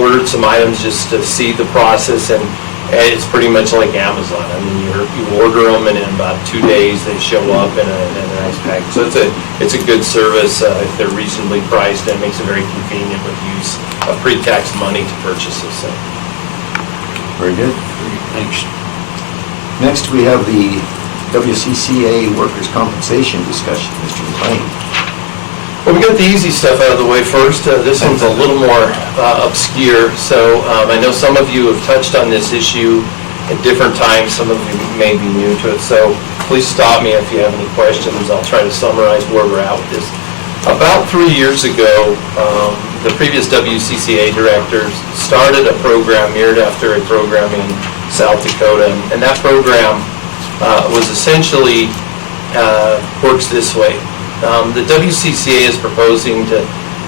ordered some items just to see the process, and it's pretty much like Amazon. I mean, you order them, and in about 2 days they show up in a nice package. So it's a good service. They're reasonably priced, and it makes it very convenient with use of pre-tax money to purchase this thing. Very good. Thanks. Next, we have the WCCA workers' compensation discussion. Mr. McLean. Well, we got the easy stuff out of the way first. This one's a little more obscure. So I know some of you have touched on this issue at different times. Some of you may be new to it. So please stop me if you have any questions. I'll try to summarize where we're at with this. About 3 years ago, the previous WCCA directors started a program mirrored after a program in South Dakota. And that program was essentially works this way. The WCCA is proposing to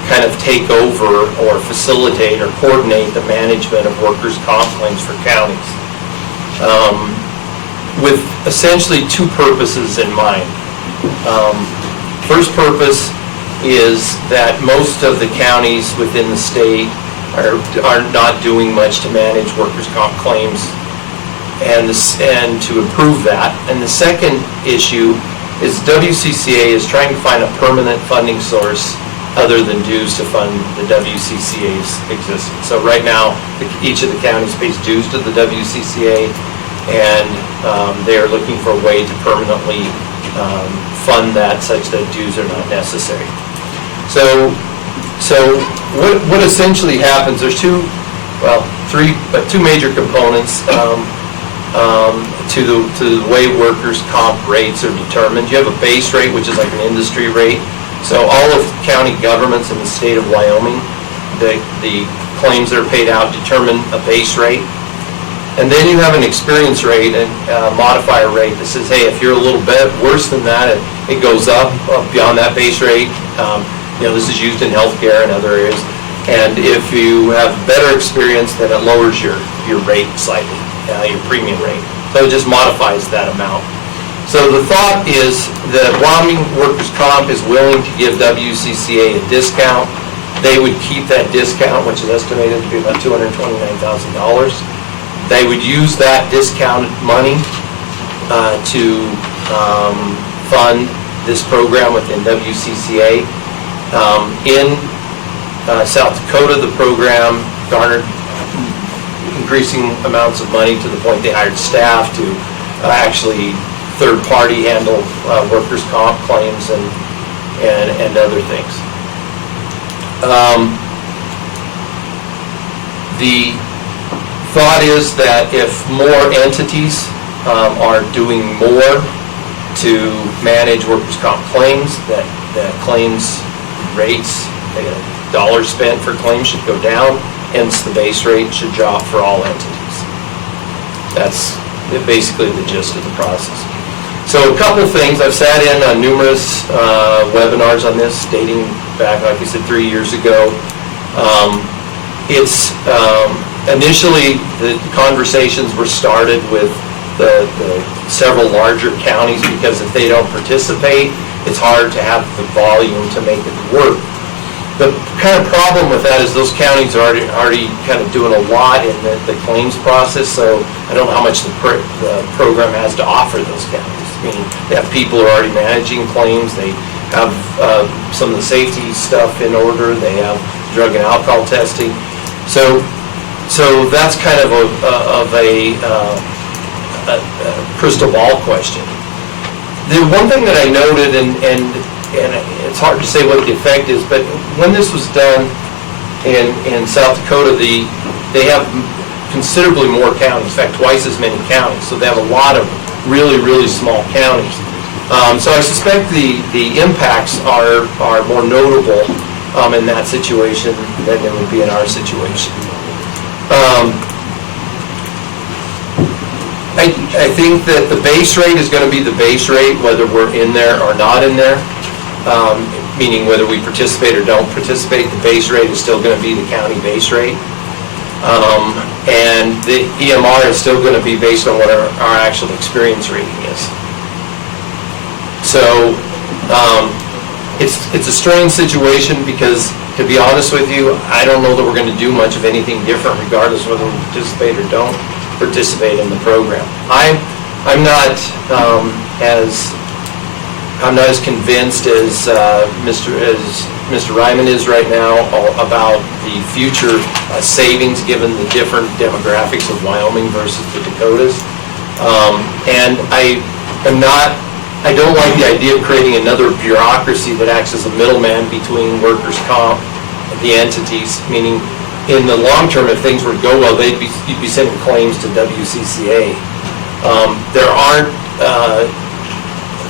kind of take over or facilitate or coordinate the management of workers' comp claims for counties, with essentially two purposes in mind. First purpose is that most of the counties within the state are not doing much to manage workers' comp claims, and to improve that. And the second issue is WCCA is trying to find a permanent funding source other than dues to fund the WCCA's existence. So right now, each of the counties pays dues to the WCCA, and they are looking for a way to permanently fund that such that dues are not necessary. So what essentially happens, there's two major components to the way workers' comp rates are determined. You have a base rate, which is like an industry rate. So all of county governments in the state of Wyoming, the claims that are paid out determine a base rate. And then you have an experience rate and modifier rate that says, hey, if you're a little bit worse than that, it goes up beyond that base rate. This is used in healthcare and other areas. And if you have better experience, then it lowers your rate slightly, your premium rate. So it just modifies that amount. So the thought is that Wyoming Workers' Comp is willing to give WCCA a discount. They would keep that discount, which is estimated to be about $229,000. They would use that discounted money to fund this program within WCCA. In South Dakota, the program garnered increasing amounts of money to the point they hired staff to actually third-party handle workers' comp claims and other things. The thought is that if more entities are doing more to manage workers' comp claims, that claims rates, dollars spent for claims should go down, hence the base rate should drop for all entities. That's basically the gist of the process. So a couple things, I've sat in on numerous webinars on this dating back, like I said, 3 years ago. Initially, the conversations were started with the several larger counties, because if they don't participate, it's hard to have the volume to make it work. The kind of problem with that is those counties are already kind of doing a lot in the claims process, so I don't know how much the program has to offer those counties. I mean, they have people who are already managing claims, they have some of the safety stuff in order, they have drug and alcohol testing. So that's kind of a crystal ball question. The one thing that I noted, and it's hard to say what the effect is, but when this was done in South Dakota, they have considerably more counties, in fact, twice as many counties, so they have a lot of really, really small counties. So I suspect the impacts are more notable in that situation than they would be in our situation. I think that the base rate is going to be the base rate, whether we're in there or not in there, meaning whether we participate or don't participate, the base rate is still going to be the county base rate. And the EMR is still going to be based on what our actual experience rating is. So it's a strange situation because, to be honest with you, I don't know that we're going to do much of anything different regardless whether we participate or don't participate in the program. I'm not as convinced as Mr. Ryman is right now about the future savings given the different demographics of Wyoming versus the Dakotas. And I don't like the idea of creating another bureaucracy that acts as a middleman between workers' comp and the entities, meaning in the long term, if things were to go well, you'd be sending claims to WCCA. There aren't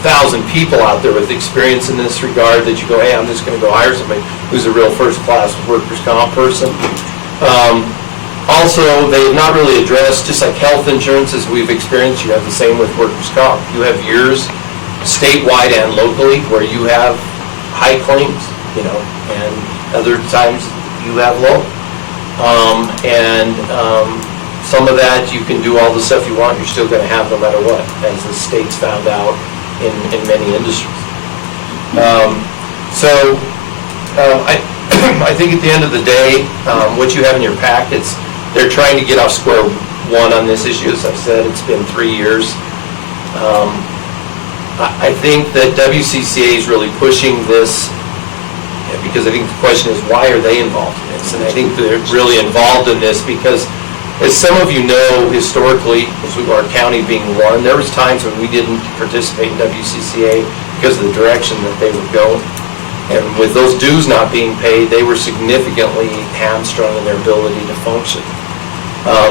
1,000 people out there with experience in this regard that you go, hey, I'm just going to go hire somebody who's a real first-class workers' comp person. Also, they have not really addressed, just like health insurance, as we've experienced, you have the same with workers' comp. You have years, statewide and locally, where you have high claims, and other times you have low. Some of that, you can do all the stuff you want, you're still gonna have no matter what, as the state's found out in many industries. I think at the end of the day, what you have in your packets, they're trying to get off square one on this issue. As I've said, it's been 3 years. I think that WCCA is really pushing this because I think the question is, why are they involved in this? And I think they're really involved in this because, as some of you know, historically, Sweetwater County being one, there was times when we didn't participate in WCCA because of the direction that they were going. And with those dues not being paid, they were significantly hamstrung in their ability to function.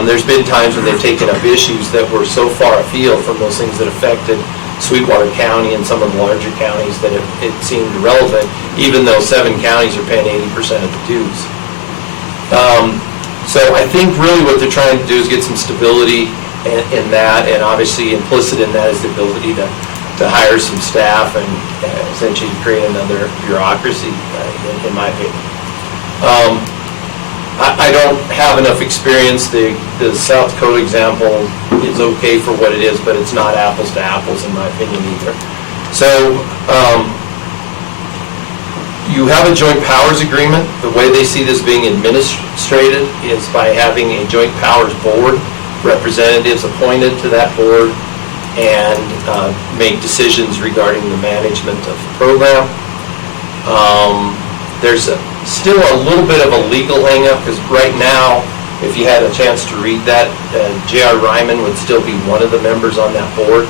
There's been times when they've taken up issues that were so far afield from those things that affected Sweetwater County and some of the larger counties that it seemed irrelevant, even though 7 counties are paying 80% of the dues. So I think really what they're trying to do is get some stability in that, and obviously implicit in that is the ability to hire some staff and essentially create another bureaucracy, in my opinion. I don't have enough experience. The South Dakota example is okay for what it is, but it's not apples to apples in my opinion either. So you have a joint powers agreement. The way they see this being administrated is by having a joint powers board, representatives appointed to that board, and make decisions regarding the management of the program. There's still a little bit of a legal hang-up, because right now, if you had a chance to read that, J.R. Ryman would still be one of the members on that board.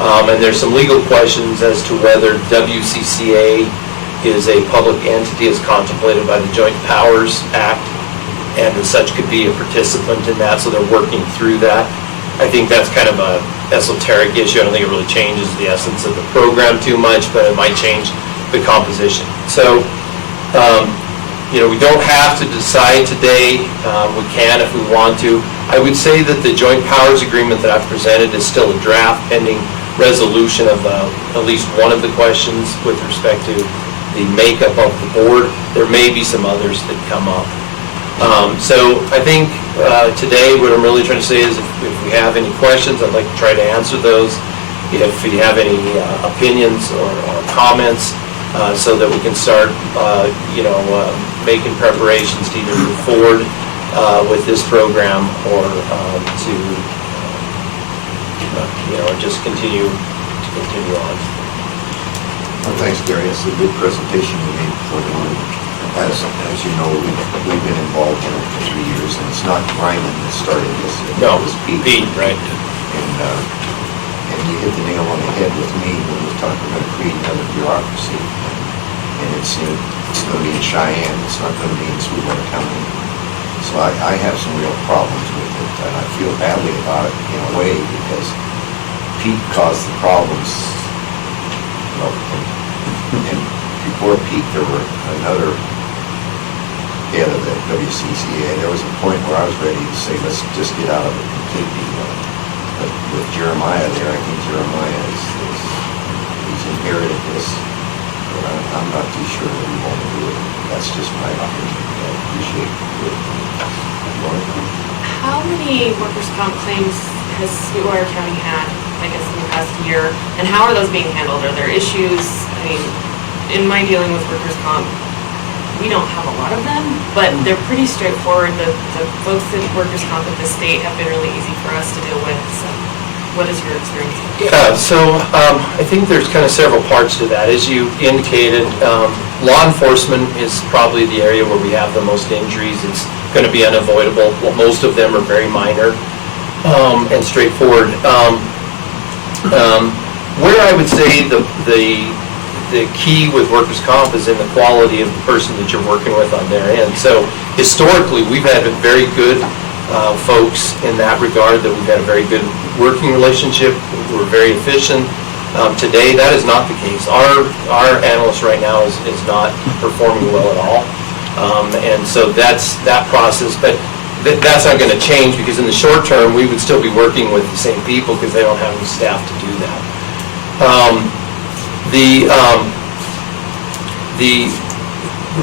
And there's some legal questions as to whether WCCA is a public entity as contemplated by the Joint Powers Act, and as such could be a participant in that, so they're working through that. I think that's kind of a esoteric issue. I don't think it really changes the essence of the program too much, but it might change the composition. So, we don't have to decide today. We can if we want to. I would say that the joint powers agreement that I've presented is still a draft pending resolution of at least one of the questions with respect to the makeup of the board. There may be some others that come up. So I think today what I'm really trying to say is if we have any questions, I'd like to try to answer those. If you have any opinions or comments, so that we can start, making preparations to either move forward with this program or to, just continue on. Well, thanks, Gary. It's a good presentation you made before the meeting. As you know, we've been involved in it for 3 years, and it's not Ryman that started this. No, it was Pete, right. And you hit the nail on the head with me when we talked about creating another bureaucracy. And it's going to be in Cheyenne. It's not going to be in Sweetwater County. So I have some real problems with it, and I feel badly about it in a way because Pete caused the problems. And before Pete, there were another head of the WCCA. There was a point where I was ready to say, let's just get out of it completely. But with Jeremiah there, I think Jeremiah he's inherited this. But I'm not too sure that we want to do it. That's just my opinion. I appreciate it. How many workers' comp claims has Sweetwater County had, I guess, in the past year? And how are those being handled? Are there issues? I mean, in my dealing with workers' comp, we don't have a lot of them, but they're pretty straightforward. The folks at workers' comp at the state have been really easy for us to deal with. So what is your experience? Yeah, so I think there's kind of several parts to that. As you indicated, law enforcement is probably the area where we have the most injuries. It's going to be unavoidable. Well, most of them are very minor and straightforward. Where I would say the key with workers' comp is in the quality of the person that you're working with on their end. So historically, we've had very good folks in that regard, that we've had a very good working relationship. We're very efficient. Today, that is not the case. Our analyst right now is not performing well at all. And so that's that process. But that's not going to change, because in the short term, we would still be working with the same people because they don't have any staff to do that.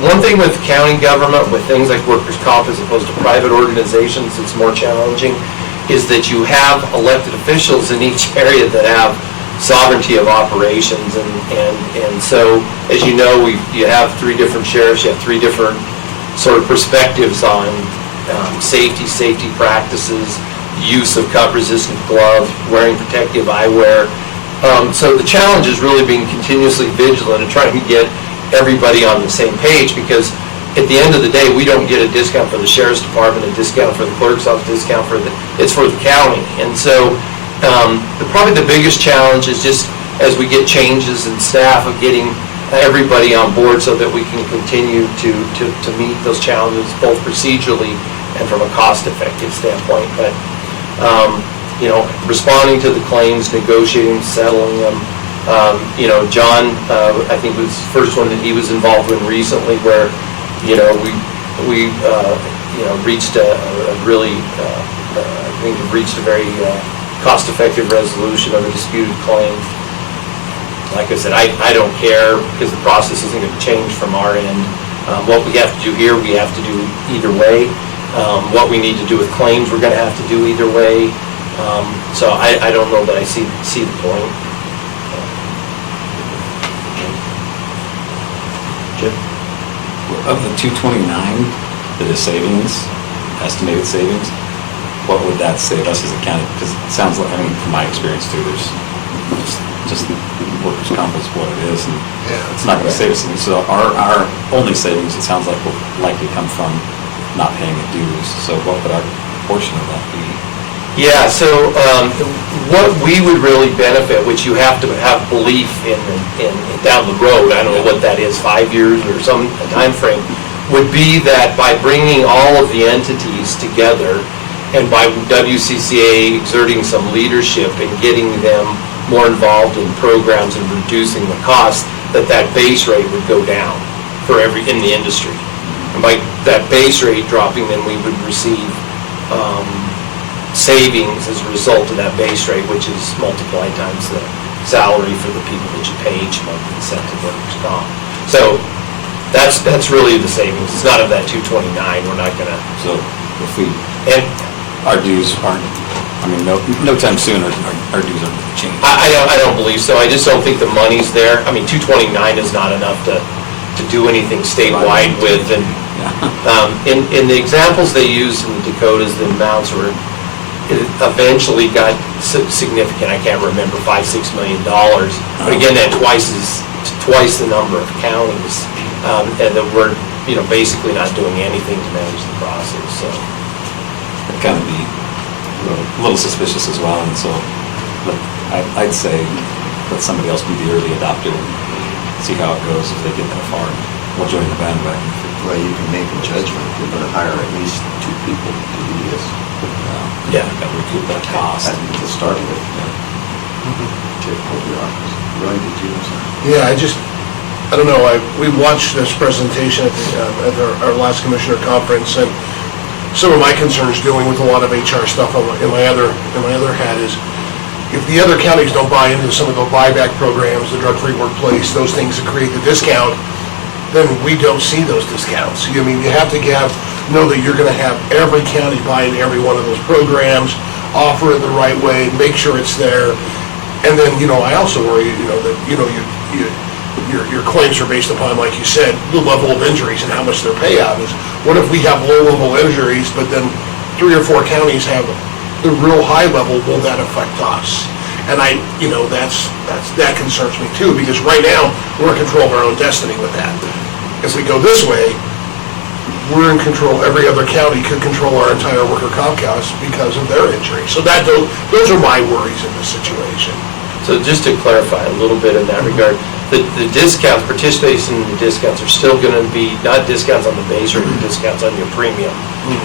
one thing with county government, with things like workers' comp as opposed to private organizations, it's more challenging, is that you have elected officials in each area that have sovereignty of operations, and so, as you know, you have 3 different sheriffs, you have 3 different sort of perspectives on safety practices, use of cut-resistant glove, wearing protective eyewear. So the challenge is really being continuously vigilant and trying to get everybody on the same page, because at the end of the day, we don't get a discount for the sheriff's department, a discount for the clerk's office, discount for it's for the county. And so probably the biggest challenge is just as we get changes in staff of getting everybody on board so that we can continue to meet those challenges both procedurally and from a cost-effective standpoint. But responding to the claims, negotiating, settling them. John, I think was the first one that he was involved in recently, where we reached a really I think we've reached a very cost-effective resolution of a disputed claim. Like I said, I don't care because the process isn't going to change from our end. What we have to do here, we have to do either way. What we need to do with claims, we're going to have to do either way. So I don't know that I see the point. Jim? Of the 229 that is savings, estimated savings, what would that save us as a county? Because it sounds like, from my experience too, there's just workers' comp is what it is, and it's not going to save us anything. So our only savings, it sounds like, will likely come from not paying the dues. So what would our portion of that be? Yeah, so what we would really benefit, which you have to have belief in down the road, I don't know what that is, 5 years or some time frame, would be that by bringing all of the entities together and by WCCA exerting some leadership and getting them more involved in programs and reducing the cost, that base rate would go down for in the industry. And by that base rate dropping, then we would receive savings as a result of that base rate, which is multiplied times the salary for the people that you pay each month in incentive workers' comp. So that's really the savings. It's not of that 229. We're not going to. So if our dues aren't, no time soon our dues aren't going to change. I don't believe so. I just don't think the money's there. 229 is not enough to do anything statewide with. And in the examples they used in the Dakotas, the amounts were eventually got significant. I can't remember, $5-6 million. But again, that twice the number of counties, and that we're basically not doing anything to manage the process. So I'd kind of be a little suspicious as well, and so I'd say let somebody else be the early adopter and see how it goes. If they get that far, we'll join the bandwagon. Well, you can make a judgment. You're going to hire at least 2 people to do this. Got to recoup that cost. To start with. Tip over your office. Roy, did you have something? Yeah, I don't know, we watched this presentation at our last commissioner conference, and some of my concerns dealing with a lot of HR stuff in my other hat is, if the other counties don't buy into some of the buyback programs, the drug-free workplace, those things that create the discount, then we don't see those discounts. You have to know that you're going to have every county buy into every one of those programs, offer it the right way, make sure it's there. And then, I also worry, that, your claims are based upon, like you said, the level of injuries and how much their payout is. What if we have low-level injuries, but then 3 or 4 counties have the real high level? Will that affect us? And that concerns me too, because right now, we're in control of our own destiny with that. If we go this way, we're in control. Every other county could control our entire worker comp costs because of their injury. So those are my worries in this situation. So just to clarify a little bit in that regard, the discounts, participation in the discounts are still going to be not discounts on the base rate, but discounts on your premium.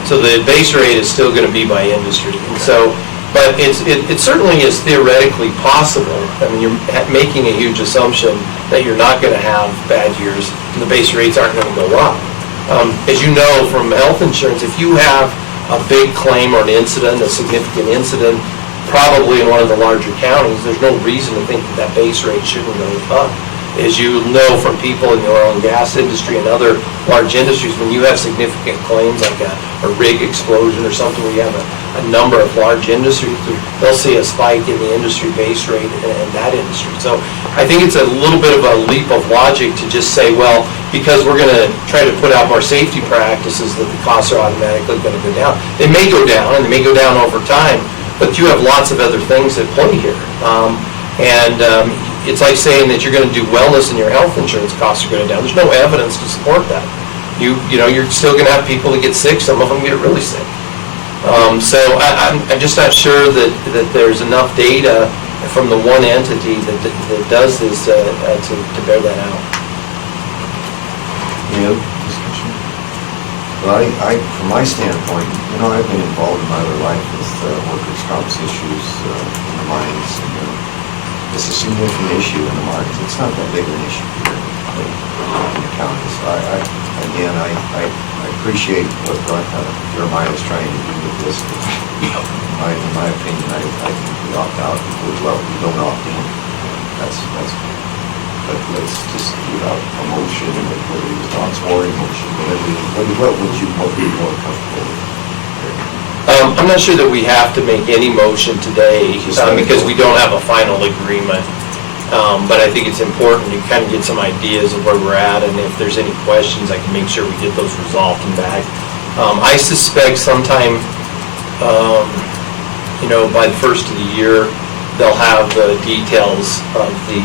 So the base rate is still going to be by industry. And so, but it certainly is theoretically possible. You're making a huge assumption that you're not going to have bad years and the base rates aren't going to go up. As you know from health insurance, if you have a big claim or an incident, a significant incident, probably in one of the larger counties, there's no reason to think that base rate shouldn't go up. as you know from people in the oil and gas industry and other large industries, when you have significant claims like a rig explosion or something where you have a number of large industries, they'll see a spike in the industry base rate in that industry. So I think it's a little bit of a leap of logic to just say, well, because we're going to try to put out more safety practices, that the costs are automatically going to go down. They may go down, and they may go down over time, but you have lots of other things at play here. It's like saying that you're going to do wellness and your health insurance costs are going down. There's no evidence to support that. You know, you're still going to have people that get sick. Some of them get really sick. So I'm just not sure that there's enough data from the one entity that does this to bear that out. Any other discussion? Well, from my standpoint, you know, I've been involved in my other life with workers' comp issues in the mines, and it's a significant issue in the mines. It's not that big of an issue here in the county. So I appreciate what Jeremiah is trying to do with this. In my opinion, I think we opt out. Well, we don't opt in. But let's just do a motion, whether it was thoughts or emotion, what would you be more comfortable with? I'm not sure that we have to make any motion today because we don't have a final agreement. But I think it's important to kind of get some ideas of where we're at, and if there's any questions, I can make sure we get those resolved and back. I suspect sometime, by the first of the year, they'll have the details of the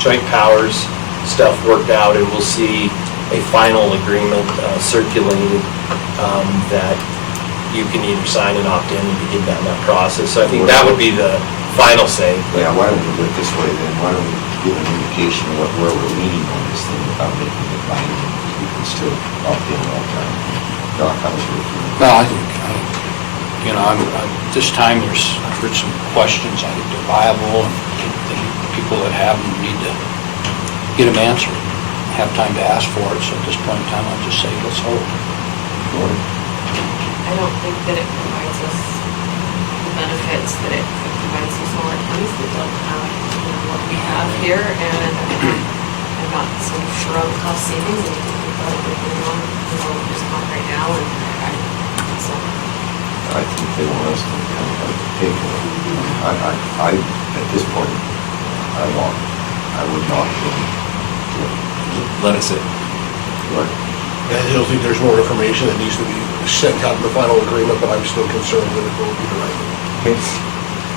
joint powers stuff worked out, and we'll see a final agreement circulated that you can either sign and opt in and begin down that process. So I think that would be the final say. Yeah, why don't we do it this way then? Why don't we give an indication of where we're leaning on this thing without making it binding? We can still opt in all the time. Doc, how was your feeling? Well, I think, this time I've heard some questions. I think they're viable, and the people that have them need to get them answered, have time to ask for it. So at this point in time, I'll just say, let's hold. I don't think that it provides us the benefits that it provides the smaller counties that don't have what we have here, and I've got some sure cost savings, and we've got a good thing on workers' comp right now, and so. I think they want us to kind of pay for it. I at this point, I would not Let it sit. Right. I still think there's more information that needs to be sent out in the final agreement, but I'm still concerned that it will be the right thing. Okay.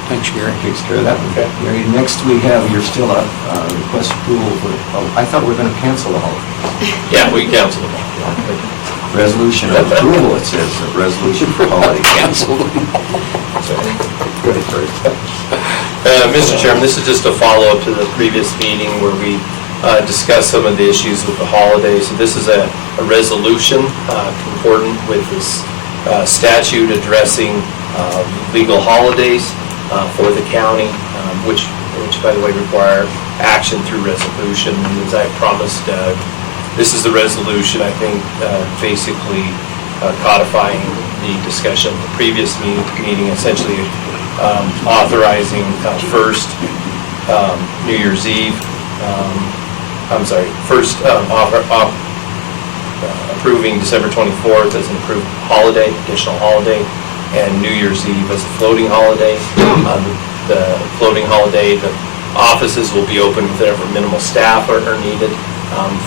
Thanks, Gary. Takes care of that. Okay. Gary, next we have, you're still up, request approval for, I thought we were going to cancel the holiday. Yeah, we cancel them. Resolution of approval, it says, a resolution for holiday cancel. Mr. Chairman, this is just a follow-up to the previous meeting where we discussed some of the issues with the holidays. So this is a resolution concordant with this statute addressing legal holidays for the county, which by the way require action through resolution. And as I promised, this is the resolution, I think, basically codifying the discussion of the previous meeting, essentially authorizing first New Year's Eve, approving December 24th as an approved holiday, additional holiday, and New Year's Eve as a floating holiday. The floating holiday, the offices will be open with whatever minimal staff are needed.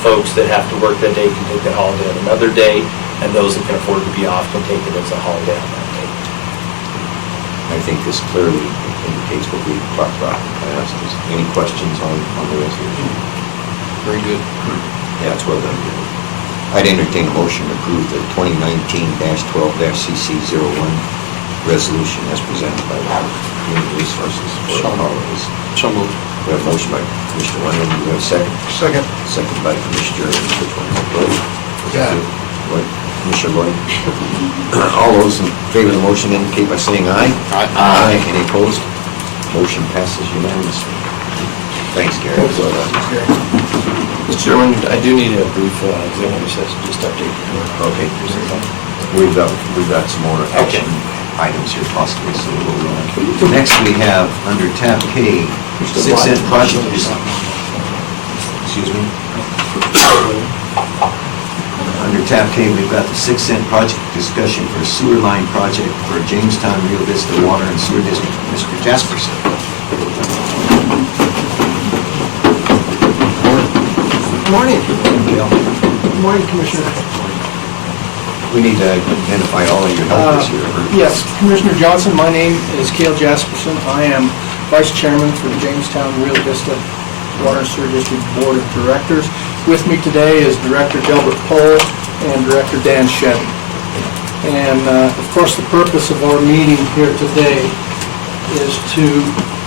Folks that have to work that day can take that holiday on another day, and those that can afford to be off can take it as a holiday on that day. I think this clearly indicates what we talked about in the past. Any questions on the resolution? Very good. Yeah, it's well done. I'd entertain a motion to approve the 2019-12-CC01 resolution as presented by the Human Resources for the holidays. So moved. We have a motion by Commissioner Wendell. Do we have a second? Second. Second by Commissioner Lloyd. Yeah. Lloyd. Commissioner Lloyd. All those in favor of the motion indicate by saying aye. Aye. Any opposed? Motion passes unanimously. Thanks, Gary. Well done. Mr. Chairman, I do need a brief executive session, just update. Okay. We've got some more action items here possibly, so we'll, next we have, under tab K, 6 cent project, excuse me. Under tab K, we've got the 6 cent project discussion for a sewer line project for Jamestown Rio Vista Water and Sewer District. Mr. Jasperson. Morning. Gail. Good morning, Commissioner. We need to identify all of your helpers here. Yes, Commissioner Johnson, my name is Cale Jasperson. I am Vice Chairman for the Jamestown Rio Vista Water and Sewer District Board of Directors. With me today is Director Delbert Pohl and Director Dan Shedden. And of course, the purpose of our meeting here today is to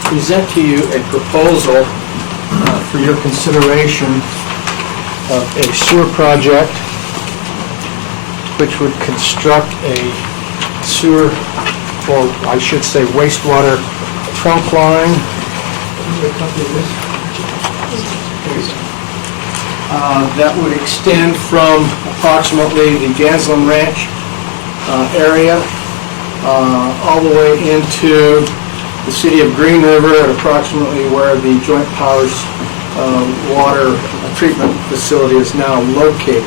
present to you a proposal for your consideration of a sewer project which would construct a sewer, or I should say wastewater trunk line. That would extend from approximately the Ganslin Ranch area all the way into the city of Green River at approximately where the Joint Powers water treatment facility is now located.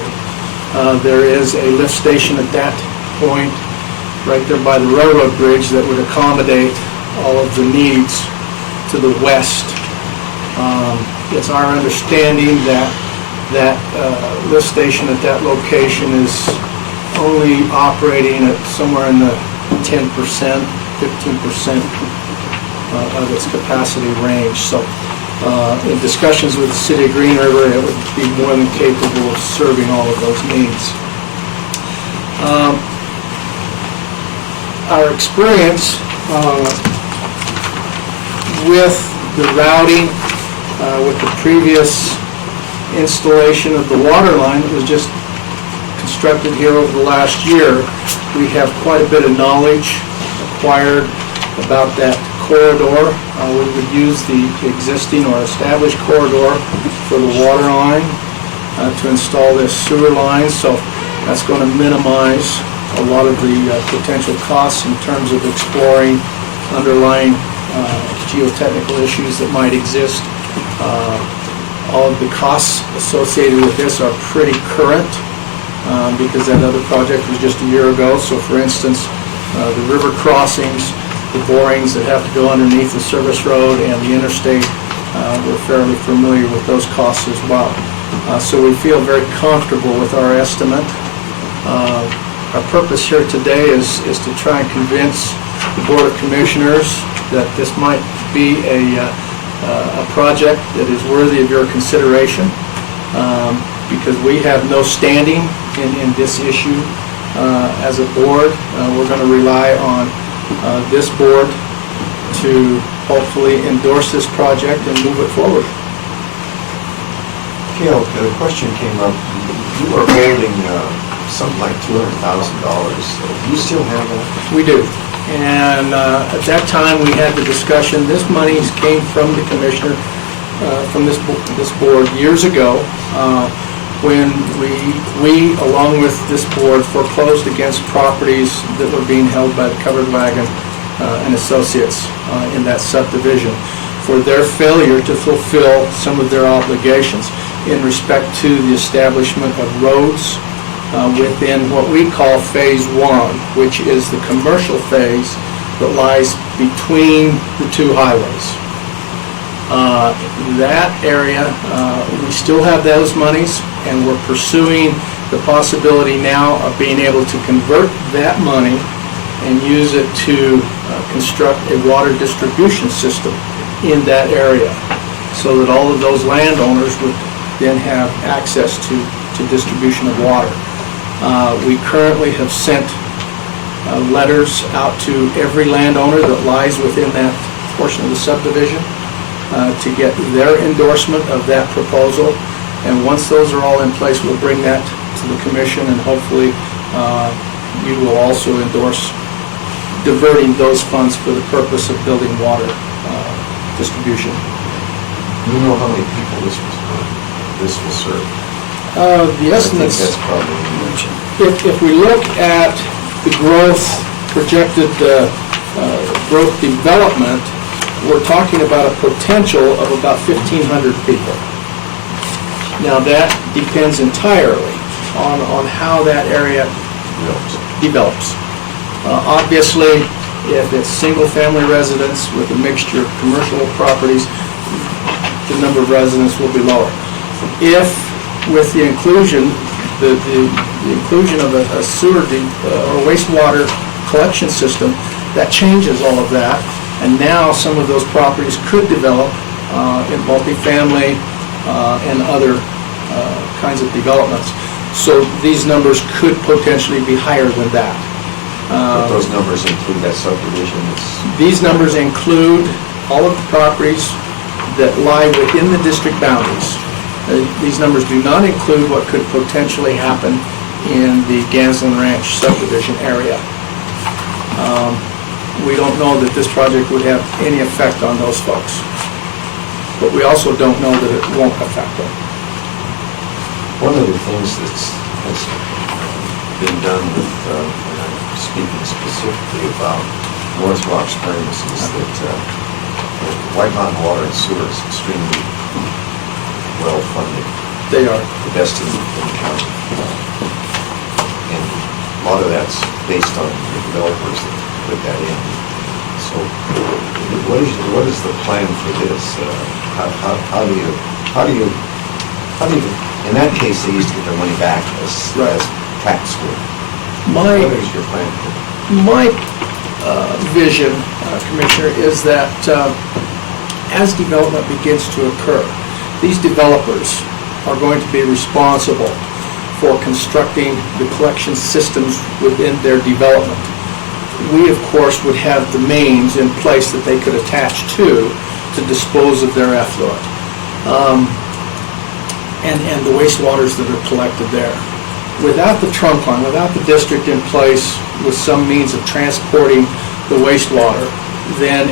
There is a lift station at that point, right there by the railroad bridge, that would accommodate all of the needs to the west. It's our understanding that lift station at that location is only operating at somewhere in the 10%, 15% of its capacity range. So in discussions with the City of Green River, it would be more than capable of serving all of those needs. Our experience with the routing, with the previous installation of the water line that was just constructed here over the last year, we have quite a bit of knowledge acquired about that corridor. We would use the existing or established corridor for the water line to install this sewer line, so that's going to minimize a lot of the potential costs in terms of exploring underlying geotechnical issues that might exist. All of the costs associated with this are pretty current because that other project was just a year ago. So for instance, the river crossings, the borings that have to go underneath the service road and the interstate, we're fairly familiar with those costs as well. So we feel very comfortable with our estimate. Our purpose here today is to try and convince the Board of Commissioners that this might be a project that is worthy of your consideration, because we have no standing in this issue as a board. We're going to rely on this board to hopefully endorse this project and move it forward. Gail, the question came up, you are holding something like $200,000. Do you still have that? We do. And at that time, we had the discussion, this money came from the commissioner, from this board years ago, when we, along with this board, foreclosed against properties that were being held by the Covered Wagon and Associates in that subdivision for their failure to fulfill some of their obligations in respect to the establishment of roads within what we call Phase 1, which is the commercial phase that lies between the two highways. That area, we still have those monies, and we're pursuing the possibility now of being able to convert that money and use it to construct a water distribution system in that area, so that all of those landowners would then have access to distribution of water. We currently have sent letters out to every landowner that lies within that portion of the subdivision to get their endorsement of that proposal. And once those are all in place, we'll bring that to the commission, and hopefully you will also endorse diverting those funds for the purpose of building water distribution. Do you know how many people this will serve? The estimates, I think that's probably mentioned. if we look at the growth projected growth development, we're talking about a potential of about 1,500 people. Now, that depends entirely on how that area develops. Obviously, if it's single-family residence with a mixture of commercial properties, the number of residents will be lower. If, with the inclusion, the inclusion of a sewer or wastewater collection system, that changes all of that, and now some of those properties could develop in multifamily and other kinds of developments. So these numbers could potentially be higher than that. But those numbers include that subdivision? These numbers include all of the properties that lie within the district boundaries. These numbers do not include what could potentially happen in the Gansland Ranch subdivision area. We don't know that this project would have any effect on those folks, but we also don't know that it won't affect them. One of the things that's been done with, when I'm speaking specifically about North Rock Springs, is that White Mountain Water and Sewer is extremely well-funded. They are. The best in the county. And a lot of that's based on the developers that put that in. So what is the plan for this? How do you, in that case, they used to get their money back as tax work. What is your plan for that? My vision, Commissioner, is that as development begins to occur, these developers are going to be responsible for constructing the collection systems within their development. We, of course, would have the mains in place that they could attach to dispose of their effluent and the wastewaters that are collected there. Without the trunk line, without the district in place with some means of transporting the wastewater, then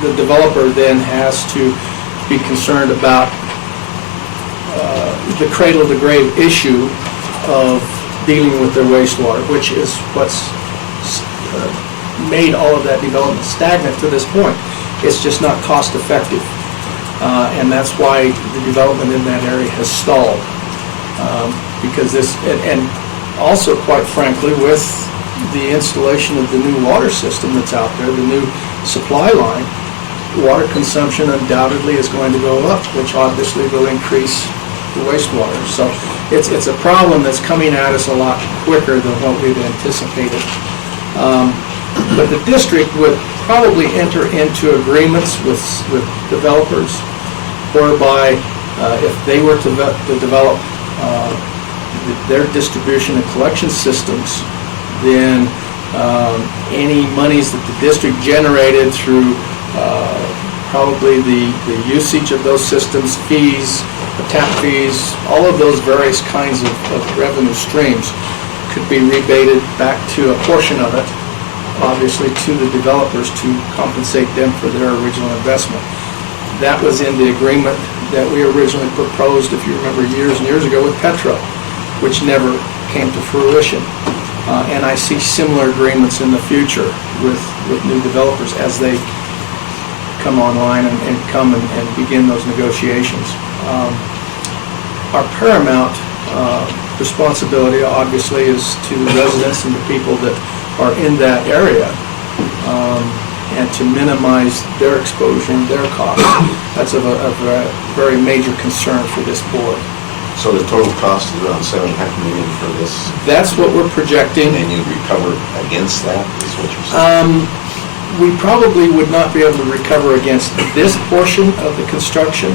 the developer then has to be concerned about the cradle-to-grave issue of dealing with their wastewater, which is what's made all of that development stagnant to this point. It's just not cost-effective, and that's why the development in that area has stalled. Because this, and also, quite frankly, with the installation of the new water system that's out there, the new supply line, water consumption undoubtedly is going to go up, which obviously will increase the wastewater. So it's a problem that's coming at us a lot quicker than what we've anticipated. But the district would probably enter into agreements with developers whereby if they were to develop their distribution and collection systems, then any monies that the district generated through probably the usage of those systems, fees, tap fees, all of those various kinds of revenue streams could be rebated back to a portion of it, obviously to the developers to compensate them for their original investment. That was in the agreement that we originally proposed, if you remember, years and years ago with Petro, which never came to fruition. And I see similar agreements in the future with new developers as they come online and come and begin those negotiations. Our paramount responsibility, obviously, is to the residents and the people that are in that area, and to minimize their exposure and their costs. That's of a very major concern for this board. So the total cost is around $7.5 million for this? That's what we're projecting. And you recover against that, is what you're saying? We probably would not be able to recover against this portion of the construction.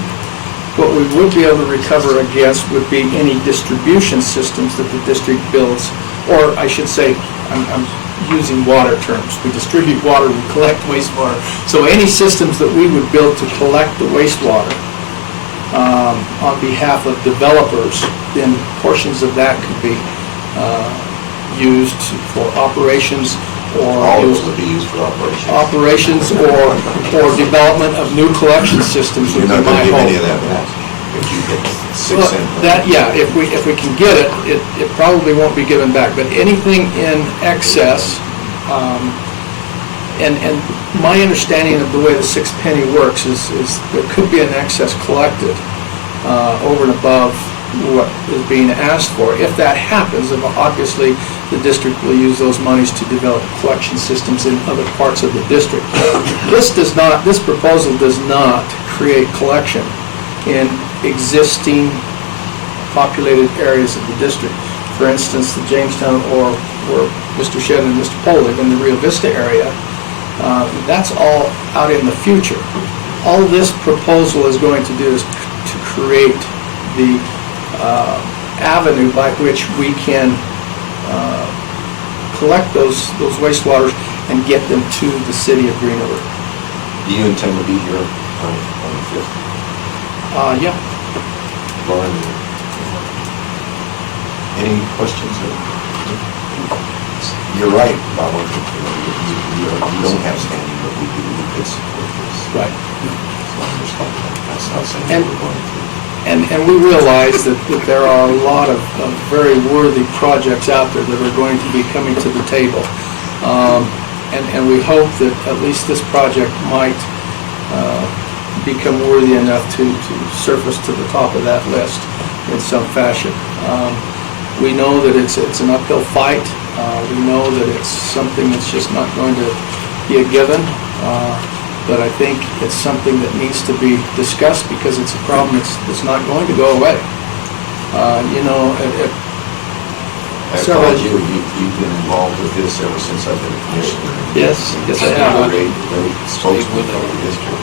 What we would be able to recover against would be any distribution systems that the district builds, or I should say, I'm using water terms. We distribute water, we collect wastewater. So any systems that we would build to collect the wastewater on behalf of developers, then portions of that could be used for operations, or all of it would be used for operations or development of new collection systems. You're not going to give any of that back if you get 6 cents. If we can get it, it probably won't be given back. But anything in excess And my understanding of the way the 6 penny works is there could be an excess collected over and above what is being asked for. If that happens, then obviously the district will use those monies to develop collection systems in other parts of the district. This proposal does not create collection in existing populated areas of the district. For instance, the Jamestown or where Mr. Shedd and Mr. Poe live in the Rio Vista area, that's all out in the future. All this proposal is going to do is to create the avenue by which we can collect those wastewaters and get them to the city of Green River. Do you intend to be here on the 5th? Yeah. Lauren, any questions? You're right, Bob. You don't have standing, but we do. It's right. That's not saying we're going to. And we realize that there are a lot of very worthy projects out there that are going to be coming to the table. And we hope that at least this project might become worthy enough to surface to the top of that list in some fashion. We know that it's an uphill fight. We know that it's something that's just not going to be a given. But I think it's something that needs to be discussed because it's a problem that's not going to go away. You know, I've told you, you've been involved with this ever since I've been a commissioner. Yes, I have. Great spokesman for the district.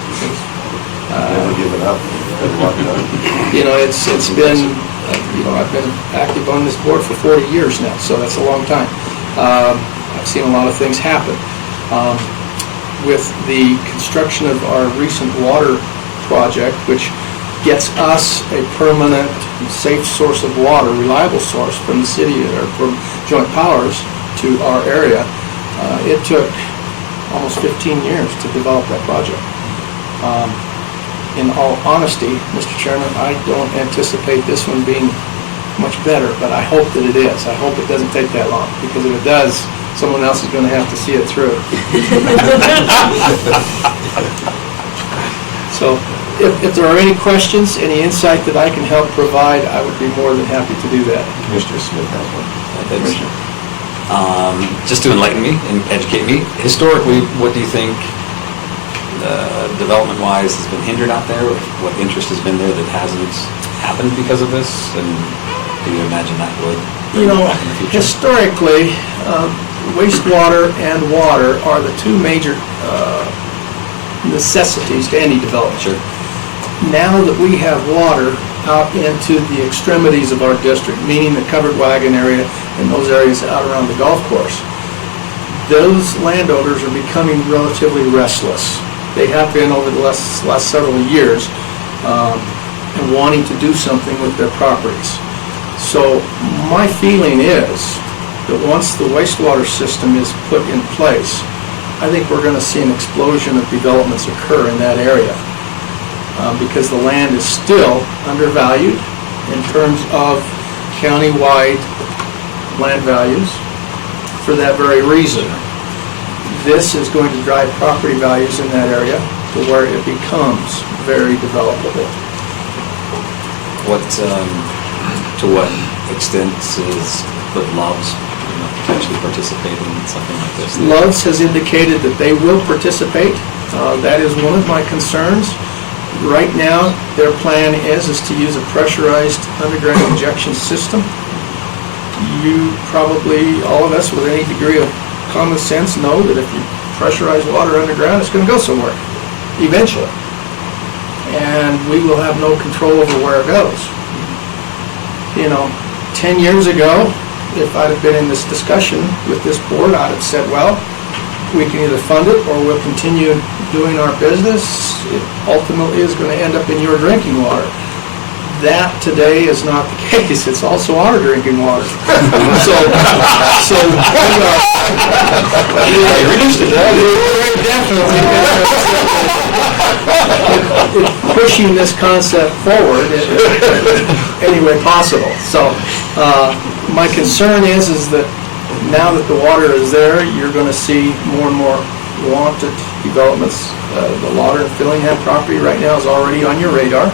Never given up, been working on it. You know, it's been, you know, I've been active on this board for 40 years now, so that's a long time. I've seen a lot of things happen. With the construction of our recent water project, which gets us a permanent, safe source of water, reliable source from the city or from joint powers to our area, it took almost 15 years to develop that project. In all honesty, Mr. Chairman, I don't anticipate this one being much better, but I hope that it is. I hope it doesn't take that long, because if it does, someone else is going to have to see it through. So if there are any questions, any insight that I can help provide, I would be more than happy to do that. Commissioner Smith has one. Just to enlighten me and educate me, historically, what do you think development-wise has been hindered out there? What interest has been there that hasn't happened because of this? And do you imagine that would happen in the future? Historically, wastewater and water are the two major necessities to any development. Sure. Now that we have water out into the extremities of our district, meaning the covered wagon area and those areas out around the golf course, those landowners are becoming relatively restless. They have been over the last several years and wanting to do something with their properties. So my feeling is that once the wastewater system is put in place, I think we're going to see an explosion of developments occur in that area because the land is still undervalued in terms of county-wide land values for that very reason. This is going to drive property values in that area to where it becomes very developable. To what extent could Loves potentially participate in something like this? Loves has indicated that they will participate. That is one of my concerns. Right now, their plan is to use a pressurized underground injection system. You probably, all of us with any degree of common sense, know that if you pressurize water underground, it's going to go somewhere, eventually. And we will have no control over where it goes. You know, 10 years ago, if I'd have been in this discussion with this board, I'd have said, well, we can either fund it or we'll continue doing our business. It ultimately is going to end up in your drinking water. That today is not the case. It's also our drinking water. So we are pushing this concept forward in any way possible. So my concern is that now that the water is there, you're going to see more and more wanted developments. The Lauder and Fillingham property right now is already on your radar.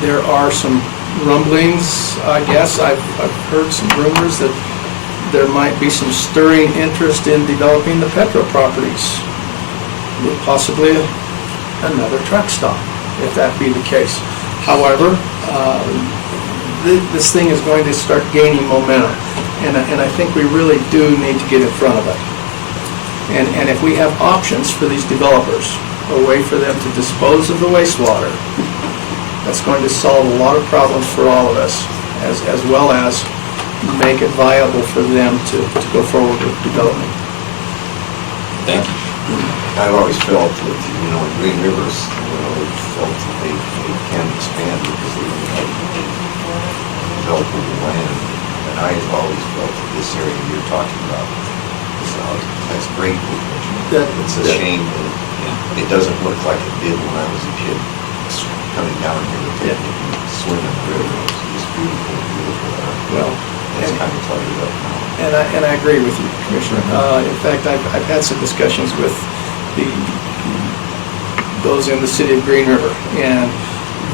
There are some rumblings, I guess. I've heard some rumors that there might be some stirring interest in developing the Petro properties, with possibly another truck stop, if that be the case. However, this thing is going to start gaining momentum, and I think we really do need to get in front of it. And if we have options for these developers, a way for them to dispose of the wastewater, that's going to solve a lot of problems for all of us, as well as make it viable for them to go forward with development. Thank you. I've always felt that, in Green Rivers, we've felt that they can expand because they have developable land. And I've always felt that this area you're talking about has great potential. It's a shame that it doesn't look like it did when I was a kid, coming down here to swim in the river. It's beautiful, beautiful. Well, it's kind of cluttered up now. And I agree with you, Commissioner. In fact, I've had some discussions with those in the city of Green River, and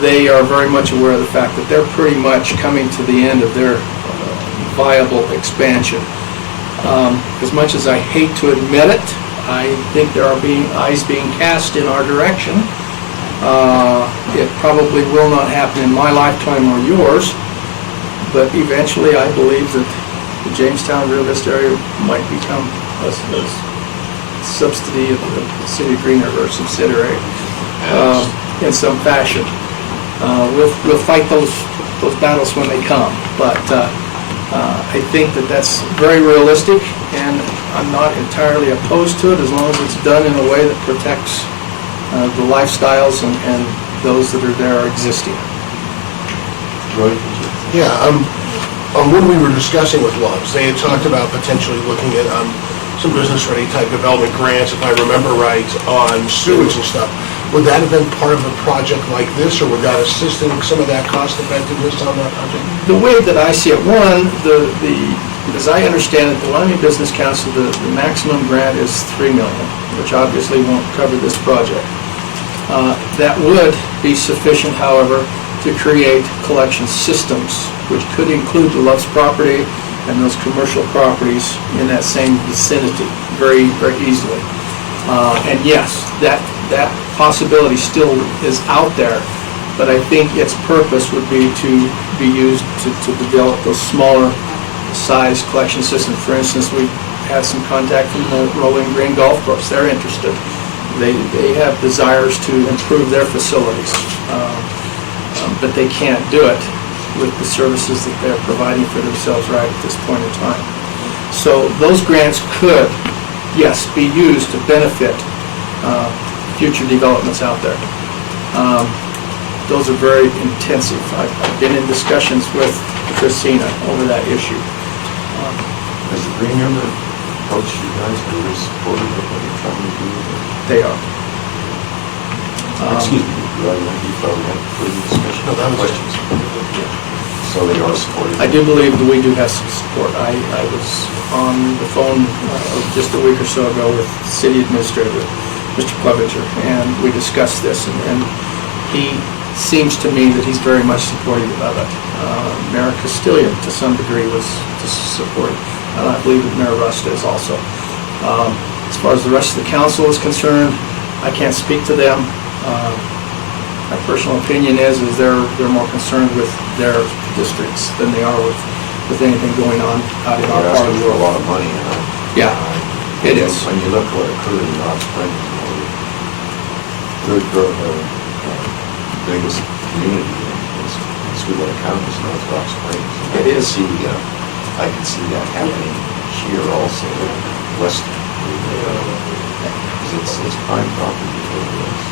they are very much aware of the fact that they're pretty much coming to the end of their viable expansion. As much as I hate to admit it, I think there are eyes being cast in our direction. It probably will not happen in my lifetime or yours, but eventually I believe that the Jamestown Rio Vista area might become a subsidy of the city of Green River, subsidiary, in some fashion. We'll fight those battles when they come, but I think that that's very realistic, and I'm not entirely opposed to it as long as it's done in a way that protects the lifestyles and those that are there are existing. Roy? Yeah, when we were discussing with Loves, they had talked about potentially looking at some business-ready type development grants, if I remember right, on sewage and stuff. Would that have been part of a project like this, or would that assist in some of that cost effectiveness on that project? The way that I see it, as I understand it, the Wyoming Business Council, the maximum grant is $3 million, which obviously won't cover this project. That would be sufficient, however, to create collection systems, which could include the Love's property and those commercial properties in that same vicinity very, very easily. And yes, that possibility still is out there, but I think its purpose would be to be used to develop those smaller size collection systems. For instance, we had some contact from the Rolling Green Golf Course. They're interested. They have desires to improve their facilities, but they can't do it with the services that they're providing for themselves right at this point in time. So those grants could, yes, be used to benefit future developments out there. Those are very intensive. I've been in discussions with Christina over that issue. Has the Green River approached you guys for your support of what you're trying to do? They are. Excuse me, you probably had further discussion. No, that was questions. So they are supportive. I do believe that we do have some support. I was on the phone just a week or so ago with the city administrator, Mr. Clevenger, and we discussed this, and he seems to me that he's very much supportive of it. Mayor Castillion, to some degree, was supportive. I believe that Mayor Rust is also. As far as the rest of the council is concerned, I can't speak to them. My personal opinion is they're more concerned with their districts than they are with anything going on out in our part of the You're asking for a world. lot of money, Yeah, it is. When you look what occurred in Rock Springs, the biggest community in Sweetwater County is North Rock Springs. And It is. I can see that happening here also, west. Because it's prime property.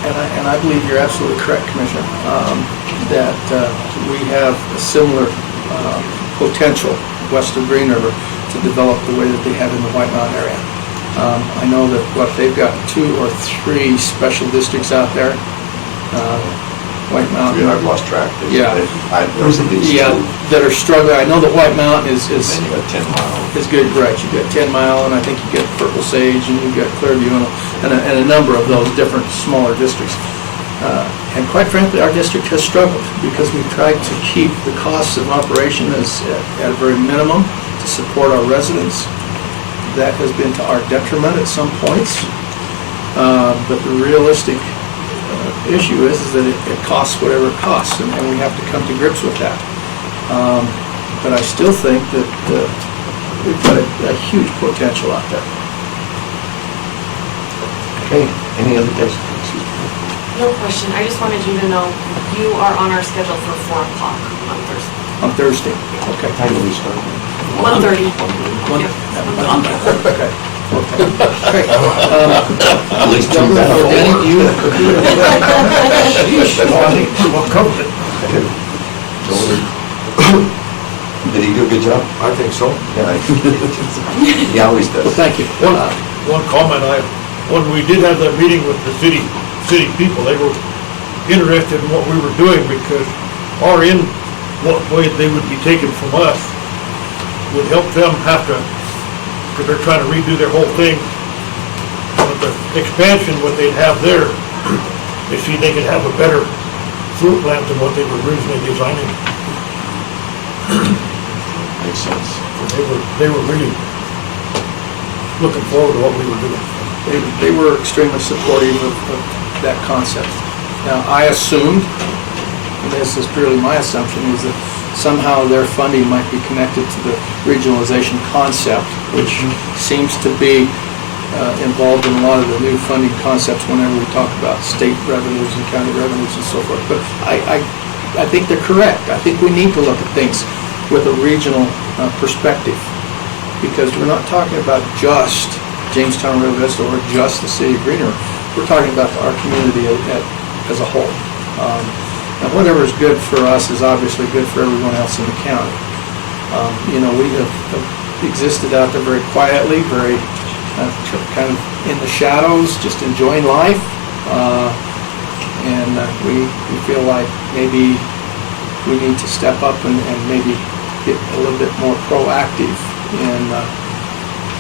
And I believe you're absolutely correct, Commissioner, that we have a similar potential west of Green River to develop the way that they have in the White Mountain area. I know that they've got 2 or 3 special districts out there. White Mountain. I've lost track. Yeah. There's at least Yeah, two. that are struggling. I know that White Mountain is And you got 10 Mile. is good, right, you've got 10 Mile, and I think you've got Purple Sage, and you've got Clearview, and a number of those different smaller districts. And quite frankly, our district has struggled, because we've tried to keep the costs of operation at a very minimum to support our residents. That has been to our detriment at some points, but the realistic issue is that it costs whatever it costs, and we have to come to grips with that. But I still think that we've got a huge potential out there. Okay, any other questions? No question, I just wanted you to know, you are on our schedule for 4 o'clock on Thursday. On Thursday, okay. Time do we start? 1:30. Okay. Okay. At least two. Danny, do you? Well covered. Did he do a good job? I think so. Yeah, he always does. Well, thank you. One comment, when we did have that meeting with the city people, they were interested in what we were doing, because what way they would be taken from us would help them because they're trying to redo their whole thing. With the expansion, what they'd have there, they see they could have a better fruit plant than what they were originally designing. Makes sense. They were really looking forward to what we were doing. They were extremely supportive of that concept. Now, I assumed, and this is purely my assumption, is that somehow their funding might be connected to the regionalization concept, which seems to be involved in a lot of the new funding concepts whenever we talk about state revenues and county revenues and so forth. But I think they're correct. I think we need to look at things with a regional perspective, because we're not talking about just Jamestown, Rio Vista, or just the city of Green River. We're talking about our community as a whole. And whatever is good for us is obviously good for everyone else in the county. We have existed out there very quietly, very kind of in the shadows, just enjoying life. And we feel like maybe we need to step up and maybe get a little bit more proactive in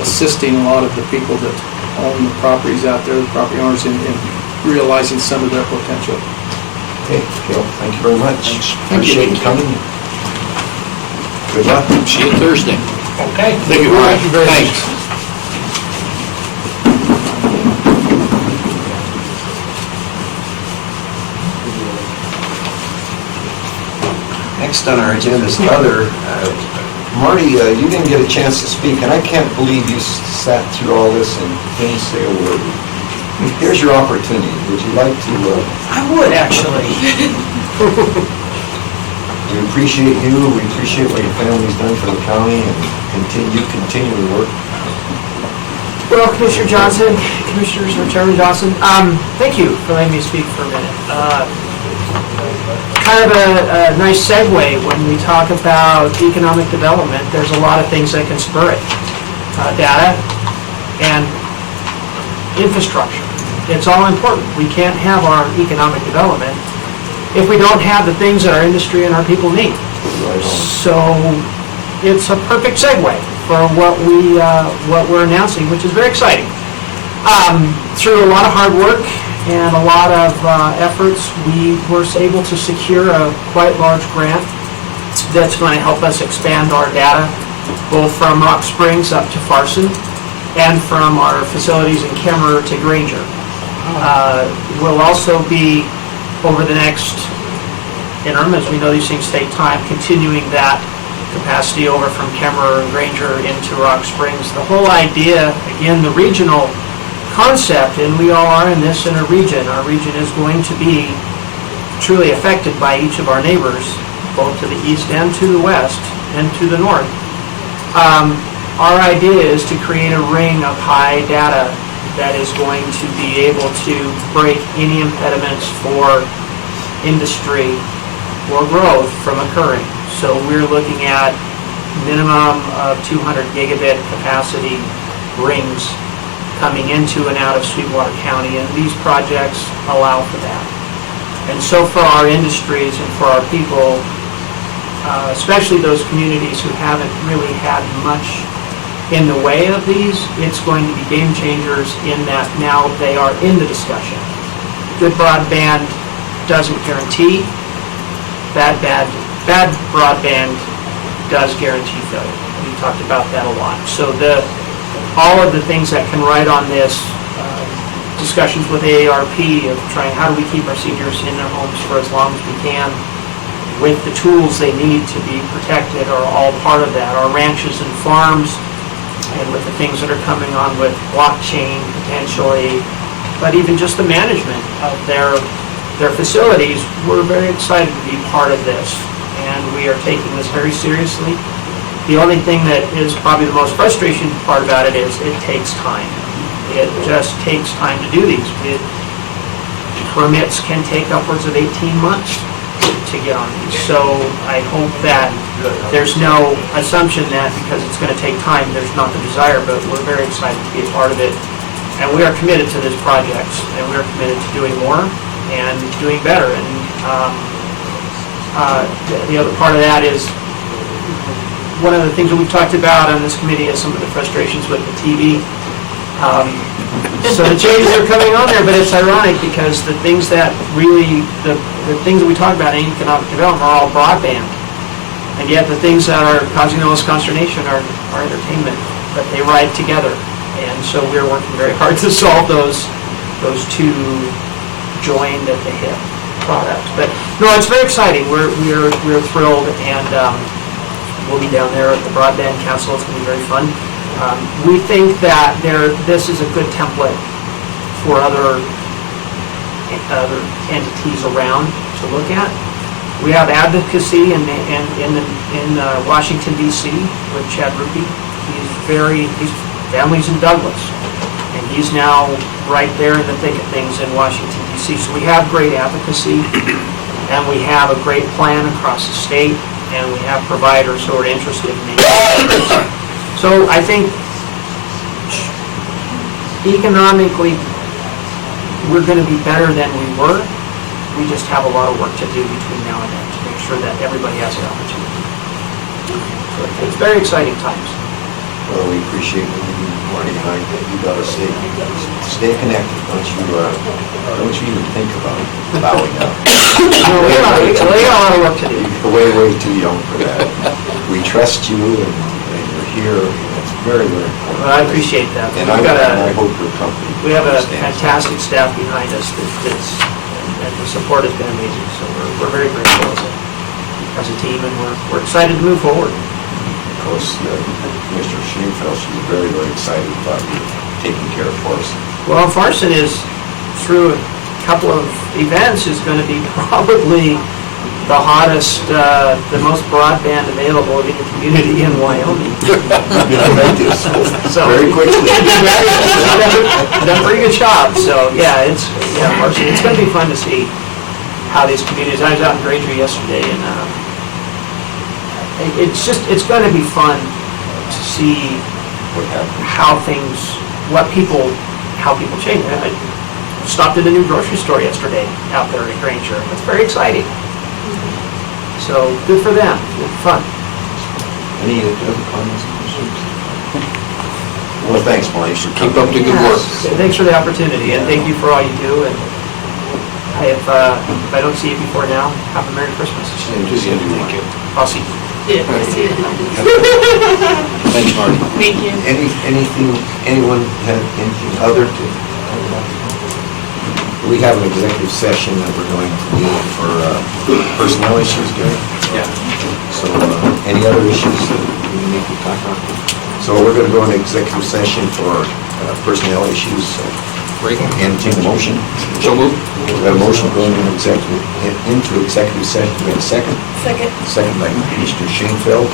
assisting a lot of the people that own the properties out there, the property owners, in realizing some of their potential. Okay, Gil, thank you very much. Thank you. Appreciate you coming. Good luck. See you Thursday. Okay. Thank you very much. Thanks. Next on our agenda is other. Marty, you didn't get a chance to speak, and I can't believe you sat through all this and didn't say a word. Here's your opportunity. Would you like to? I would, actually. We appreciate you. We appreciate what your family's done for the county, and continue to work. Well, Commissioner Johnson, Commissioners, or Chairman Johnson, thank you for letting me speak for a minute. Kind of a nice segue when we talk about economic development. There's a lot of things that can spur it. Data and infrastructure. It's all important. We can't have our economic development if we don't have the things that our industry and our people need. So it's a perfect segue for what we're announcing, which is very exciting. Through a lot of hard work and a lot of efforts, we were able to secure a quite large grant that's going to help us expand our data, both from Rock Springs up to Farson, and from our facilities in Kemmerer to Granger. We'll also be, over the next interim, as we know these things take time, continuing that capacity over from Kemmerer and Granger into Rock Springs. The whole idea, again, the regional concept, and we all are in this in a region. Our region is going to be truly affected by each of our neighbors, both to the east and to the west and to the north. Our idea is to create a ring of high data that is going to be able to break any impediments for industry or growth from occurring. So we're looking at minimum of 200 gigabit capacity rings coming into and out of Sweetwater County, and these projects allow for that. And so for our industries and for our people, especially those communities who haven't really had much in the way of these, it's going to be game changers in that now they are in the discussion. Good broadband doesn't guarantee. Bad broadband does guarantee failure. We talked about that a lot. So all of the things that can ride on this, discussions with AARP of trying how do we keep our seniors in their homes for as long as we can with the tools they need to be protected are all part of that. Our ranches and farms, and with the things that are coming on with blockchain potentially, but even just the management of their facilities, we're very excited to be part of this, and we are taking this very seriously. The only thing that is probably the most frustrating part about it is it takes time. It just takes time to do these. Permits can take upwards of 18 months to get on these. So I hope that there's no assumption that because it's going to take time, there's not the desire, but we're very excited to be a part of it. And we are committed to this project, and we are committed to doing more and doing better. And the other part of that is one of the things that we've talked about on this committee is some of the frustrations with the TV. So the changes are coming on there, but it's ironic because the things that really, the things that we talk about in economic development are all broadband. And yet the things that are causing the most consternation are entertainment, but they ride together. And so we're working very hard to solve those two joined at the hip products. But no, it's very exciting. We're thrilled, and we'll be down there at the Broadband Council. It's going to be very fun. We think that this is a good template for other entities around to look at. We have advocacy in Washington, D.C. with Chad Ruppy. He's families in Douglas, and he's now right there in the thick of things in Washington, D.C. So we have great advocacy, and we have a great plan across the state, and we have providers who are interested in making it. So I think economically, we're going to be better than we were. We just have a lot of work to do between now and then to make sure that everybody has an opportunity. So it's very exciting times. Well, we appreciate what you do, Marty, and you got to stay connected. Don't you even think about bowing out. No, we got a lot of work to do. You're way too young for that. We trust you, and you're here. It's very important. Well, I appreciate that. And I hope your company. We have a understands fantastic staff behind us and the support has been amazing. So we're very grateful as a team, and we're excited to move forward. Of course, Mr. Schoenfeld, she's very excited about you taking care of Farson. Well, Farson is, through a couple of events, is going to be probably the hottest, the most broadband available in the community in Wyoming. So Very quickly. done a pretty good job. So Farson, it's going to be fun to see how these communities. I was out in Granger yesterday, and it's going to be fun to see how people change. I stopped at a new grocery store yesterday out there in Granger. It's very exciting. So good for them. Good fun. Any other comments? Well, thanks, Marty. Keep up the good work. Thanks for the opportunity, and thank you for all you do. And if I don't see you before now, have a Merry Christmas. Thank you. I'll see you. Thanks, Marty. Thank you. Anyone have anything other to? We have an executive session that we're going to do for personnel issues, Gary? Yeah. So any other issues that we need to talk about? So we're going to go into executive session for personnel issues. Entertain the motion. So moved. We have a motion going into executive session. Do we have a second? Second. Second by Mr. Schoenfeld.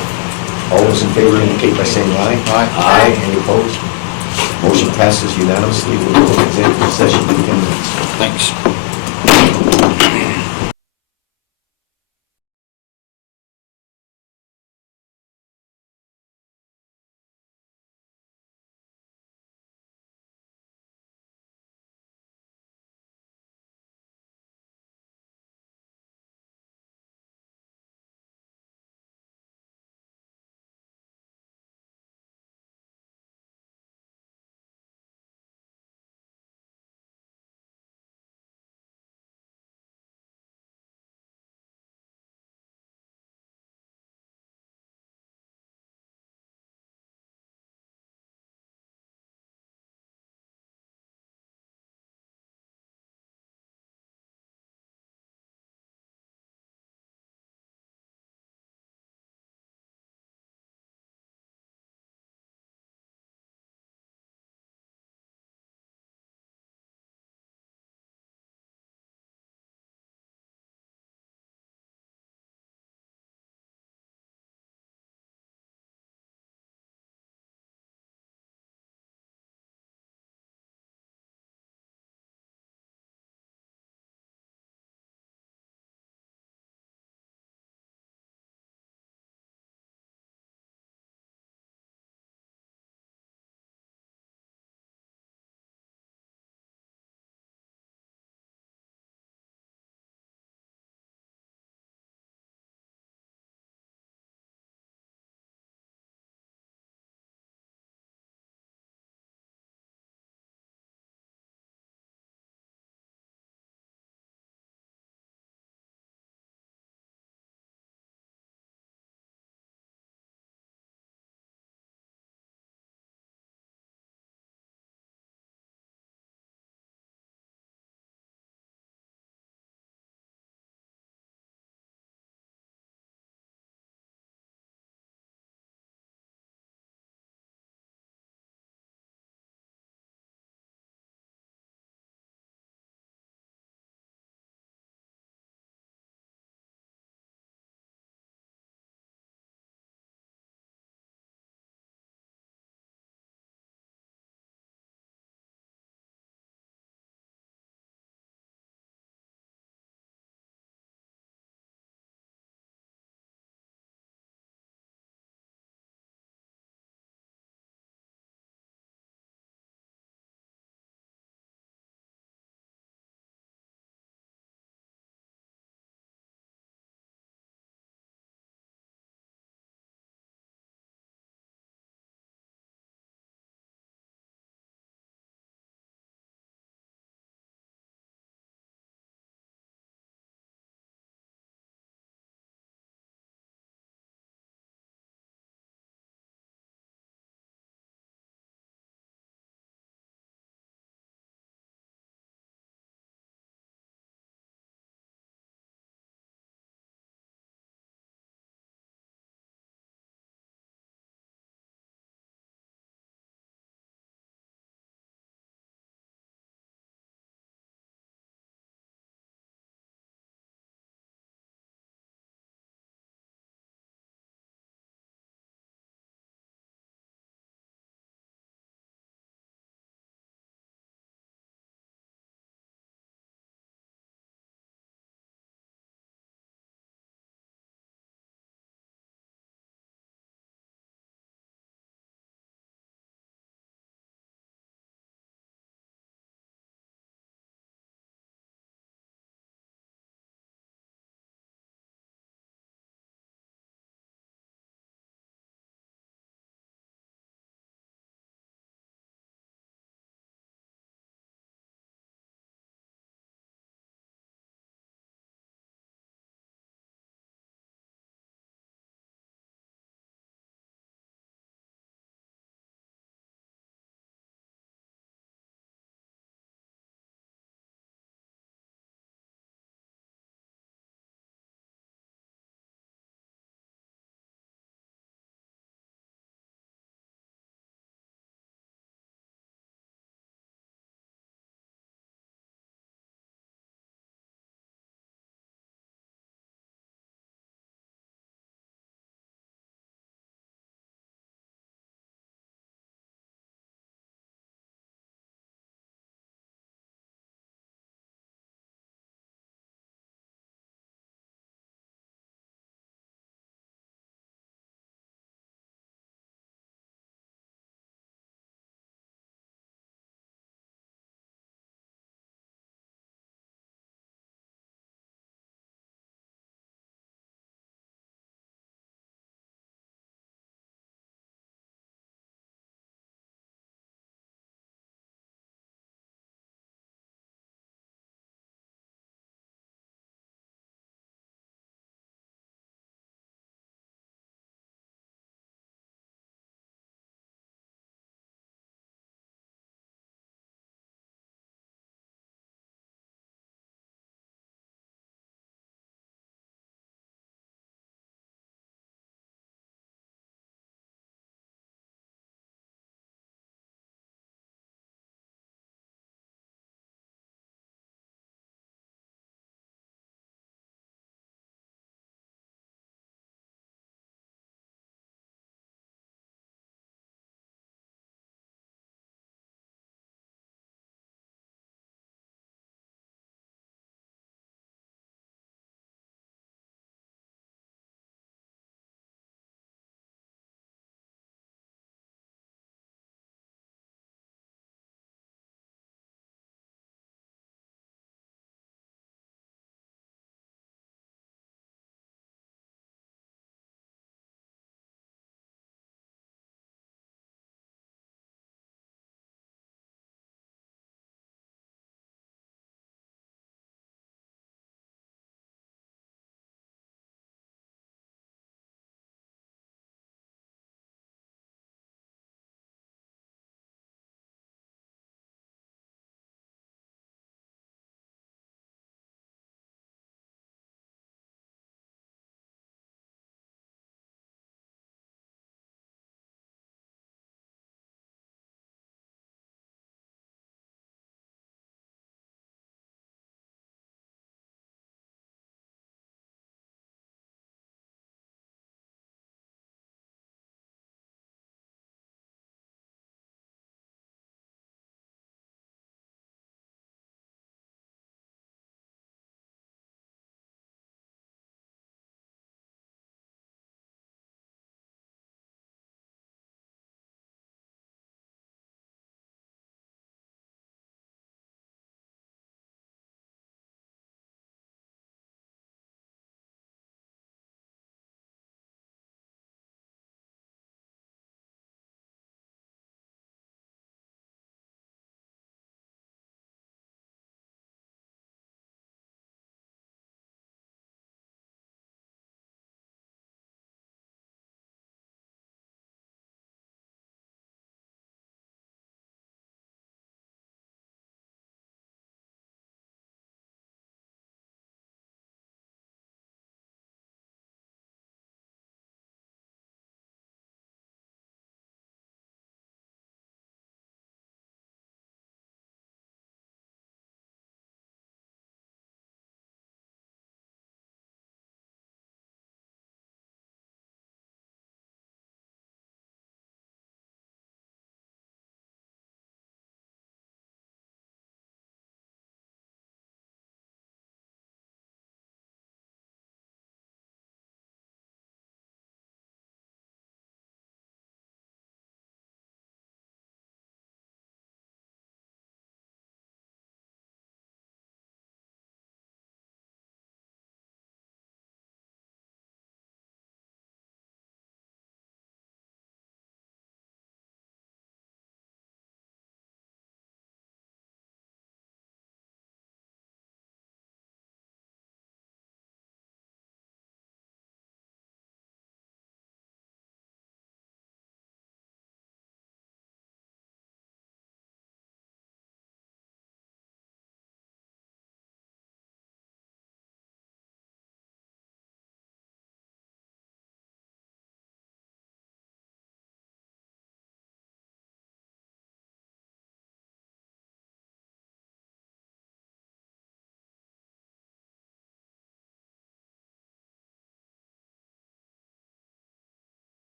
All those in favor indicate by saying aye. Aye. Any opposed? Motion passes unanimously. We'll go to executive session in 10 minutes. Thanks.